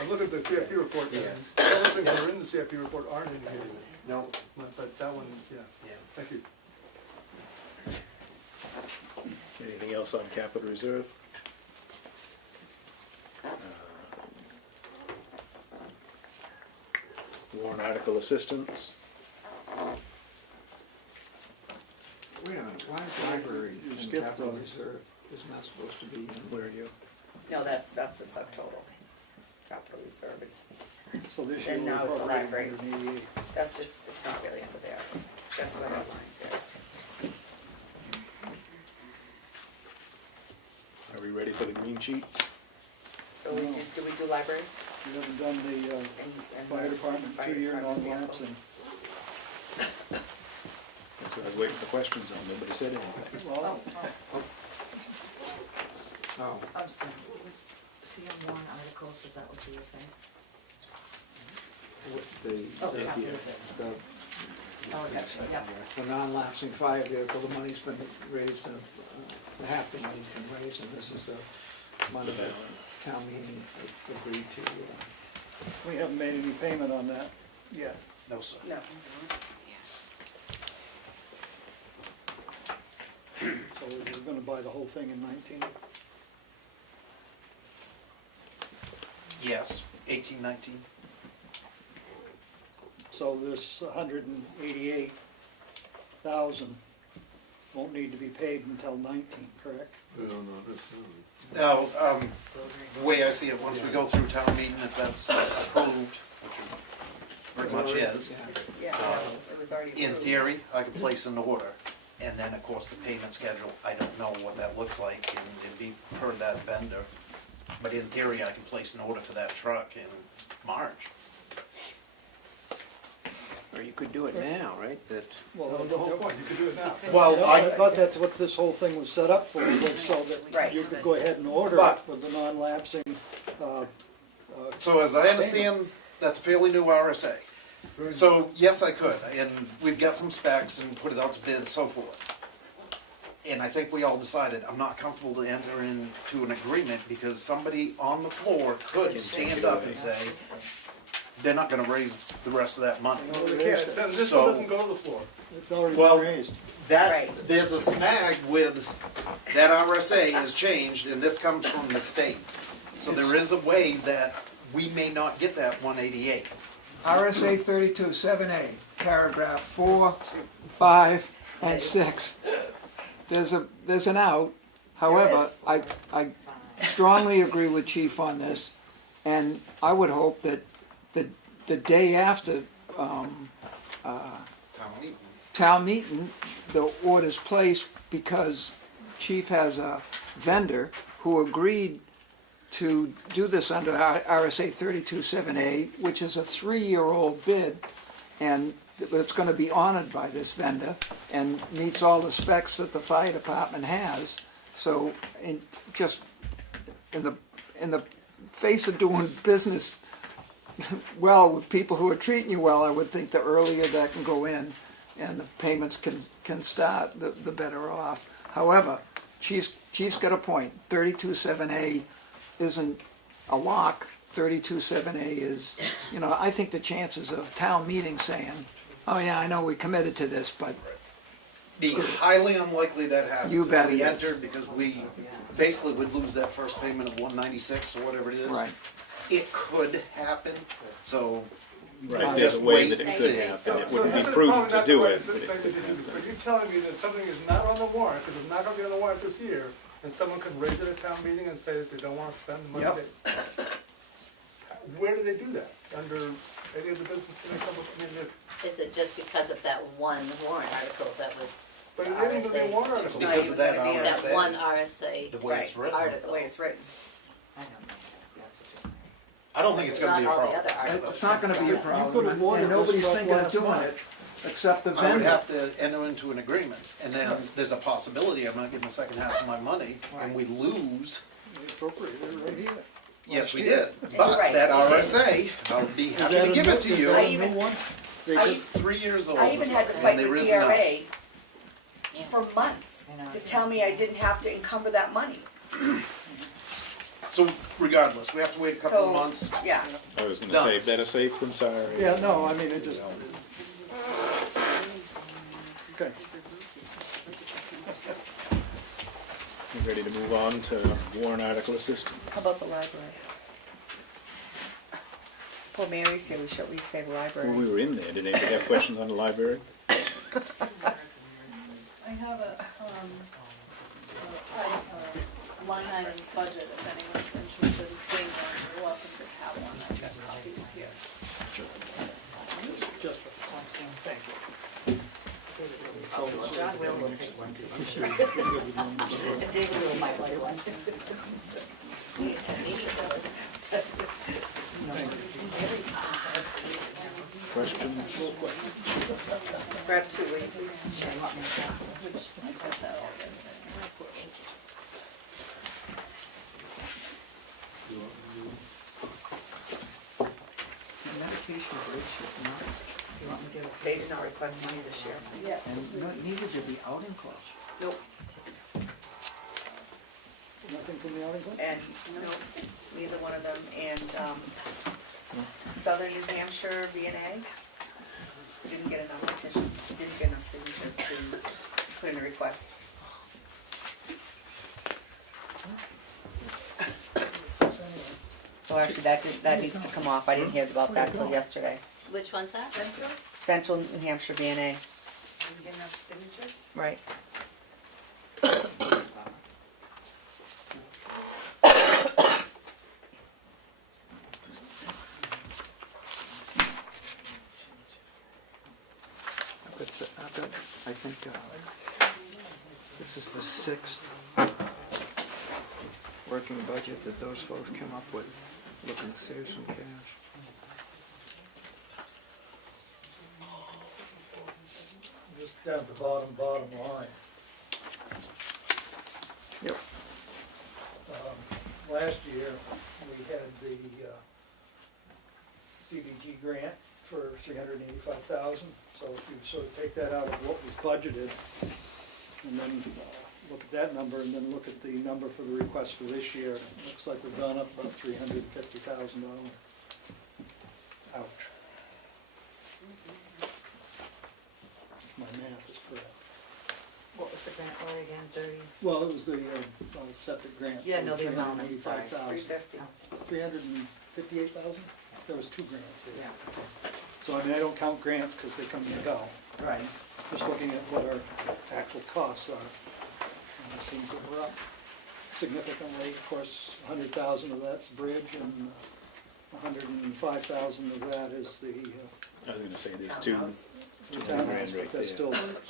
look at the CFP report, and Yes. some of the things that are in the CFP report aren't in here. No, But that one, yeah, yeah. thank you. Anything else on capital reserve? Warrant article assistance? Wait a minute, why is library You and skipped capital the- reserve is not supposed to be in? Where are you? No, that's the subtotal. Capital reserve, So this year And we're now it's the appropriating library. 188. that's just, it's not really under there. That's what that line's there. Are we ready for the green sheet? So do we do library? We haven't done the And fire department fire 2-year department non-lapsing. That's what I was waiting for questions on, nobody said anything. Well, Oh, I'm sorry. See on warrant articles, is that what you were saying? the, Oh, the- capital yeah, reserve. Oh, gotcha, yep. the non-lapsing fire vehicle, the money's been raised, half the money's been raised, and this is the money that town meeting agreed to. we haven't made any payment on that yet. No, sir. No. So we're gonna buy the whole thing in 19. Yes, 18, 19. So this 188,000 won't need to be paid until 19, correct? No, not necessarily. Now, the way I see it, once we go through town meeting, if that's approved, which it pretty much is, Yeah, it was already in approved. theory, I can place an order. And then, of course, the payment schedule, I don't know what that looks like, and it'd be per that vendor. But in theory, I can place an order for that truck in March. Or you could do it now, right? That, Well, The whole point, you could do it now. Well, I thought that's what this whole thing was set up for, was so that Right. you could go ahead and order it But- with the non-lapsing. So as I understand, that's a fairly new RSA. So yes, I could, and we've got some specs and put it out to bid and so forth. And I think we all decided, I'm not comfortable to enter into an agreement because somebody on the floor could stand up and say, they're not gonna raise the rest of that money. No, they can't. Then this So- one doesn't go to the floor. It's already Well, been raised. That, Right. there's a snag with, that RSA has changed, and this comes from the state. So there is a way that we may not get that 188. RSA 32-7A, paragraph 4, 5, and 6. There's an out, however, is. I strongly agree with Chief on this, and I would hope that the day after town meeting, the order's placed, because Chief has a vendor who agreed to do this under RSA 32.7A, which is a 3-year-old bid, and it's going to be honored by this vendor and meets all the specs that the fire department has. So, in the face of doing business well with people who are treating you well, I would think the earlier that can go in and the payments can start, the better off. However, Chief's got a point. 32.7A isn't a lock. 32.7A is, I think the chances of town meeting saying, oh yeah, I know we committed to this, but Be highly unlikely that happens. You bet We it is. entered because we basically would lose that first payment of 196 or whatever it is. Right. It could happen, so Right, just there's a way wait that it and could see. happen. It So wouldn't be this is prudent probably to do not it, the but right it thing could to do. happen. But you're telling me that something is not on the warrant, because it's not gonna be on the warrant this year, and someone can raise it at town meeting and say that they don't wanna spend the money. Yep. Where do they do that? Under any of the business that they come up with? Is it just because of that one warrant article that was But it isn't even RSA? a warrant article. Because of that That RSA. one RSA The way it's written. article. The way it's written. I don't think it's gonna be a Not all the problem. other articles. it's not going to be a You put a problem, water and nobody's bill thinking of last doing month. it except the I would vendor. have to enter into an agreement, and then there's a possibility I'm not getting the second half of my money, and we lose. We appropriated it right here. Yes, we did, but Right, that we did. RSA, I'll be Is happy that to a give new- it to is you. that I a even- new one? They I- just, 3 years old. I even had to and fight there with is enough. DRA for months to tell me I didn't have to encumber that money. So regardless, we have to wait a couple of So, months. yeah. I was gonna Done. say, better safe than sorry. yeah, no, I mean, it just, okay. You ready to move on to warrant article assistance? How about the library? Poor Mary's here, we say the library. When we were in there, did anybody have questions on the library? I have a line item budget, if anyone's interested in seeing one, you're welcome to have one, I've got copies here. Just for, thank you. John will take one too. And David will might like one. Questions? Grab two, will you please? Which, I got that already. Medication breaks your mouth. You want me to, they did not request money this year. Yes. And neither did the outing club. Nope. Nothing from the outing club? And, nope, neither one of them, and, Southern New Hampshire VNA didn't get enough petitions, didn't get enough signatures to put in a request. So actually, that needs to come off, I didn't hear about that till yesterday. Which one's that? Central, Central New Hampshire VNA, didn't get enough signatures? right. I think this is the 6th working budget that those folks came up with, looking to save some cash. Just down at the bottom line. Yep. Last year, we had the CDG grant for $385,000. So if you sort of take that out of what was budgeted, and then look at that number, and then look at the number for the request for this year, it looks like we've gone up about $350,000. Ouch. If my math is correct. What was the grant for again, 30? Well, it was the septic grant. Yeah, no, the amount, I'm sorry. 385,000. 350. 358,000? There was 2 grants there. So I mean, I don't count grants because they come and go. Right. Just looking at what our actual costs are. And it seems that we're up. significantly. Of course, 100,000 of that's bridge, and 105,000 of that is the I was gonna say, there's two townhouse, grand but right that there.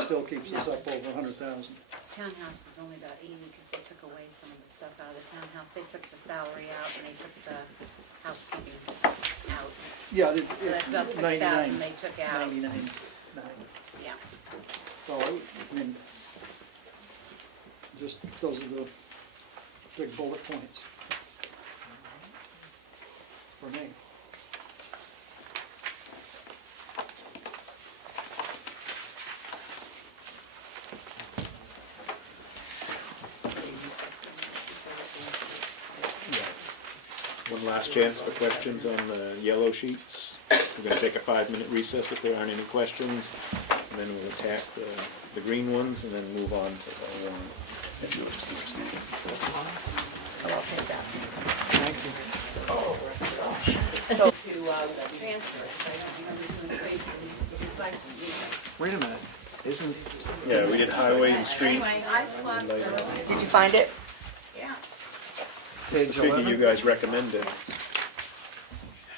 still keeps us up over 100,000. Townhouse is only about 80 because they took away some of the stuff out of the townhouse. They took the salary out and they took the housekeeping out. Yeah, So that's about 6,000 they took out. 99.9. Yeah. So, I mean, just, those are the big bullet points for me. One last chance for questions on the yellow sheets. We're gonna take a 5-minute recess if there aren't any questions, and then we'll attack the green ones, and then move on to the warrant. So to transfer, recycling. Wait a minute, isn't, Yeah, we did highway and street. Anyway, I slept. Did you find it? Yeah. It's the Page figure 11? you guys recommended.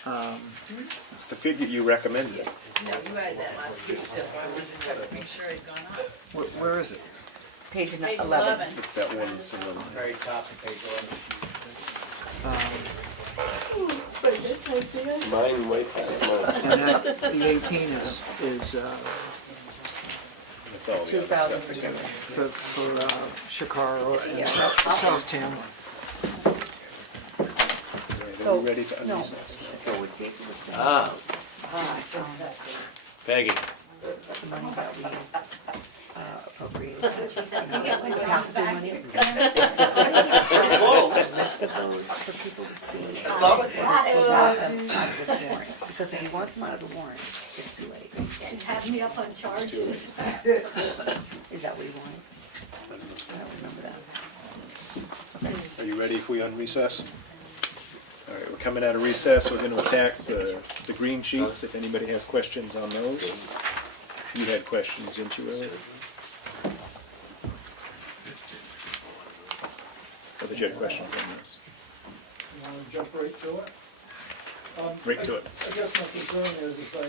um, It's the figure you recommended. No, you had that last week, so I wanted to check to make sure it'd gone up. where is it? Page Page 11. It's that one that's in the line. Very top of page 11. Mine way past mine. And that, the 18 is That's all the 2,000 other for stuff. dinner. for Chicago and Yeah. South Tamworth. Are we ready to unrecess? So ridiculous. Ah, Peggy. Money that we appropriated. Pass through money. List of those for people to see. Out of this warrant, because if he wants them out of the warrant, it's too late. And have me up on charges. Is that what you wanted? I don't remember that. Are you ready if we unrecess? All right, we're coming out of recess. We're gonna attack the green sheets, if anybody has questions on those. You had questions, didn't you, Elliot? Or did you have questions on this? You want to jump right to it? Right to it. I guess my concern is I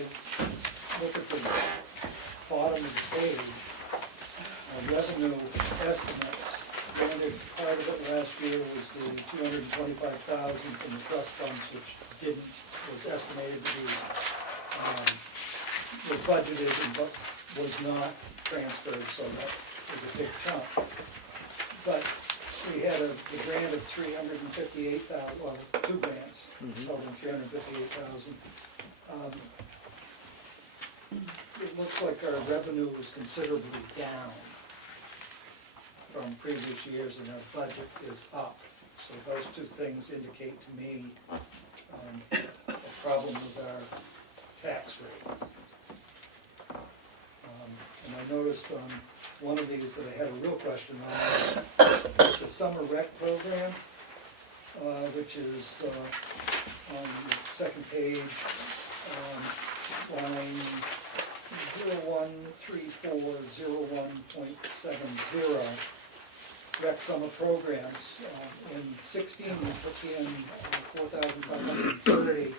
look at the bottom of the page, revenue estimates. Granted, part of it last year was the 225,000 from the trust funds, which was estimated to be, was budgeted but was not transferred, so that was a big chunk. But we had the grant of 358,000, well, 2 grants, totaling 358,000. It looks like our revenue was considerably down from previous years, and our budget is up. So those two things indicate to me a problem with our tax rate. And I noticed on one of these that I had a real question on, the summer rec program, which is on the second page, line 013401.70, rec summer programs. In 16, we put in 4,530.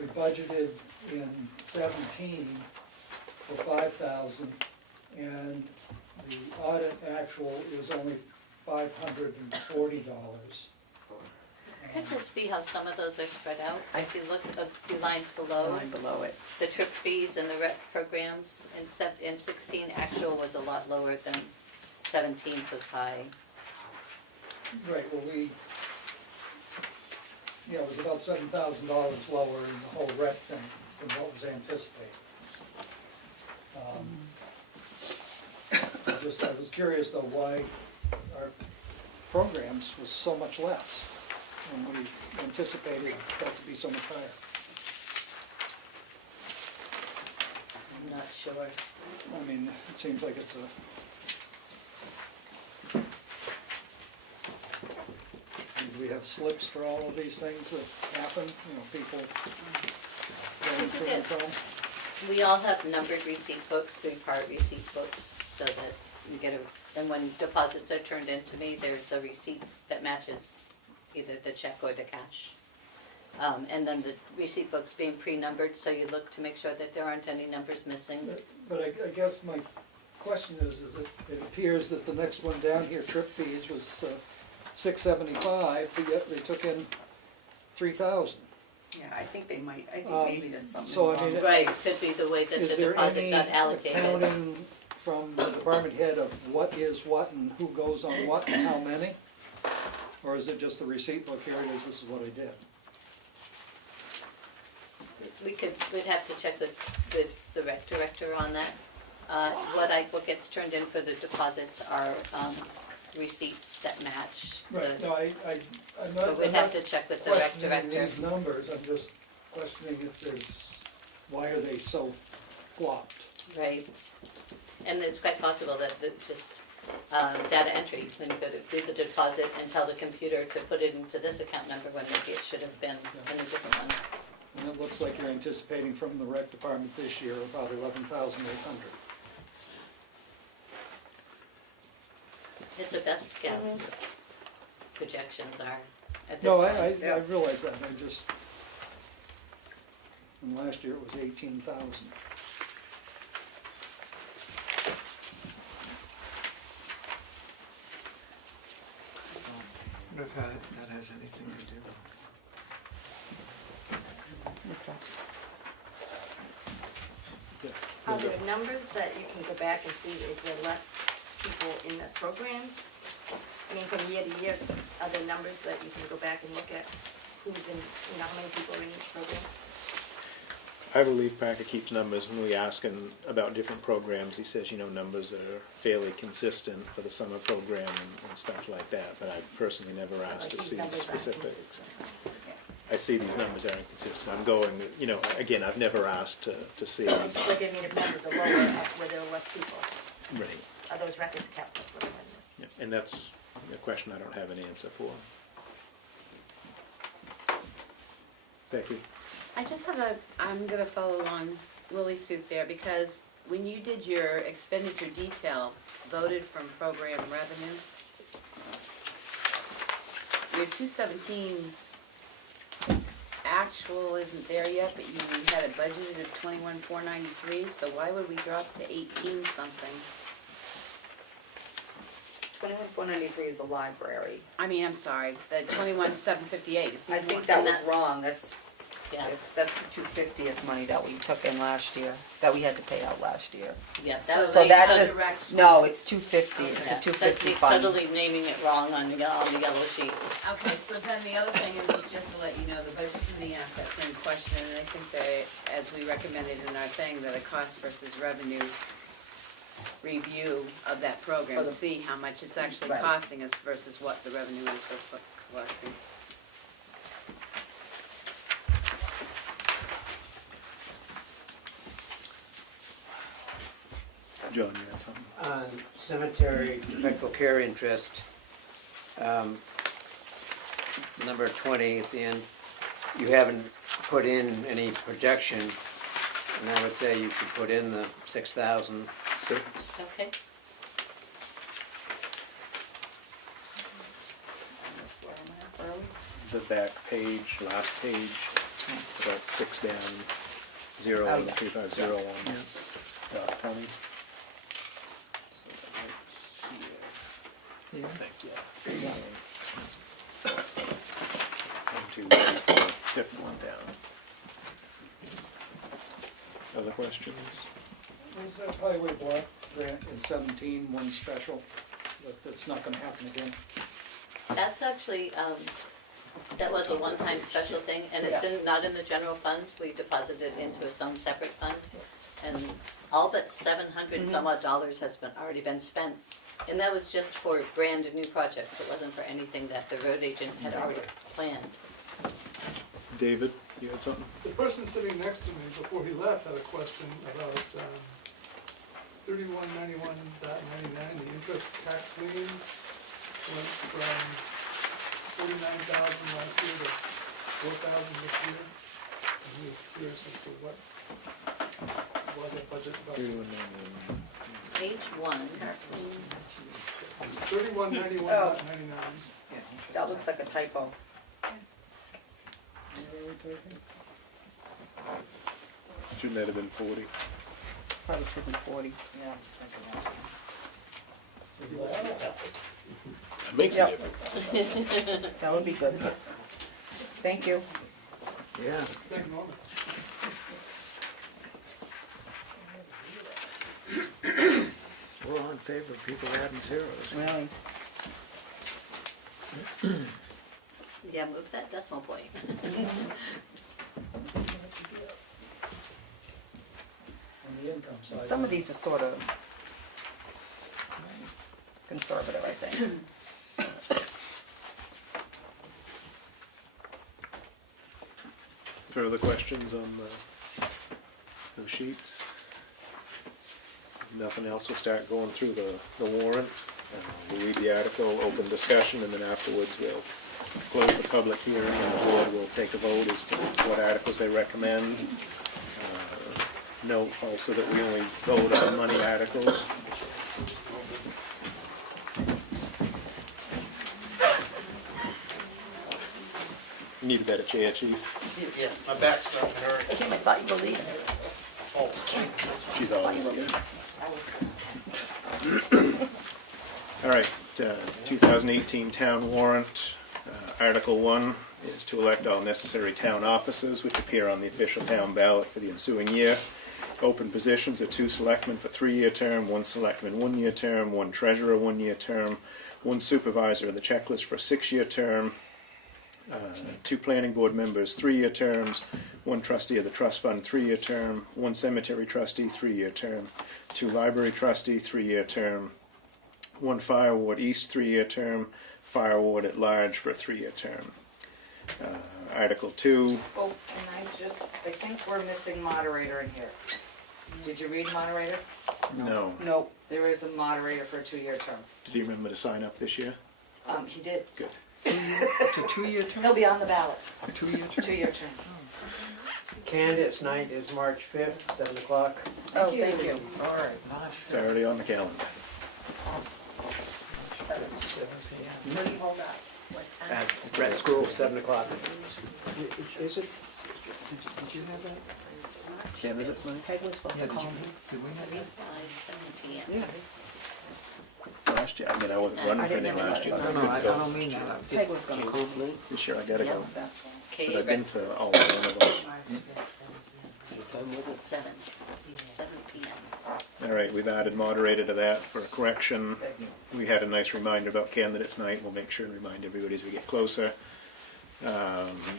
We budgeted in 17 for 5,000, and the audit actual is only $540. Could this be how some of those are spread out? If you look a few lines below, Line below it. the trip fees and the rec programs, in 16, actual was a lot lower than 17 was high. Right, well, it was about $7,000 lower in the whole rec thing than what was anticipated. I was curious though why our programs was so much less, and we anticipated that to be so much higher. I'm not sure. I mean, it seems like it's do we have slips for all of these things that happen, people going to and from? We all have numbered receipt books, 3-part receipt books, so that You get a, and when deposits are turned in to me, there's a receipt that matches either the check or the cash. And then the receipt book's being pre-numbered, so you look to make sure that there aren't any numbers missing. But I guess my question is it appears that the next one down here, trip fees, was $675, but yet they took in $3,000. Yeah, I think they might, I think maybe there's something so, I wrong. mean, Right, could be the way that Is the there deposit any got allocated. accounting from the department head of what is what and who goes on what and how many? Or is it just the receipt book, here it is, this is what I did? We'd have to check with the rec director on that. What gets turned in for the deposits are receipts that match. Right, no, I'm So not, we'd I'm have not to check with the rec questioning director. these numbers, I'm just questioning if there's, why are they so flopped? Right. And it's quite possible that just data entry, when you go to do the deposit and tell the computer to put it into this account number when maybe it should have been in a different one. And it looks like you're anticipating from the rec department this year about 11,800. It's a best guess. Projections are at this No, point. I realize that, I just, and last year it was 18,000. What if that has anything to do? Are there numbers that you can go back and see, is there less people in the programs? I mean, from year to year, are there numbers that you can go back and look at who's in, how many people are in each program? I believe Packer keeps numbers. When we ask him about different programs, he says, numbers are fairly consistent for the summer program and stuff like that, but I personally never asked to see the specifics. I see these numbers are inconsistent. I'm going, again, I've never asked to see. Like, I mean, if numbers are lower, up where there are less people, Right. are those records kept? That's what I'm wondering. Yeah, and that's a question I don't have an answer for. Becky? I just have I'm gonna follow along Willie's suit there, because when you did your expenditure detail, voted from program revenue, your 217 actual isn't there yet, but you had a budgeted of 21,493, so why would we drop to 18 something? 21,493 is the library. I mean, I'm sorry, the 21,758. I think that was that's- wrong, that's the 250th money that we took in last year, that we had to pay out last year. Yes, that was So like that the does- direct. No, it's 250, it's the Yeah, 250 that's fund. totally naming it wrong on the yellow sheet. Okay, so then the other thing is just to let you know, the budget committee asked that same question, and I think that, as we recommended in our thing, that a cost versus revenue review of that program, For the- see how much it's actually Right. costing us versus what the revenue is for collecting. John, you had something? On cemetery medical care interest, number 20 at the end, you haven't put in any projection, and I would say you should put in the 6,000. Okay. The back page, last page, about 6 down, 01, 3501. Tony? So right here. Thank you. 1, 2, 3, 4, fifth one down. Other questions? Was that highway block grant in 17 one special, that's not gonna happen again? That's actually, that was a one-time special thing, and it's not in the general fund. We deposited it into its own separate fund. And all but $700 some odd dollars has already been spent. And that was just for brand new projects. It wasn't for anything that the road agent had already planned. David, you had something? The person sitting next to me before he left had a question about 3191.99, the interest tax lien went from 49,000 last year to 4,000 this year. And he was curious as to what was the budget about. 3191. page 1. 3191.99. That looks like a typo. Shouldn't that have been 40? Probably should be 40. Yeah, that's about it. That makes a Yep. difference. That would be good. Thank you. Yeah. Take a moment. We're all in favor of people adding zeros. Really? Yeah, move that decimal point. Some of these are sort of conservative, I think. Further questions on those sheets? Nothing else, we'll start going through the warrant. We'll read the article, open discussion, and then afterwards we'll close the public hearing, and the board will take a vote as to what articles they recommend. Note also that we only vote on money articles. You need a better chair, chief. Yeah, my back's starting to hurt. Kim, I thought you were leaving. Fall asleep. That's why. She's always here. All right, 2018 town warrant. Article 1 is to elect all necessary town offices which appear on the official town ballot for the ensuing year. Open positions are 2 selectmen for 3-year term, 1 selectman 1-year term, 1 treasurer 1-year term, 1 supervisor of the checklist for a 6-year term, 2 planning board members 3-year terms, 1 trustee of the trust fund 3-year term, 1 cemetery trustee 3-year term, 2 library trustee 3-year term, 1 fire ward east 3-year term, fire ward at large for a 3-year term. Article 2. Oh, I think we're missing moderator in here. Did you read moderator? No. Nope. There is a moderator for a 2-year term. Did you remember to sign up this year? He did. Good. It's a 2-year term? He'll be on the ballot. A 2-year term? 2-year term. Candidates night is March 5th, 7 o'clock. Oh, thank you. All right. It's already on the calendar. What do you hold up? What time? At Brett School, 7 o'clock. Is it? Did you have that? Candidates night? Peg was supposed to call me. Did we have that? 7 p.m. Yeah. Last year, I mean, I wasn't running for anything last year. No, I don't mean that. Peg was gonna call me. This year I gotta go. Okay, But I've been to all of them. 7 p.m. All right, we've added moderator to that for a correction. We had a nice reminder about candidates night. We'll make sure and remind everybody as we get closer.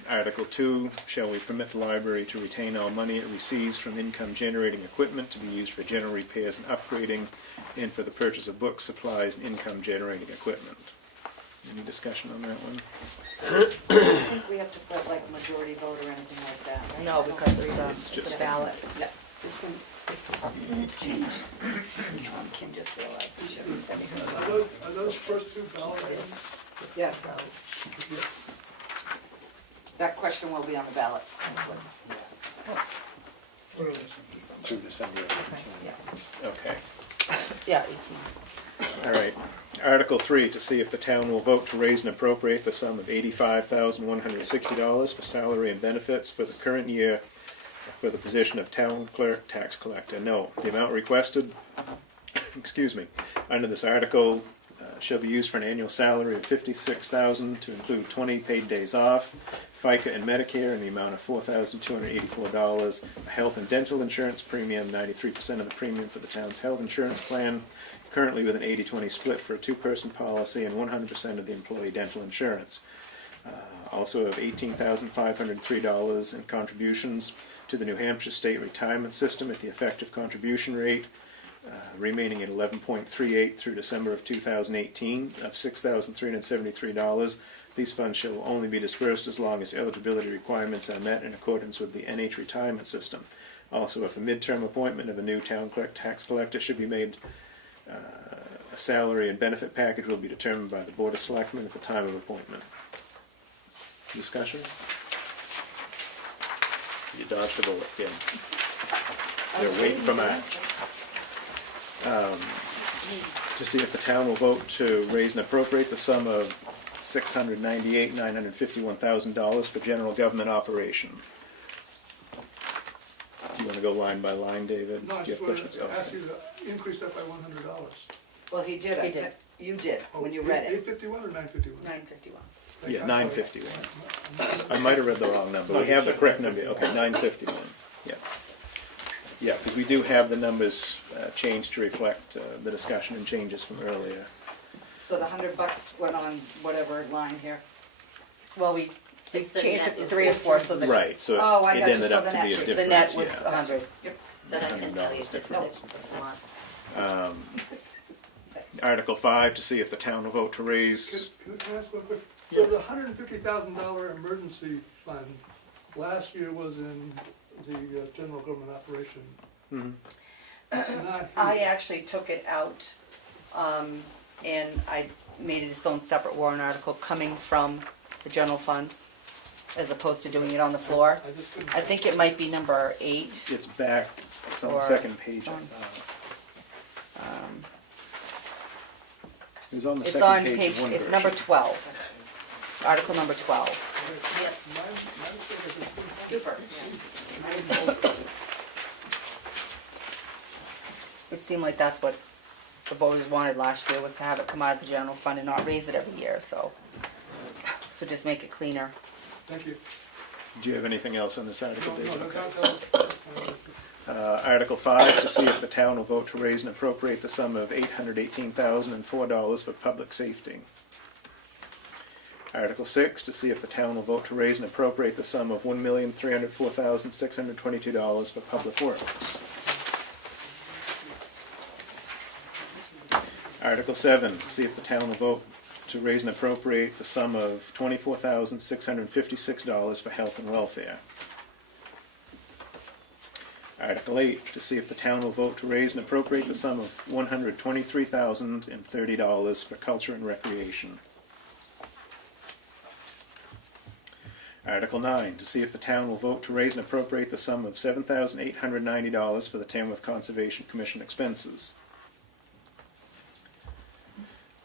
Article 2, shall we permit the library to retain all money it receives from income generating equipment to be used for general repairs and upgrading and for the purchase of books, supplies, and income generating equipment? Any discussion on that one? I don't think we have to put like majority vote or anything like that, right? No, because It's it's just- the ballot. Yeah. This is changed. Kim just realized he should have said Are those first 2 ballots? Yes. That question will be on the ballot. Through December 18th. Okay. Yeah, 18. All right. Article 3, to see if the town will vote to raise and appropriate the sum of $85,160 for salary and benefits for the current year for the position of town clerk tax collector. No, the amount requested, excuse me, under this article shall be used for an annual salary of $56,000 to include 20 paid days off, FICA and Medicare in the amount of $4,284, a health and dental insurance premium, 93% of the premium for the town's health insurance plan, currently with an 80-20 split for a 2-person policy, and 100% of the employee dental insurance. Also of $18,503 in contributions to the New Hampshire State Retirement System at the effective contribution rate, remaining at 11.38 through December of 2018 of $6,373. These funds shall only be dispersed as long as eligibility requirements are met in accordance with the NH retirement system. Also, if a midterm appointment of a new town clerk tax collector should be made, a salary and benefit package will be determined by the Board of Selectmen at the time of appointment. Discussion? You dodged a bullet, Kim. They're waiting for Matt. To see if the town will vote to raise and appropriate the sum of $698,951,000 for general government operation. Do you want to go line by line, David? No, I Do you just have wanted questions? to ask you to increase that by $100. Well, he did, He did. you did, when you read it. 851 or 951? 951. Yeah, 951. I might have read the wrong number. We have the correct number. Okay, 951. Yeah. Yeah, because we do have the numbers changed to reflect the discussion and changes from earlier. So the $100 went on whatever line here? Well, we It's the changed net it is 3 or 4, so the, Right, so Oh, I it got you. ended So up the to net be a should- difference. the net was yeah. 100. But I can tell you if $100 it's if you want. Article 5, to see if the town will vote to raise, Can I ask one quick? So the $150,000 emergency fund, last year was in the general government operation. It's not I here. actually took it out, and I made it its own separate warrant article coming from the general fund, as opposed to doing it on the floor. I just couldn't. I think it might be number 8. it's back, it's on the Or- second page. um, It was on the It's second on page page, of one it's version. number 12, article number 12. Super. It seemed like that's what the voters wanted last year, was to have it come out of the general fund and not raise it every year, so just make it cleaner. Thank you. Do you have anything else on this article, No, David? no, Okay. no. Article 5, to see if the town will vote to raise and appropriate the sum of $818,004 for public safety. Article 6, to see if the town will vote to raise and appropriate the sum of $1,304,622 for public works. Article 7, to see if the town will vote to raise and appropriate the sum of $24,656 for health and welfare. Article 8, to see if the town will vote to raise and appropriate the sum of $123,030 for culture and recreation. Article 9, to see if the town will vote to raise and appropriate the sum of $7,890 for the Tamworth Conservation Commission expenses.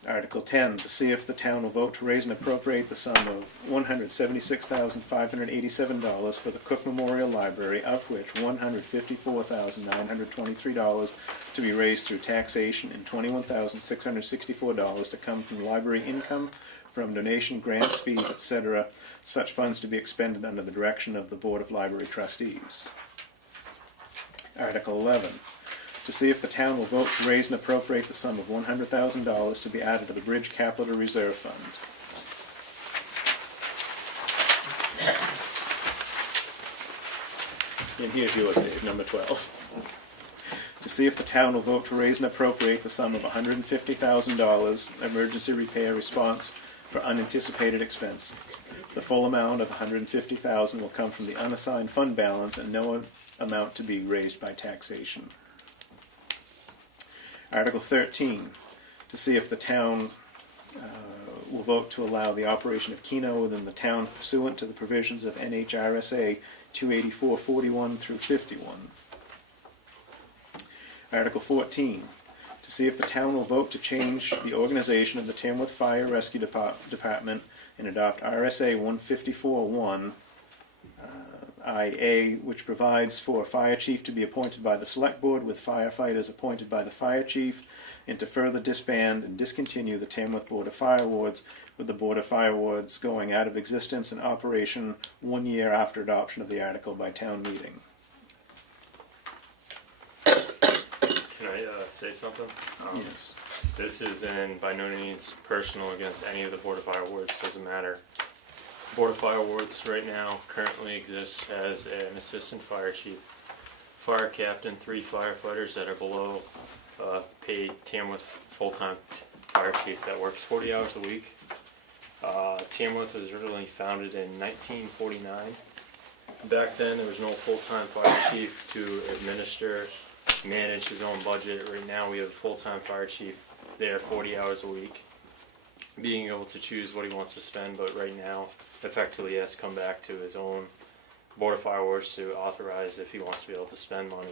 Article 10, to see if the town will vote to raise and appropriate the sum of $176,587 for the Cook Memorial Library, of which $154,923 to be raised through taxation and $21,664 to come from library income, from donation, grants, fees, etc., such funds to be expended under the direction of the Board of Library Trustees. Article 11, to see if the town will vote to raise and appropriate the sum of $100,000 to be added to the Bridge Capital Reserve Fund. And here's yours, Dave, number 12. To see if the town will vote to raise and appropriate the sum of $150,000 emergency repair response for unanticipated expense. The full amount of $150,000 will come from the unassigned fund balance and no amount to be raised by taxation. Article 13, to see if the town will vote to allow the operation of Comeau within the town pursuant to the provisions of NHRSA 284-41 through 51. Article 14, to see if the town will vote to change the organization of the Tamworth Fire Rescue Department and adopt RSA 154-1 IA, which provides for a fire chief to be appointed by the select board with firefighters appointed by the fire chief, and to further disband and discontinue the Tamworth Board of Fire Wards, with the Board of Fire Wards going out of existence and operation 1 year after adoption of the article by town meeting. Can I say something? Yes. This isn't by no means personal against any of the Board of Fire Wards, doesn't matter. Board of Fire Wards right now currently exists as an assistant fire chief, fire captain, 3 firefighters that are below paid Tamworth full-time fire chief that works 40 hours a week. Tamworth was originally founded in 1949. Back then there was no full-time fire chief to administer, manage his own budget. Right now we have a full-time fire chief there 40 hours a week, being able to choose what he wants to spend, but right now effectively he has to come back to his own Board of Fire Wards to authorize if he wants to be able to spend money.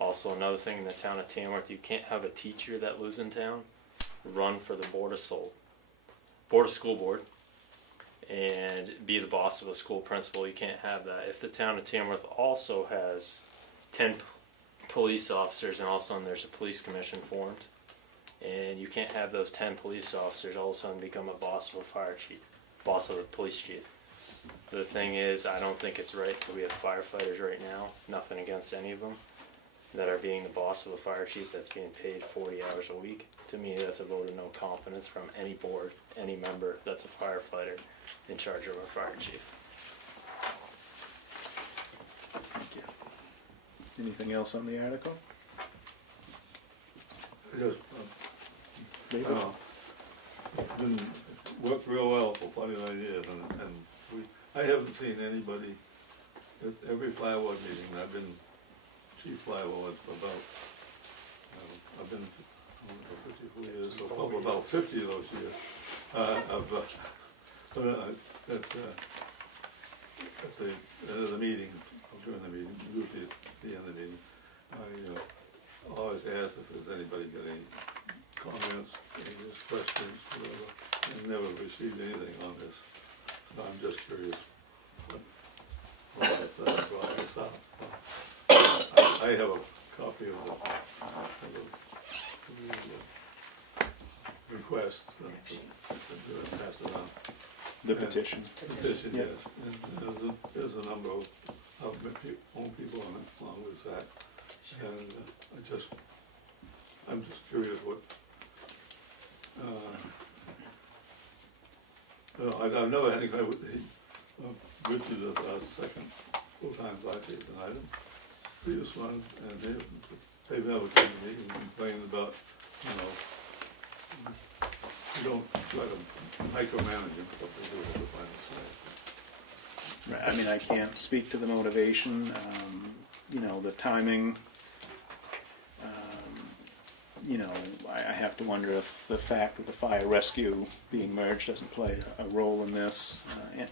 Also, another thing in the town of Tamworth, you can't have a teacher that lives in town run for the Board of School Board and be the boss of a school principal. You can't have that. If the town of Tamworth also has 10 police officers and all of a sudden there's a police commission formed, and you can't have those 10 police officers all of a sudden become a boss of a fire chief, boss of a police chief. The thing is, I don't think it's right that we have firefighters right now, nothing against any of them, that are being the boss of a fire chief that's being paid 40 hours a week. To me, that's a vote of no confidence from any board, any member that's a firefighter in charge of our fire chief. Thank you. Anything else on the article? Just, David? been worked real well for 49 years, and I haven't seen anybody at every firewall meeting. I've been chief firewall for about, I've been for 54 years, so probably about 50 of those years. At the end of the meeting, or during the meeting, usually at the end of the meeting, I always ask if there's anybody got any comments, any questions, whatever, and never received anything on this. So I'm just curious why I brought this up. I have a copy of the request, pass it on. The petition. Petition, Yep. yes, and there's a number of own people on it, along with that, and I'm just curious what, I've never had any kind of, Richard is our second full-time fire chief, and I didn't see this one, and they've never come to me and complained about, you don't try to micromanage them, but they do have the final say. Right, I mean, I can't speak to the motivation, the timing. I have to wonder if the fact of the fire rescue being merged doesn't play a role in this.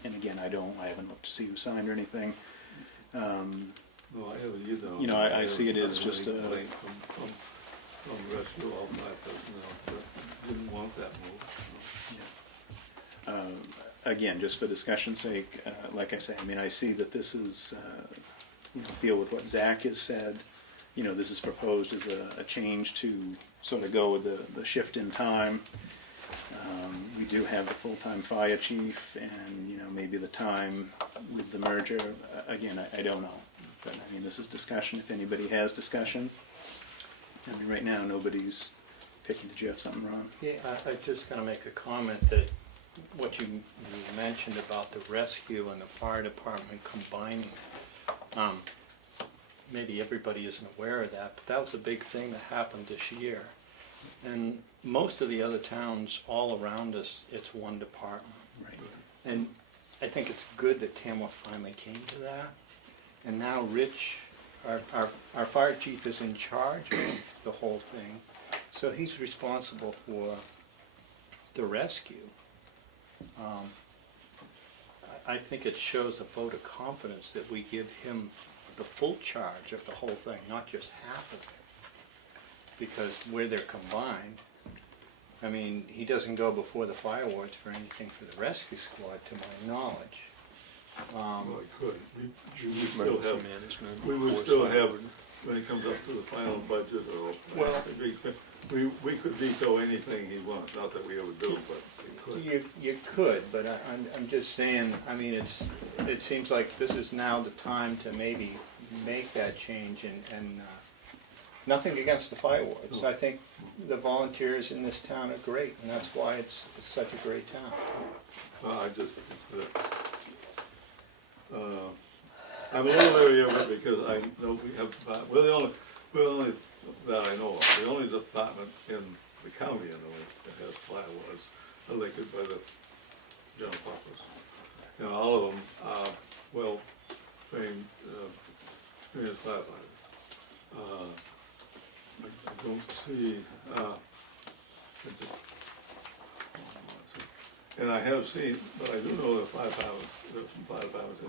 And again, I haven't looked to see who signed or anything. No, I haven't either. I see it as just a. From rescue all night, but didn't want that move. Again, just for discussion's sake, like I say, I mean, I see that this is, feel with what Zach has said. This is proposed as a change to sort of go with the shift in time. We do have the full-time fire chief, and maybe the time with the merger. Again, I don't know, but I mean, this is discussion. If anybody has discussion, I mean, right now nobody's picking. Did you have something wrong? Yeah, I just gonna make a comment that what you mentioned about the rescue and the fire department combining. Maybe everybody isn't aware of that, but that was a big thing that happened this year. And most of the other towns all around us, it's one department. Right. And I think it's good that Tamworth finally came to that. And now Rich, our fire chief, is in charge of the whole thing. So he's responsible for the rescue. I think it shows a vote of confidence that we give him the full charge of the whole thing, not just half of it. Because where they're combined, I mean, he doesn't go before the fire wards for anything for the rescue squad, to my knowledge. Well, I could. We would still have, when it comes up to the final budget, or we could veto anything he wants. Not that we ever do, but we could. You could, but I'm just saying. I mean, it seems like this is now the time to maybe make that change, and nothing against the fire wards. I think the volunteers in this town are great, and that's why it's such a great town. I just, I'm a little leery of it because I know we have, we're the only, that I know of, the only department in the county anyway that has fire wards elected by the general office. All of them are well-trained, experienced firefighters. I don't see, and I have seen, but I do know that there's some firefighters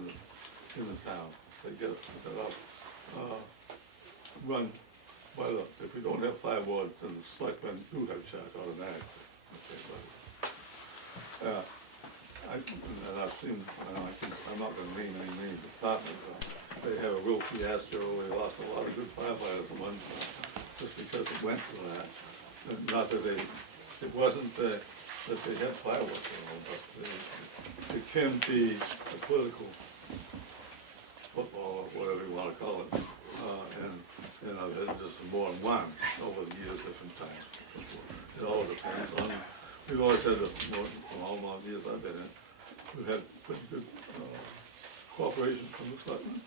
in the town. They get up. run, well, if we don't have 5 wards, then the selectmen do have charge automatically. Okay, but, and I've seen, I'm not gonna name any names of departments, they have a real fiasco, they lost a lot of good firefighters at one time, just because it went to that. And not that it wasn't that they had fireworks, but it can be a political football, or whatever you wanna call it. And I've had just more than one over the years, different times. It all depends on, we've always had, for all the years I've been in, we've had pretty good cooperation from the selectmen,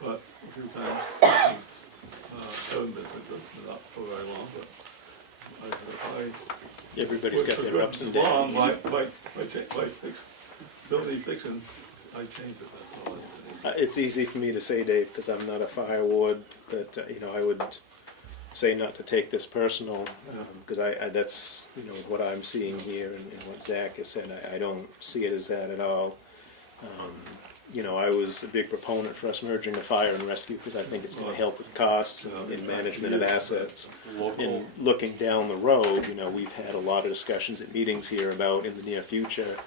but a few times, haven't been so good, not for very long, but Everybody's got their ups and downs. By building fixing, I changed it, that's all I did. It's easy for me to say, Dave, because I'm not a fire ward, but, I would say not to take this personal, because I that's, what I'm seeing here and what Zach has said. I don't see it as that at all. I was a big proponent for us merging the fire and rescue, because I think it's going to help with costs and in management of assets. And looking down the road, we've had a lot of discussions at meetings here about in the near future,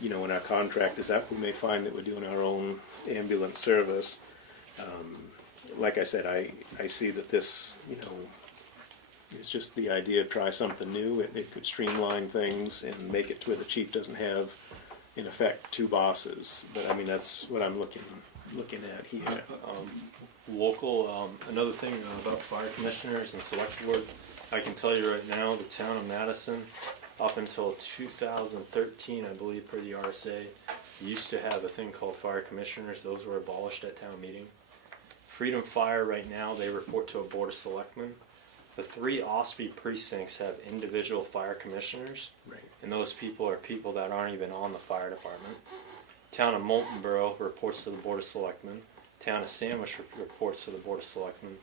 when our contract is up, we may find that we're doing our own ambulance service. Like I said, I see that this, is just the idea of try something new. It could streamline things and make it to where the chief doesn't have, in effect, 2 bosses. But that's what I'm looking at here. Another thing about fire commissioners and select board, I can tell you right now, the town of Madison, up until 2013, I believe, per the RSA, used to have a thing called fire commissioners. Those were abolished at town meeting. Freedom Fire right now, they report to a board of selectmen. The 3 OSPI precincts have individual fire commissioners, right. And those people are people that aren't even on the fire department. Town of Moulton Borough reports to the board of selectmen. Town of Sandwich reports to the board of selectmen.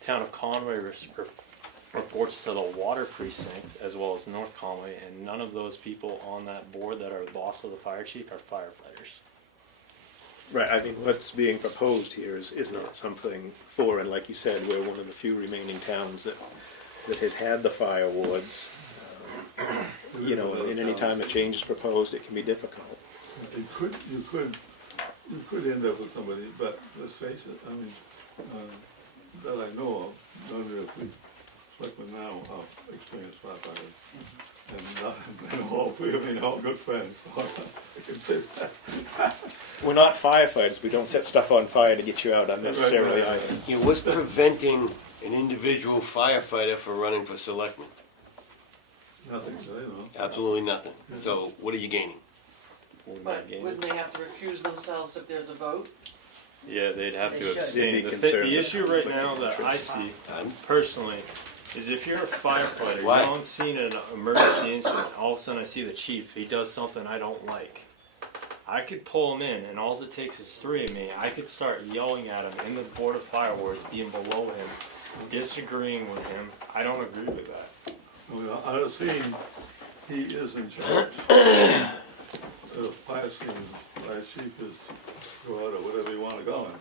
Town of Conway reports to the water precinct, as well as North Conway, and none of those people on that board that are the boss of the fire chief are firefighters. Right, what's being proposed here is not something foreign. Like you said, we're one of the few remaining towns that has had the fire wards. And any time a change is proposed, it can be difficult. You could end up with somebody, but let's face it, that I know of, none of the selectmen now are experienced firefighters. And all 3 of me are all good friends, so I can say that. We're not firefighters. We don't set stuff on fire to get you out unnecessarily either. Yeah, what's preventing an individual firefighter from running for selectman? Nothing, so, Absolutely nothing. So what are you gaining? But wouldn't they have to recuse themselves if there's a vote? Yeah, they'd have They to should. abstain. The issue right now that I see, personally, is if you're a firefighter, Why? you don't see an emergency incident, all of a sudden I see the chief, he does something I don't like. I could pull him in, and all it takes is 3 of me. I could start yelling at him in the board of fire wards, being below him, disagreeing with him. I don't agree with that. Well, I've seen he is in charge. The fire scene, fire chief is, or whatever you want to call him.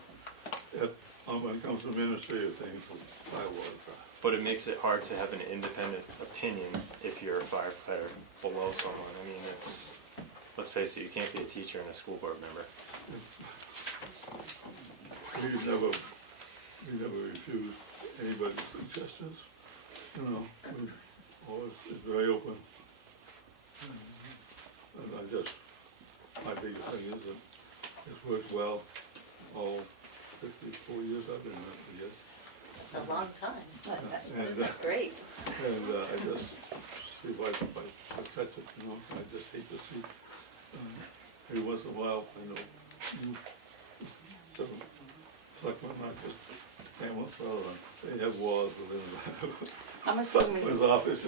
When it comes to administrative things, fire wards. But it makes it hard to have an independent opinion if you're a firefighter below someone. Let's face it, you can't be a teacher and a school board member. We've never refused anybody's suggestions, we're always very open. And my biggest thing is that it's worked well all 54 years I've been there. It's a long time. And, That's great. And I just see why I touch it, I just hate to see, every once in a while, selectmen, not just Tamworth, they have walls within I'm assuming, his office,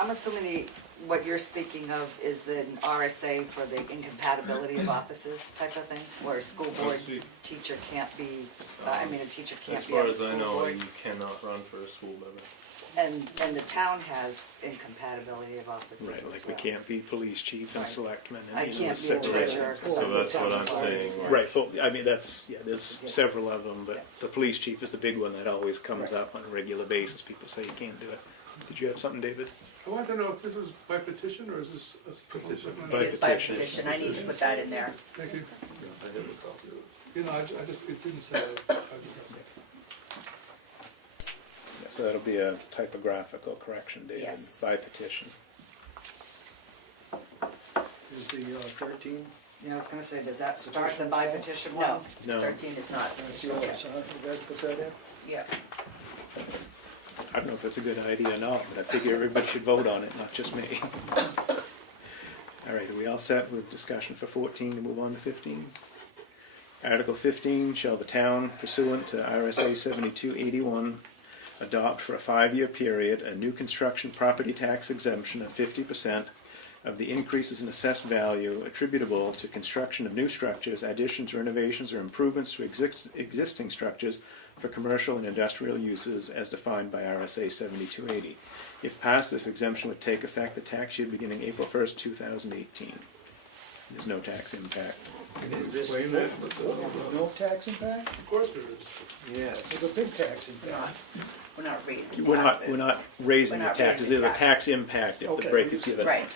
I'm assuming what you're speaking of is an RSA for the incompatibility of offices type of thing, where a school board teacher can't be, a teacher can't As be on far the as school I know, board. you cannot run for a school member. And the town has incompatibility of offices Right, as like we well. can't be police chief and Right. selectmen I and can't be a separate. treasurer. 'cause So I'm that's what town I'm clerk. saying. Right, I mean, that's, yeah, there's several of them, but the police chief is the big one that always comes up on a regular basis. People say you can't do it. Did you have something, David? I want to know if this was by petition or is this a petition? By It is by petition. petition, I need to put that in there. Thank you. I have a copy of it. You know, I just, it didn't say that. Yeah, so that'll be a typographical correction, David, Yes. by petition. Is the 13? Yeah, I was gonna say, does that start the by petition No, ones? No. 13 is not. That's yours, huh? You guys put that in? Yeah. I don't know if it's a good idea or not, but I figure everybody should vote on it, not just me. All right, are we all set with discussion for 14 to move on to 15? Article 15, shall the town pursuant to RSA 7281 adopt for a 5-year period a new construction property tax exemption of 50% of the increases in assessed value attributable to construction of new structures, additions, renovations, or improvements to existing structures for commercial and industrial uses as defined by RSA 7280. If passed, this exemption would take effect the tax year beginning April 1st, 2018. There's no tax impact. Is this Explain that, no tax impact? Of course there is. Yes. There's a big tax impact. We're not raising We're taxes. not raising We're the not taxes, raising there's a tax taxes. impact if the Okay. break is given. Right.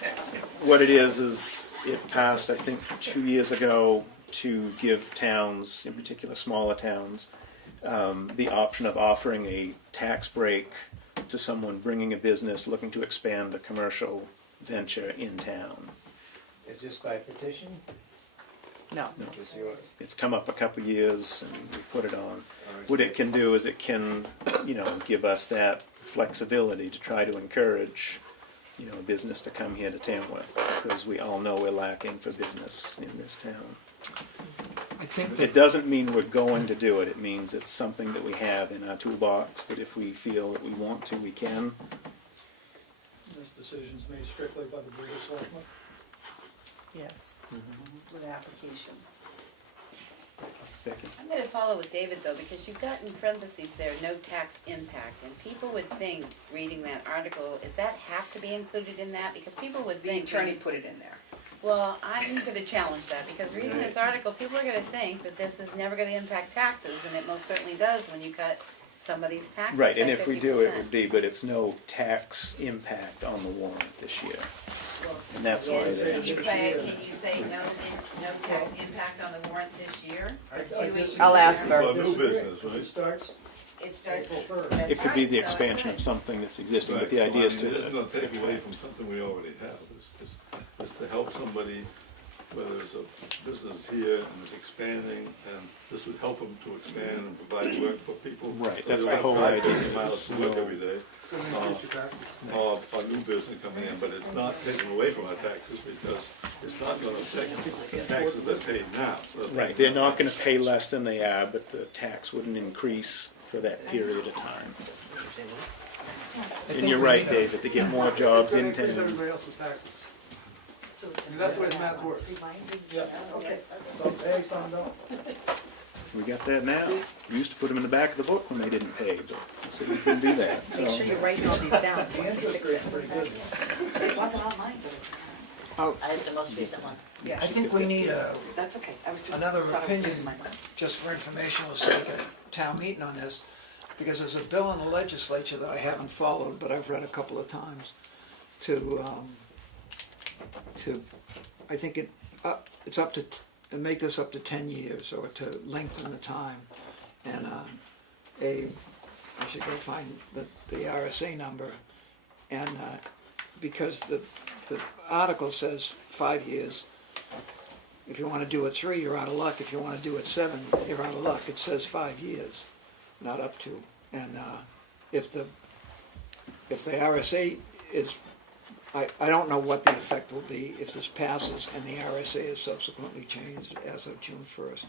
What it is it passed, I think, 2 years ago to give towns, in particular smaller towns, the option of offering a tax break to someone bringing a business looking to expand a commercial venture in town. Is this by petition? No. No. Is this yours? It's come up a couple years and we put it on. What it can do is it can, give us that flexibility to try to encourage, a business to come here to Tamworth, because we all know we're lacking for business in this town. I think It doesn't mean we're going to do it, it means it's something that we have in our toolbox, that if we feel that we want to, we can. This decision's made strictly by the Board of Selectmen. Yes, with applications. Becky? I'm gonna follow with David though, because you've got in parentheses there, no tax impact, and people would think, reading that article, does that have to be included in that? Because people would The think. attorney put it in there. Well, I'm gonna challenge that, because reading this article, people are gonna think that this is never gonna impact taxes, and it most certainly does when you cut somebody's taxes by 50%. Right, and if we do, it would be, but it's no tax impact on the warrant this year. And that's why Can they're you say no tax impact on the warrant this year? Or 2 weeks? I'll ask her. For a new business, It right? starts It starts. April 1st. That's It could be right, the so expansion good. of something that's existing, but Right. the idea is Well, I mean, It isn't to. gonna take away from something we already have, it's to help somebody, whether it's a business here and it's expanding, and this would help them to expand and provide work for people. Right, So that's they the don't whole have to idea, take miles is to work no- every day, It's gonna increase your taxes. or a new business coming in, but it's not taking away from our taxes, because it's not gonna affect the taxes they're paying now. So Right, they're not gonna pay less than they are, but the tax wouldn't increase for that period of time. And you're right, David, to get more jobs in It's gonna increase town. everybody else's taxes. I mean, that's the way the math works. Yeah. Some pay, some don't. We got that now. We used to put them in the back of the book when they didn't pay, but I said we couldn't do that. Make sure you're writing all these down. The interest rate's pretty good. It wasn't on mine, but it's, I have the most recent one. Yeah. I think we need that's okay. I was just. another thought I was opinion, losing my mind. just for informational sake, at town meeting on this, because there's a bill in the legislature that I haven't followed, but I've read a couple of times, to I think it's up to, to make this up to 10 years, or to lengthen the time. And I should go find the RSA number, and because the article says 5 years. If you want to do it 3, you're out of luck. If you want to do it 7, you're out of luck. It says 5 years, not up to. And if the RSA is, I don't know what the effect will be if this passes and the RSA is subsequently changed as of June 1st.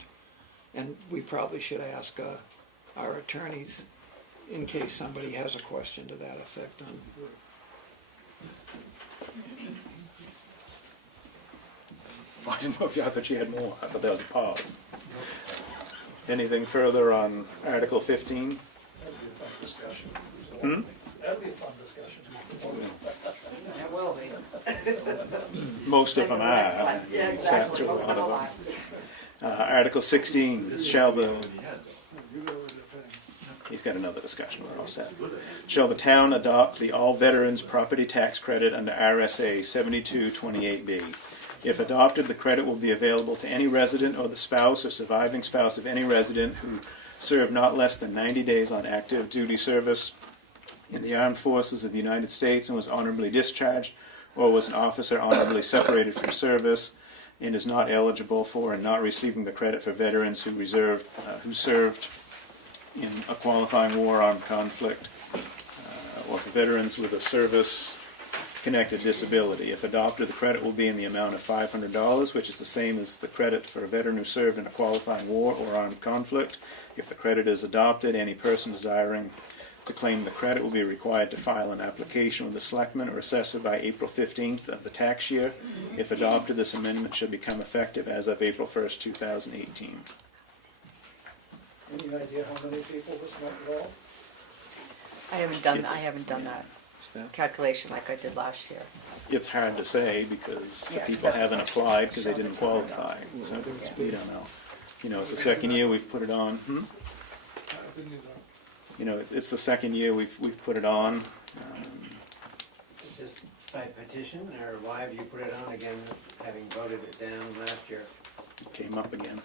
And we probably should ask our attorneys in case somebody has a question to that effect. I didn't know if I thought you had more. I thought that was a pause. Anything further on Article 15? That'd be a fun discussion. Hmm? That'll be a fun discussion. It will be. Most of them The next are. one. Yeah, We've sat exactly, through a most of lot them of are. Article 16, he's got another discussion, we're all set. Shall the town adopt the all veterans property tax credit under RSA 7228B? If adopted, the credit will be available to any resident or the spouse or surviving spouse of any resident who served not less than 90 days on active duty service in the armed forces of the United States and was honorably discharged, or was an officer honorably separated from service and is not eligible for and not receiving the credit for veterans who served in a qualifying war, armed conflict, or for veterans with a service-connected disability. If adopted, the credit will be in the amount of $500, which is the same as the credit for a veteran who served in a qualifying war or armed conflict. If the credit is adopted, any person desiring to claim the credit will be required to file an application with the selectman or assessor by April 15th of the tax year. If adopted, this amendment should become effective as of April 1st, 2018. Any idea how many people this might involve? I haven't done It's- that calculation like I did last year. It's hard to say because the Yeah, people that's- haven't applied because they didn't qualify, so we don't know. You know, it's the second year we've put it on. You know, it's the second year we've put it on. Is this by petition, or why have you put it on again, having voted it down last year? It came up again.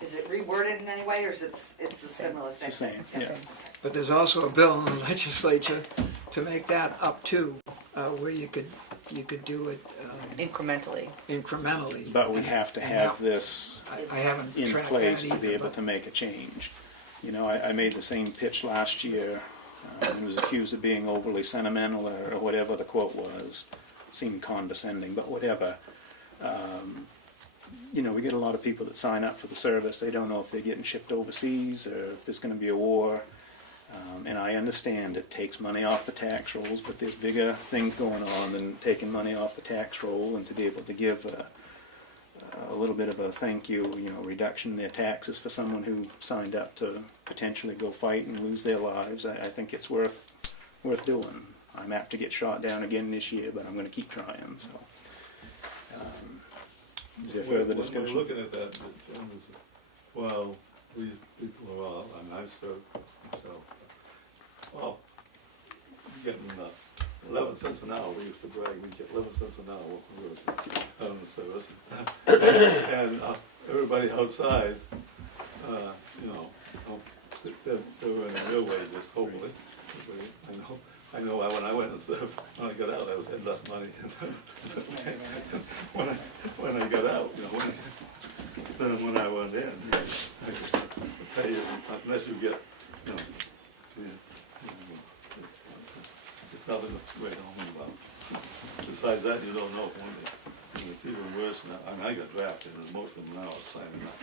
Is it reworded in any way, or is it's a similar It's the thing? same, yeah. But there's also a bill in the legislature to make that up too, where you could do it Incrementally. incrementally. But we have to have this I haven't in tracked place that to be either, able but to make a change. You know, I made the same pitch last year and was accused of being overly sentimental or whatever the quote was. Seemed condescending, but whatever. You know, we get a lot of people that sign up for the service. They don't know if they're getting shipped overseas or if there's going to be a war. And I understand it takes money off the tax rolls, but there's bigger things going on than taking money off the tax roll, and to be able to give a little bit of a thank you, you know, reduction in their taxes for someone who signed up to potentially go fight and lose their lives, I think it's worth doing. I'm apt to get shot down again this year, but I'm going to keep trying. So, is there further discussion? When we're looking at that, well, these people are all, and I serve myself, well, getting 11 cents an hour. We used to brag we'd get 11 cents an hour when we were on the service. And everybody outside, you know, they were in real wages, hopefully. I know when I went and served, when I got out, I had less money. when I got out, you know, than when I went in. I just pay you, unless you get, you know, it's nothing that's great home about. Besides that, you don't know when and it's even worse now. I mean, I got drafted, and most of them now are signing up.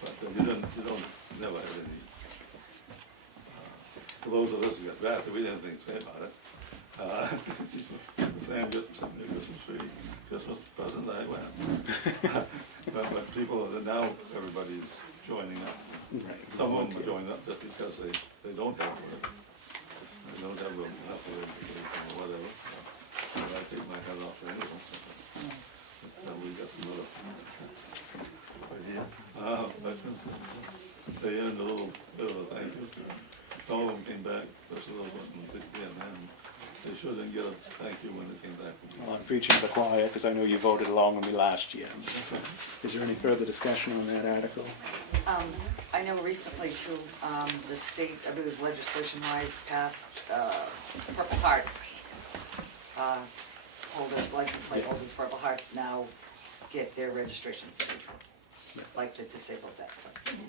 But you don't never have any. For those of us who got drafted, we didn't have anything to say about it. Sam just sent me a Christmas tree, Christmas present, I went. But people, now everybody's joining up. Some of them are joining up just because they don't have work. They don't have enough work or whatever. So I take my head off for anyone. We got some other right here. But they earned a little bit of a thank you. Some of them came back, especially those ones from Vietnam. They sure didn't get a thank you when they came back. Well, I'm preaching to the choir because I know you voted along with me last year. Is there any further discussion on that article? I know recently too, the state, I believe legislation-wise, passed Purple Hearts. Holders, license plate holders, Purple Hearts now get their registrations, like the disabled veterans.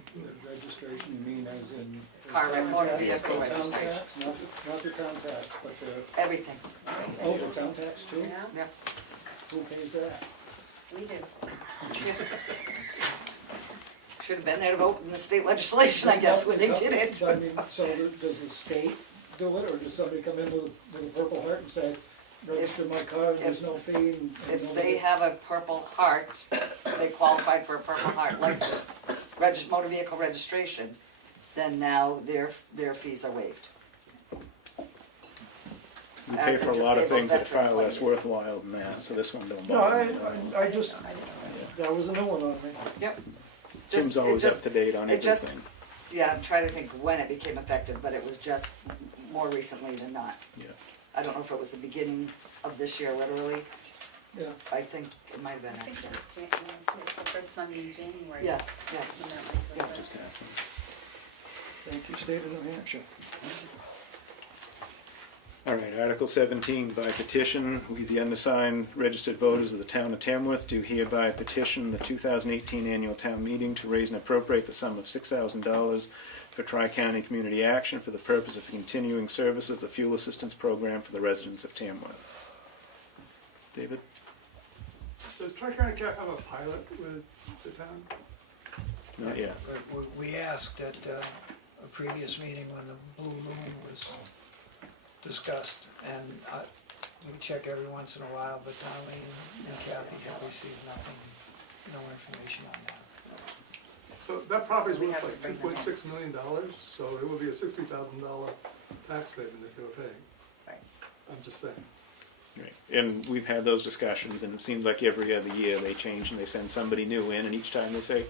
Registration, you mean as in? Car reg, motor vehicle Town registration. tax, not your town tax, but the. Everything. Oh, the town tax too? Yeah. Who pays that? We do. Should have been there to vote in the state legislation, I guess, when they did it. I mean, so does the state do it, or does somebody come in with a Purple Heart and say, register my car, there's no fee? If they have a Purple Heart, they qualified for a Purple Heart license, motor vehicle registration, then now their fees are waived. We pay for a lot of things that are far less veteran employees. worthwhile than that, so this one don't No, bother me. I just, that was a new one on me. Yep. Tim's Just- it always just- up to date on it just- everything. Yeah, I'm trying to think when it became effective, but it was just more recently than not. Yeah. I don't know if it was the beginning of this year, literally. Yeah. I think it might have been I think actually. it's the first Sunday in January. Yeah, yeah. When that went into Yeah. effect. Just happened. Thank you, State of New Hampshire. All right, Article 17, by petition, we, the undersigned registered voters of the town of Tamworth, do hereby petition the 2018 annual town meeting to raise and appropriate the sum of $6,000 for Tri-County Community Action for the purpose of continuing service of the fuel assistance program for the residents of Tamworth. David? Does Tri-County Cap have a pilot with the town? Not yet. We asked at a previous meeting when the Blue Moon was discussed, and we check every once in a while, but Darlene and Kathy have received nothing, no information on that. So that property's We worth have to like bring that in. $2.6 million, so it would be a $60,000 tax payment if they were paying. Right. I'm just saying. Right. And we've had those discussions, and it seems like every other year they change and they send somebody new in, and each time they say,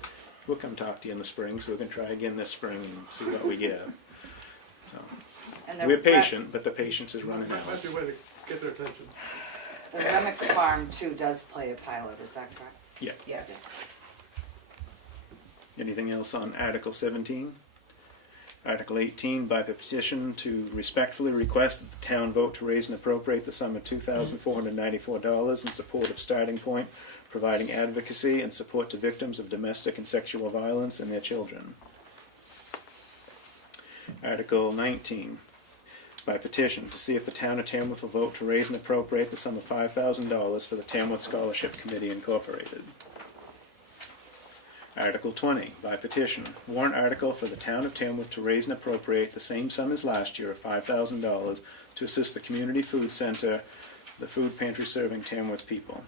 we'll come talk to you in the spring, so we're gonna try again this spring and see what we get. So, And the we're Re- patient, but the patience is running Might out. be a way to get their attention. The Remick Farm too does play a pilot, is that correct? Yeah. Yes. Anything else on Article 17? Article 18, by petition to respectfully request that the town vote to raise and appropriate the sum of $2,494 in support of Starting Point, providing advocacy and support to victims of domestic and sexual violence and their children. Article 19, by petition to see if the town of Tamworth will vote to raise and appropriate the sum of $5,000 for the Tamworth Scholarship Committee Incorporated. Article 20, by petition, warrant article for the town of Tamworth to raise and appropriate the same sum as last year of $5,000 to assist the community food center, the food pantry serving Tamworth people.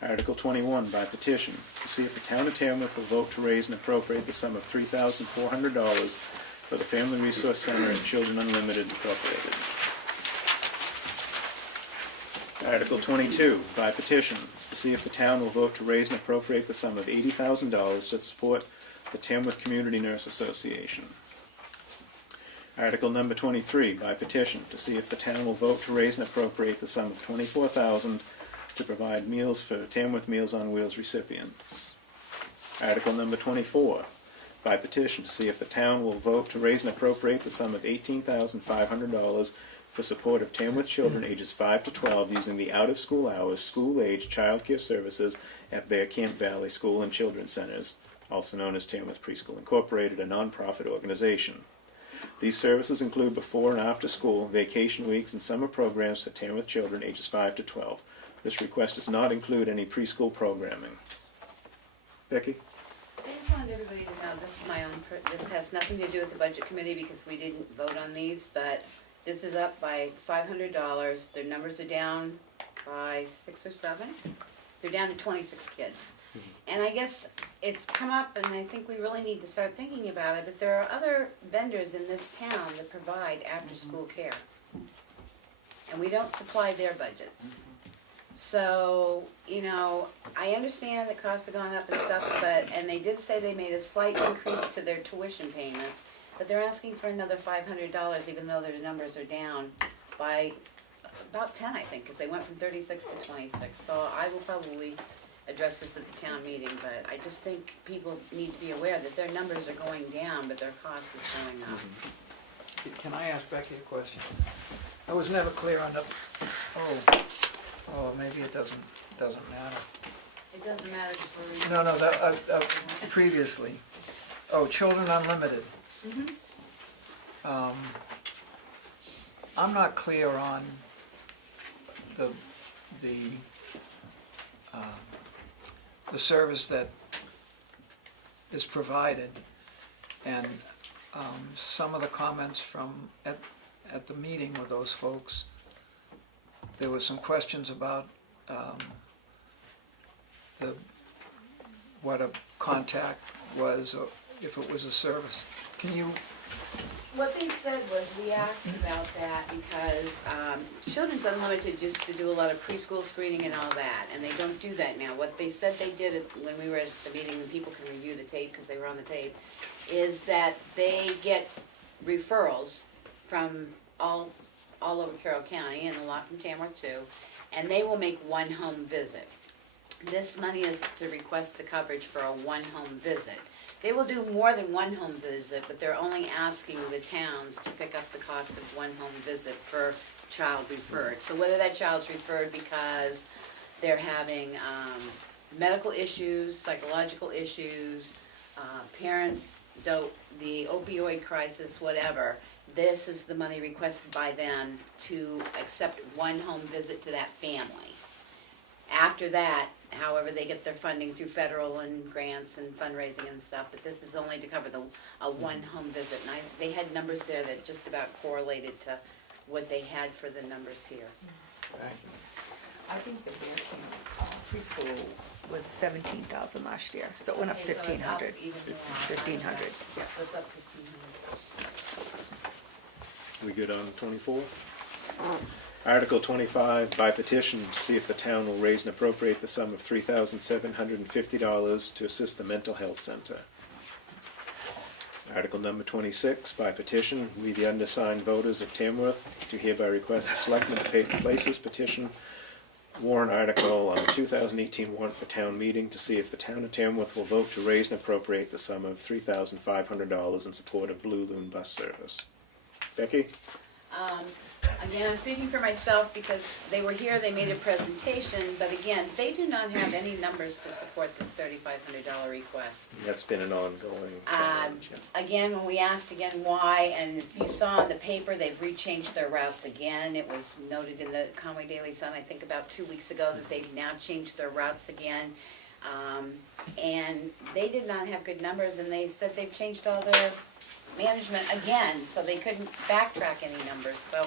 Article 21, by petition, to see if the town of Tamworth will vote to raise and appropriate the sum of $3,400 for the Family Resource Center and Children Unlimited Incorporated. Article 22, by petition, to see if the town will vote to raise and appropriate the sum of $80,000 to support the Tamworth Community Nurse Association. Article number 23, by petition, to see if the town will vote to raise and appropriate the sum of $24,000 to provide meals for Tamworth Meals on Wheels recipients. Article number 24, by petition, to see if the town will vote to raise and appropriate the sum of $18,500 for support of Tamworth children ages 5 to 12 using the out-of-school hours, school-age child care services at Bear Camp Valley School and Children's Centers, also known as Tamworth Preschool Incorporated, a nonprofit organization. These services include before and after school, vacation weeks, and summer programs for Tamworth children ages 5 to 12. This request does not include any preschool programming. Becky? I just wanted everybody to know, this is my own, this has nothing to do with the budget committee because we didn't vote on these, but this is up by $500. Their numbers are down by 6 or 7. They're down to 26 kids. And I guess it's come up, and I think we really need to start thinking about it, but there are other vendors in this town that provide after-school care. And we don't supply their budgets. So, you know, I understand the costs have gone up and stuff, and they did say they made a slight increase to their tuition payments, but they're asking for another $500, even though their numbers are down by about 10, I think, because they went from 36 to 26. So I will probably address this at the town meeting, but I just think people need to be aware that their numbers are going down, but their cost is going up. Can I ask Becky a question? I was never clear on the, maybe it doesn't matter. It doesn't matter if we're... No, that, previously. Children Unlimited. I'm not clear on the service that is provided, and some of the comments from at the meeting with those folks, there were some questions about what a contact was, or if it was a service. Can you, What they said was, we asked about that because Children's Unlimited used to do a lot of preschool screening and all that, and they don't do that now. What they said they did when we were at the meeting, and people can review the tape because they were on the tape, is that they get referrals from all over Carroll County and a lot from Tamworth too, and they will make one home visit. This money is to request the coverage for a one home visit. They will do more than one home visit, but they're only asking the towns to pick up the cost of one home visit per child referred. So whether that child's referred because they're having medical issues, psychological issues, parents don't, the opioid crisis, whatever, this is the money requested by them to accept one home visit to that family. After that, however, they get their funding through federal and grants and fundraising and stuff, but this is only to cover a one home visit. And they had numbers there that just about correlated to what they had for the numbers here. I think the Bear Camp preschool was 17,000 last year, so it went up Okay, so it's up 1,500. even more. 1,500, yeah. So it's up 1,500. We good on 24? Article 25, by petition to see if the town will raise and appropriate the sum of $3,750 to assist the mental health center. Article number 26, by petition, we the undersigned voters of Tamworth do hereby request the selectmen to place this petition warrant article on the 2018 warrant for town meeting to see if the town of Tamworth will vote to raise and appropriate the sum of $3,500 in support of Blue Loon bus service. Becky? Again, I'm speaking for myself because they were here, they made a presentation, but again, they do not have any numbers to support this $3,500 request. That's been an ongoing challenge. Again, when we asked again why, and if you saw in the paper, they've rechanged their routes again. It was noted in the Conway Daily Sun, I think about 2 weeks ago, that they've now changed their routes again. And they did not have good numbers, and they said they've changed all their management again, so they couldn't backtrack any numbers. So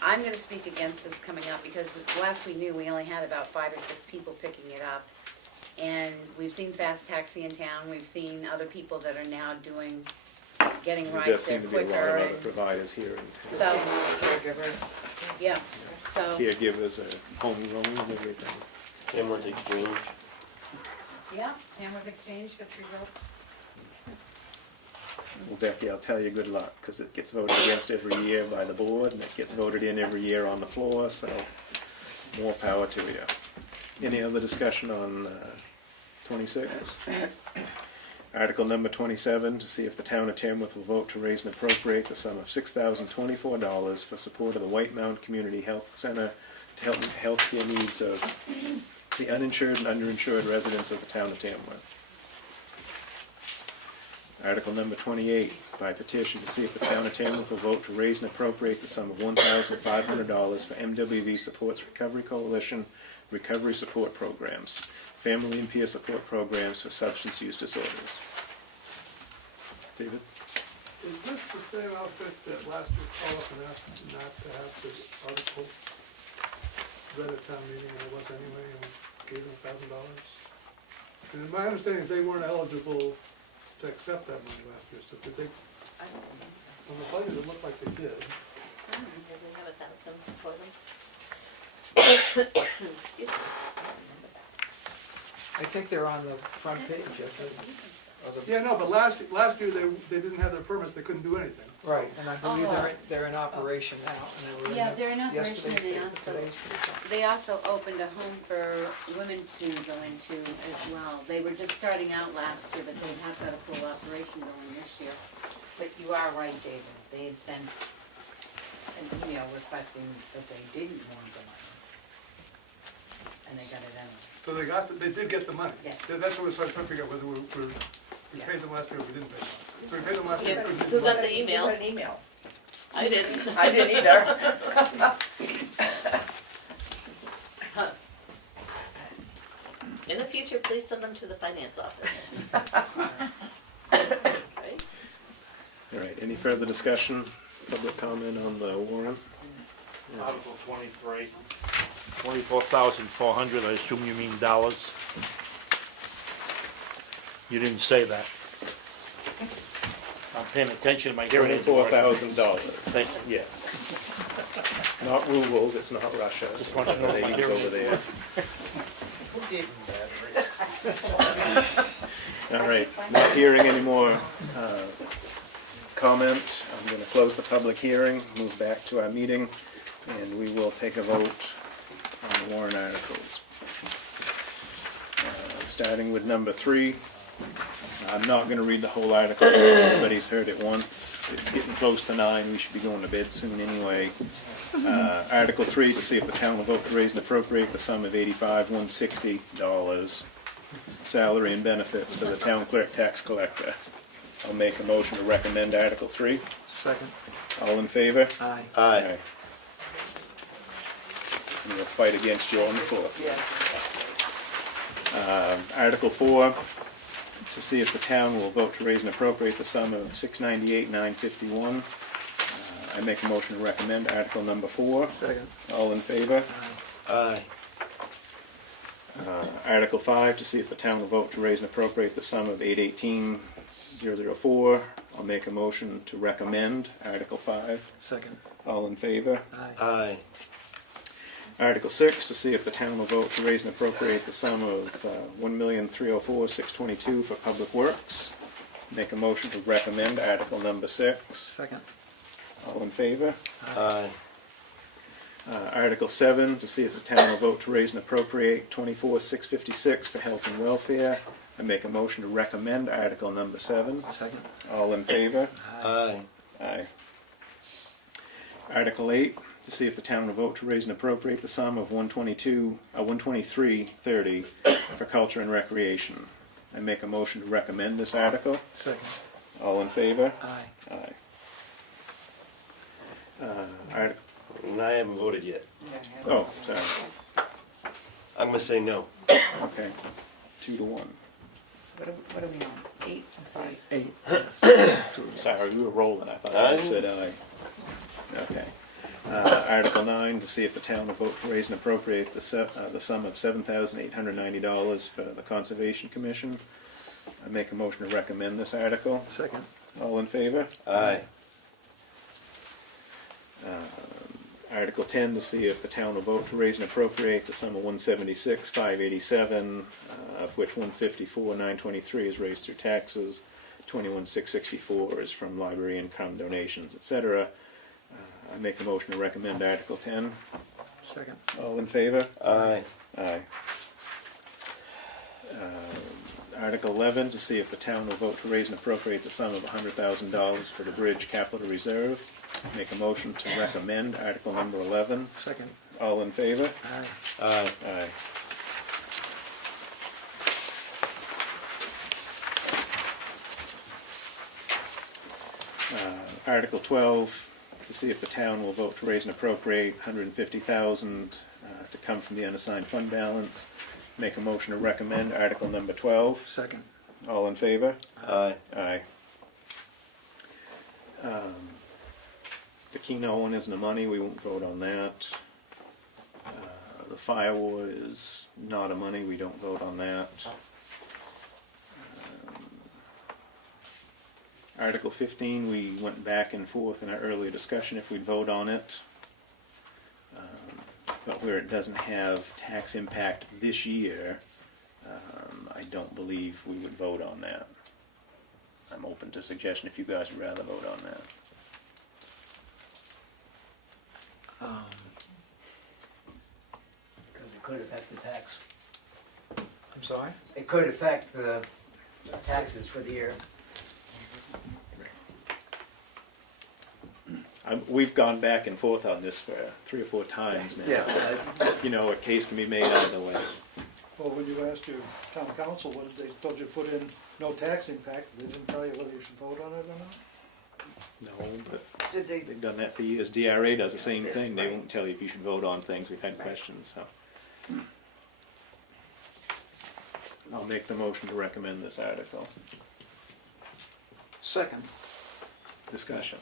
I'm gonna speak against this coming up because last we knew, we only had about 5 or 6 people picking it up. And we've seen Fast Taxi in town, we've seen other people that are now getting There rides there seem to be a lot quicker. of other providers here in So, town. caregivers, yeah, so, Caregivers are homegrown and everything. Tamworth Exchange. yeah, Tamworth Exchange gets results. Well, Becky, I'll tell you good luck, because it gets voted against every year by the board, and it gets voted in every year on the floor, so more power to you. Any other discussion on 26? Article number 27, to see if the town of Tamworth will vote to raise and appropriate the sum of $6,024 for support of the White Mountain Community Health Center to help with healthcare needs of the uninsured and underinsured residents of the town of Tamworth. Article number 28, by petition to see if the town of Tamworth will vote to raise and appropriate the sum of $1,500 for MWV Supports Recovery Coalition recovery support programs, family and peer support programs for substance use disorders. David? Is this the same outfit that last year called up and asked not to have this article read at town meeting, and it was anyway, and gave them $1,000? And my understanding is they weren't eligible to accept that money last year, so did they, on the budget, it looked like they did. Did we have 1,000 for them? Excuse me. I think they're on the front page of the. Yeah, no, but last year they didn't have their permits, they couldn't do anything. Right, and I believe they're in operation now, and they were in Yeah, the- they're in operation, and yesterday's paper. they also opened a home for women to go into as well. They were just starting out last year, but they have got a full operation going this year. But you are right, David, they had sent an email requesting that they didn't want the money. And they got it anyway. So they did get the money? Yes. That's what I was trying to figure out, whether we paid them last year or we didn't pay them. So we paid them last year. Yeah, we couldn't who get got the the money. email? An email. I didn't. I didn't either. In the future, please send them to the finance office. Okay. All right, any further discussion, public comment on the warrant? Article 23, 24,400, I assume you mean dollars. You didn't say that. I'm paying attention to my hearing aids. $24,000. Thank you. Yes. Not rubles, it's not Russia. Just want to know The my names hearing over aids there. Who gave him batteries? All right, not hearing any more comment. I'm going to close the public hearing, move back to our meeting, and we will take a vote on the warrant articles. Starting with number 3. I'm not going to read the whole article. Everybody's heard it once. It's getting close to 9. We should be going to bed soon anyway. Article 3, to see if the town will vote to raise and appropriate the sum of $85,160 salary and benefits for the town clerk tax collector. I'll make a motion to recommend Article 3. Second. All in favor? Aye. Aye. And we'll fight against you on the floor. Article 4, to see if the town will vote to raise and appropriate the sum of $698,951. I make a motion to recommend Article number 4. Second. All in favor? Aye. Article 5, to see if the town will vote to raise and appropriate the sum of $818,004. I'll make a motion to recommend Article 5. Second. All in favor? Aye. Aye. Article 6, to see if the town will vote to raise and appropriate the sum of $1,304,622 for public works. Make a motion to recommend Article number 6. Second. All in favor? Aye. Article 7, to see if the town will vote to raise and appropriate $24,656 for health and welfare. I make a motion to recommend Article number 7. Second. All in favor? Aye. Aye. Article 8, to see if the town will vote to raise and appropriate the sum of $123,30 for culture and recreation. I make a motion to recommend this article. Second. All in favor? Aye. Aye. And I haven't voted yet. Oh, sorry. I'm gonna say no. Okay. 2 to 1. What are we on? 8, I'm sorry. 8. Sorry, we were rolling. I thought Aye. I said aye. Okay. Article 9, to see if the town will vote to raise and appropriate the sum of $7,890 for the Conservation Commission. I make a motion to recommend this article. Second. All in favor? Aye. Article 10, to see if the town will vote to raise and appropriate the sum of $176,587, of which $154,923 is raised through taxes, $21,664 is from library income, donations, etc. I make a motion to recommend Article 10. Second. All in favor? Aye. Aye. Article 11, to see if the town will vote to raise and appropriate the sum of $100,000 for the bridge capital reserve. Make a motion to recommend Article number 11. Second. All in favor? Aye. Aye. Aye. Article 12, to see if the town will vote to raise and appropriate $150,000 to come from the unassigned fund balance. Make a motion to recommend Article number 12. Second. All in favor? Aye. Aye. The Keno one isn't the money, we won't vote on that. The fire war is not a money, we don't vote on that. Article 15, we went back and forth in our earlier discussion if we'd vote on it. But where it doesn't have tax impact this year, I don't believe we would vote on that. I'm open to suggestion if you guys would rather vote on that. Because it could affect the tax. I'm sorry? It could affect the taxes for the year. We've gone back and forth on this for 3 or 4 times now. Yeah. You know, a case can be made either way. Well, when you asked your town council, what did they told you to put in no tax impact, they didn't tell you whether you should vote on it or not? No, but Did they, they've done that for years. DRA does the same thing. They won't tell you if you should vote on things. We've had questions, so. I'll make the motion to recommend this article. Second. Discussion.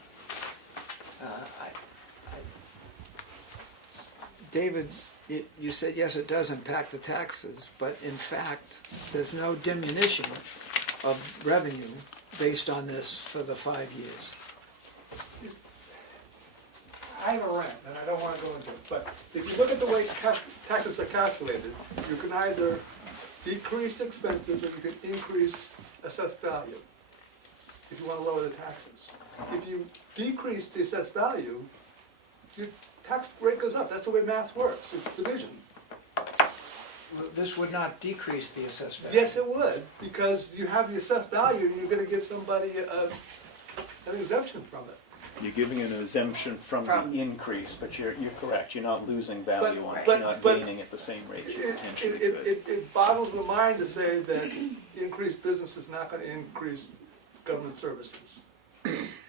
David, you said, yes, it does impact the taxes, but in fact, there's no diminution of revenue based on this for the 5 years? I have a rant, and I don't wanna go into it, but if you look at the way taxes are calculated, you can either decrease expenses or you can increase assessed value, if you wanna lower the taxes. If you decrease the assessed value, your tax rate goes up, that's the way math works, it's division. This would not decrease the assessed value. Yes, it would, because you have the assessed value, and you're gonna give somebody an exemption from it. You're giving an exemption from the increase, but you're correct, you're not losing value on it, but- you're not but- gaining at the same rate you potentially could. It boggles the mind to say that increased business is not gonna increase government services.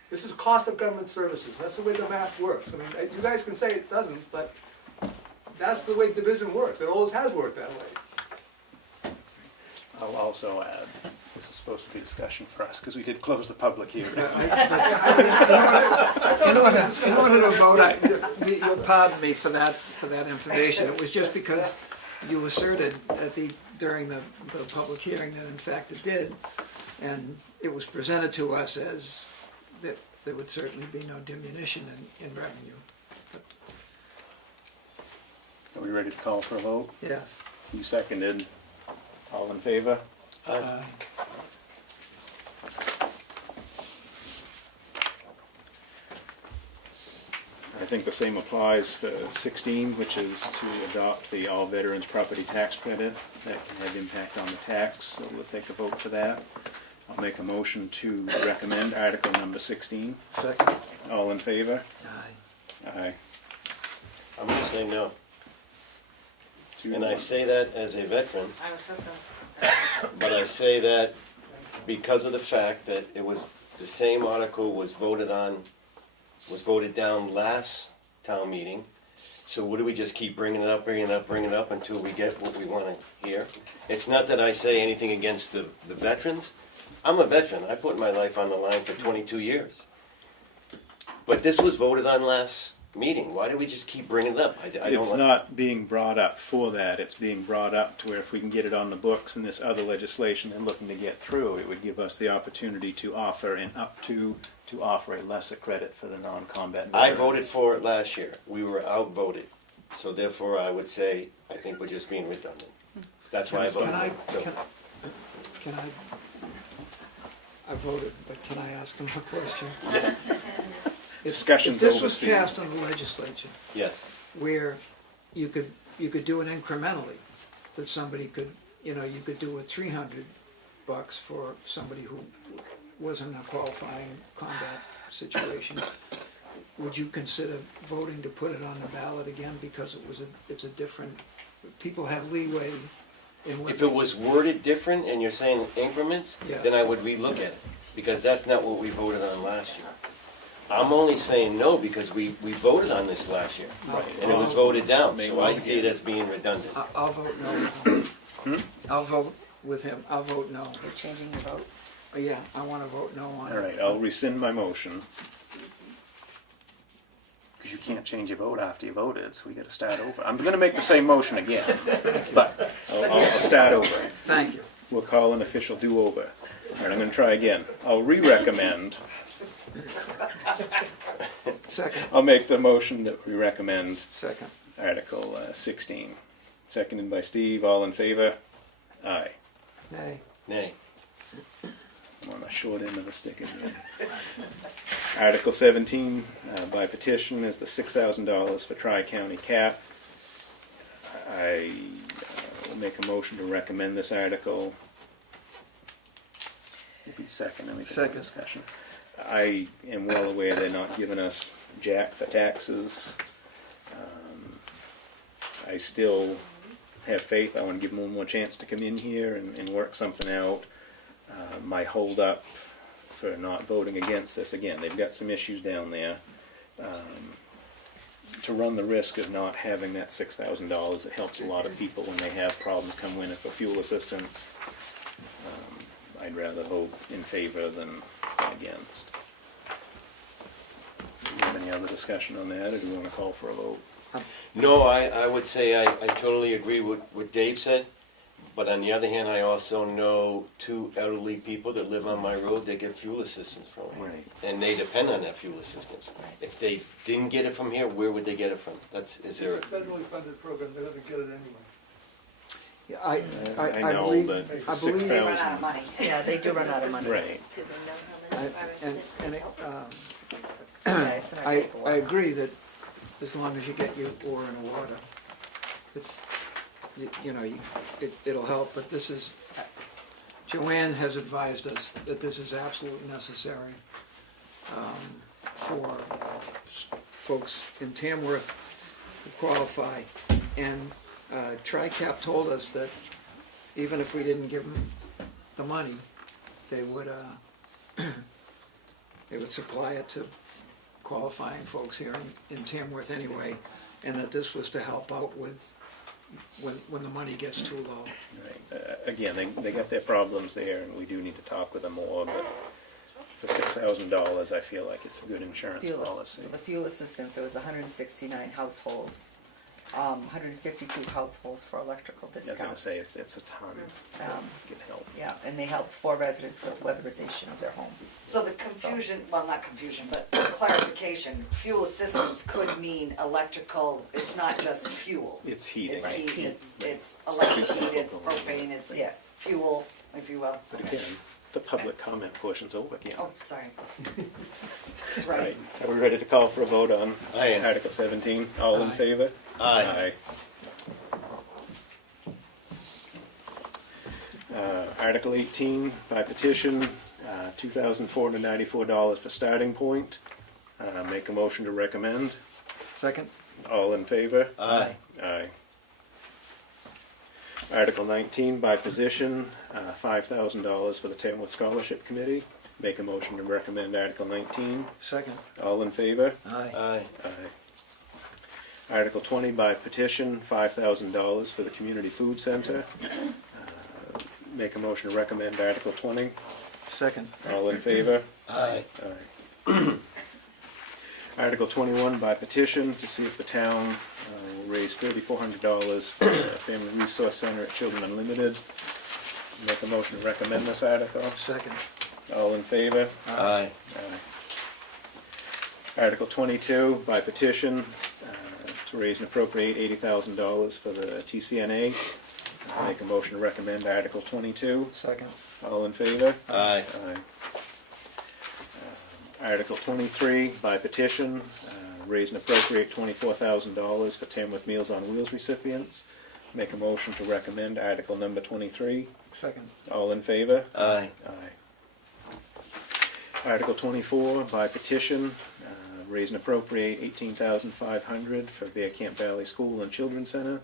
This is cost of government services, that's the way the math works. I mean, you guys can say it doesn't, but that's the way division works, it always has worked that way. I'll also add, this is supposed to be discussion for us, because we did close the public hearing. In order to vote, you'll pardon me for that information. It was just because you asserted during the public hearing that in fact it did, and it was presented to us as that there would certainly be no diminution in revenue. Are we ready to call for a vote? Yes. You seconded. All in favor? I think the same applies for 16, which is to adopt the all veterans property tax credit. That can have impact on the tax, so we'll take a vote for that. I'll make a motion to recommend Article number 16. Second. All in favor? Aye. Aye. I'm gonna say no. And I say that as a veteran, I was just gonna but I say that because of the fact that it was, the same article was voted down last town meeting. So what do we just keep bringing it up until we get what we wanna hear? It's not that I say anything against the veterans. I'm a veteran, I put my life on the line for 22 years. But this was voted on last meeting, why do we just keep bringing it up? I don't It's like- not being brought up for that, it's being brought up to where if we can get it on the books and this other legislation they're looking to get through, it would give us the opportunity to offer to offer a lesser credit for the non-combat I veterans. voted for it last year. We were outvoted. So therefore, I would say, I think we're just being redundant. That's why I voted. Can I voted, but can I ask him a question? Discussion's If this over, was Steve. passed on the legislature, Yes. where you could do it incrementally, that somebody could, you could do it $300 for somebody who wasn't a qualifying combat situation, would you consider voting to put it on the ballot again because it's a different, people have leeway in what If it was worded different and you're saying increments, Yes. then I would relook at it. Because that's not what we voted on last year. I'm only saying no because we voted on this last year. Right. And it was voted down, May so I once see it again. as being redundant. I'll vote no. I'll vote with him, I'll vote no. You're changing your vote? Yeah, I want to vote no on it. All right, I'll rescind my motion. Because you can't change your vote after you voted, so we gotta start over. I'm gonna make the same motion again, but I'll start over. Thank you. We'll call an official do-over. All right, I'm gonna try again. I'll re-recommend. Second. I'll make the motion that we recommend Second. Article 16. Seconded by Steve, all in favor? Aye. Nay. Nay. I'm on the short end of the stick again. Article 17, by petition, is the $6,000 for Tri-County cap. I will make a motion to recommend this article. If you second, then we can have a Second. discussion. I am well aware they're not giving us jack for taxes. I still have faith. I want to give them one more chance to come in here and work something out. My hold up for not voting against this, again, they've got some issues down there. To run the risk of not having that $6,000, it helps a lot of people when they have problems come winter for fuel assistance. I'd rather vote in favor than against. Do you have any other discussion on that, or do we want to call for a vote? No, I would say I totally agree with what Dave said, But on the other hand, I also know 2 elderly people that live on my road, they get fuel assistance from it. Right. And they depend on that fuel assistance. If they didn't get it from here, where would they get it from? Is It's there a federally funded program, they're gonna get it anyway. Yeah, I I know, believe, but I believe, 6,000. They run out of money. Yeah, they do run out of money. Right. Do they know how much and, and it, Yeah, it's in our I paperwork. agree that as long as you get your ore and water, it's, you know, it'll help, but this is, Joanne has advised us that this is absolutely necessary for folks in Tamworth who qualify. And TRICAP told us that even if we didn't give them the money, they would supply it to qualifying folks here in Tamworth anyway, and that this was to help out with when the money gets too low. Right. Again, they got their problems there, and we do need to talk with them more, but for $6,000, I feel like it's a good insurance Fuel, policy. so the fuel assistance, it was 169 households, 152 households for electrical I was discounts. gonna say, it's a ton. Get help. Yeah, and they helped 4 residents with weatherization of their home. So the confusion, well, not confusion, but clarification, fuel assistance could mean electrical, it's not just fuel. It's heating. It's Right. heat, it's electric heat, it's propane, it's Yes. fuel, if you will. But again, the public comment portion's over again. Oh, sorry. That's right. Are we ready to call for a vote on I am. Article 17? All in Aye. favor? Aye. Article 18, by petition, $2,494 for starting point. Make a motion to recommend. Second? All in favor? Aye. Aye. Article 19, by position, $5,000 for the Tamworth Scholarship Committee. Make a motion to recommend Article 19. Second? All in favor? Aye. Aye. Aye. Article 20, by petition, $5,000 for the Community Food Center. Make a motion to recommend Article 20. Second? All in favor? Aye. Aye. Article 21, by petition, to see if the town will raise $3,400 for the Family Resource Center at Children Unlimited. Make a motion to recommend this article. Second? All in favor? Aye. Aye. Article 22, by petition, to raise and appropriate $80,000 for the TCNA. Make a motion to recommend Article 22. Second? All in favor? Aye. Aye. Article 23, by petition, raise and appropriate $24,000 for Tamworth Meals on Wheels recipients. Make a motion to recommend Article number 23. Second? All in favor? Aye. Aye. Article 24, by petition, raise and appropriate $18,500 for Bear Camp Valley School and Children's Center.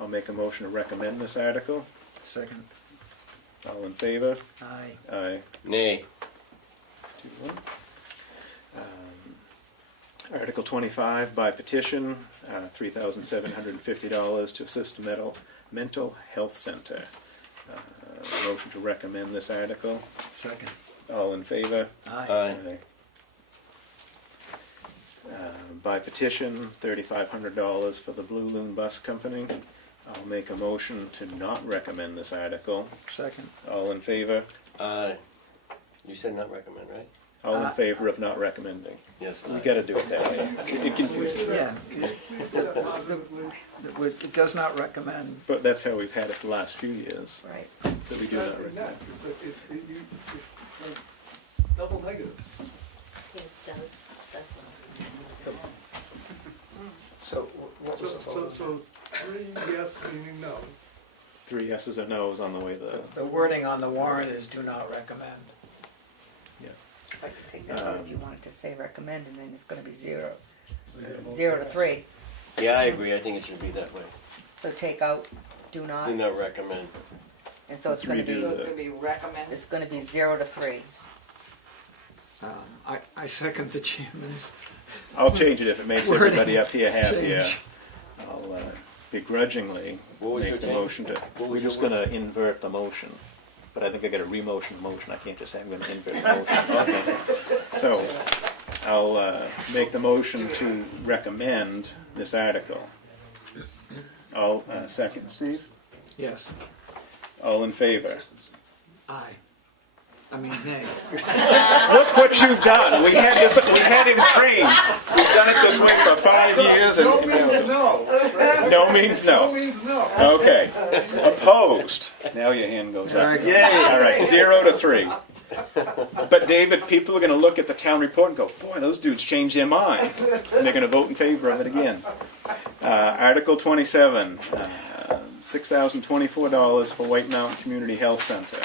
I'll make a motion to recommend this article. Second? All in favor? Aye. Aye. Nay. 2-1. Article 25, by petition, $3,750 to assist mental health center. Motion to recommend this article. Second? All in favor? Aye. Aye. By petition, $3,500 for the Blue Loon Bus Company. I'll make a motion to not recommend this article. Second? All in favor? Aye. You said not recommend, right? All in favor of not recommending? Yes. We gotta do it that way. It confuses. Yeah. It does not recommend. But that's how we've had it the last few years, Right. that we do not It's recommend. like double negatives. It does, that's what. So what was the So, vote? so 3 yes meaning no. 3 yeses or nos on the way The wording on the warrant is do not recommend. I could take that out if you wanted to say recommend, and then it's gonna be 0. 0 to 3. Yeah, I agree. I think it should be that way. So take out do not, Do not recommend. and so it's gonna Redo be, So it's gonna be recommended. it's gonna be 0 to 3. I second the chairman's. I'll change it if it makes Wording everybody up here happier. change. I'll begrudgingly What was your make the change? motion to, What was we're your just gonna invert the motion. But I think I gotta re-motion the motion, I can't just say I'm gonna invert the motion. Okay. So, I'll make the motion to recommend this article. I'll second, Steve? Yes. All in favor? Aye. I mean, nay. Look what you've done. We had him trained. We've done it this way for 5 years. No means no. No means no. No means no. Okay. Opposed? Now your hand goes up. Very Yay. All right, 0 to 3. But David, people are going to look at the town report and go, boy, those dudes changed their mind. And they're going to vote in favor of it again. Article 27, $6,024 for White Mountain Community Health Center.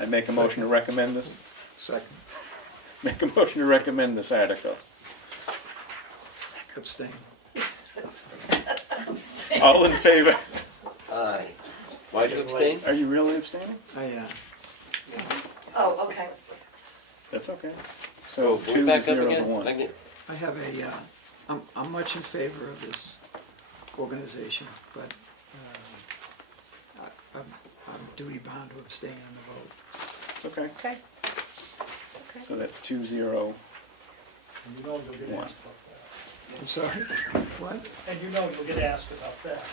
I make a motion to recommend this. Second. Make a motion to recommend this article. Abstain. All in favor? Aye. Why'd you abstain? Are you really abstaining? Oh, okay. That's okay. So Move 2 back to up 0 to again. 1. I have I'm much in favor of this organization, but I'm duty bound to abstain on the vote. It's okay. Okay. So that's 2, 0, And you know you'll get 1. asked about that. I'm sorry, what? And you know you'll get asked about that.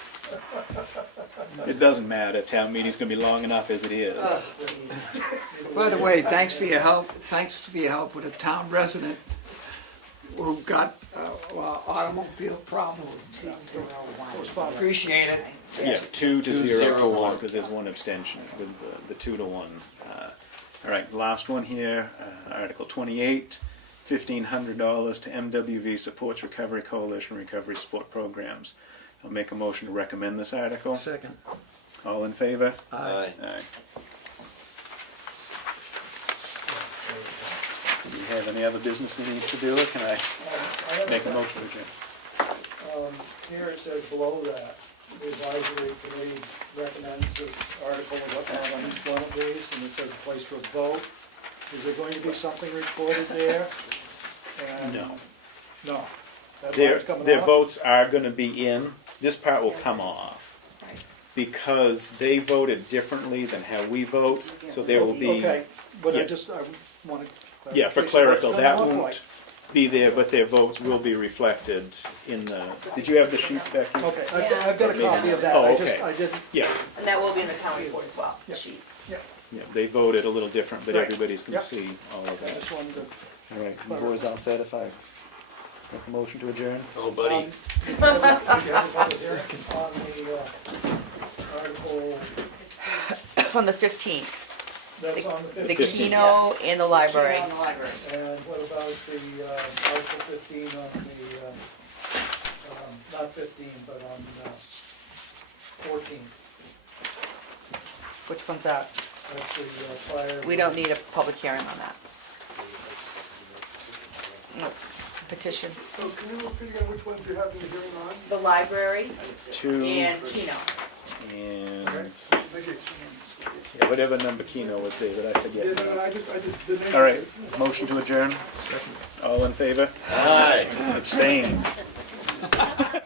It doesn't matter. Town meeting's going to be long enough as it is. Oh, geez. By the way, thanks for your help. Thanks for your help with a town resident who got automobile problems. Appreciate it. Yeah, 2 to 0 0 to to 1 1. because there's one abstention with the 2 to 1. All right, last one here, Article 28, $1,500 to MWV Supports Recovery Coalition Recovery Support Programs. I'll make a motion to recommend this article. Second. All in favor? Aye. Aye. Do you have any other business we need to do, or can I make a motion to adjourn? Here it says below that, the advisory committee recommends the article of what on each one of these, and it says a place for a vote. Is there going to be something recorded there? And No. No. That Their line's coming off? votes are going to be in. This part will come off because they voted differently than how we vote. So there will be. Okay, but yeah. I want to. Yeah, for clerical, that won't be there, but their votes will be reflected in the. Did you have the sheets back here? Okay, I've got a copy of that. Oh, I okay. didn't. Yeah, And that will be in the town report as well, the sheet. Yeah, yeah. They voted a little different, but Right. everybody's going Yep. to see all of I that. just wanted to. All right, you boys all set if I make a motion to adjourn? Oh, buddy. On the article, On the 15th, that's on the the 15th. Keno in the library. In the library. And what about the article 15 on the, not 15, but on 14? Which one's that? That's the fire. We don't need a public hearing on that. No. Petition. So can you repeat again which ones you're having the hearing on? The library 2 and Keno. and Thank you. yeah, whatever number Keno was, David, I Yeah, forget no, now. I just didn't. All right, motion to adjourn. All in favor? Aye. Abstain.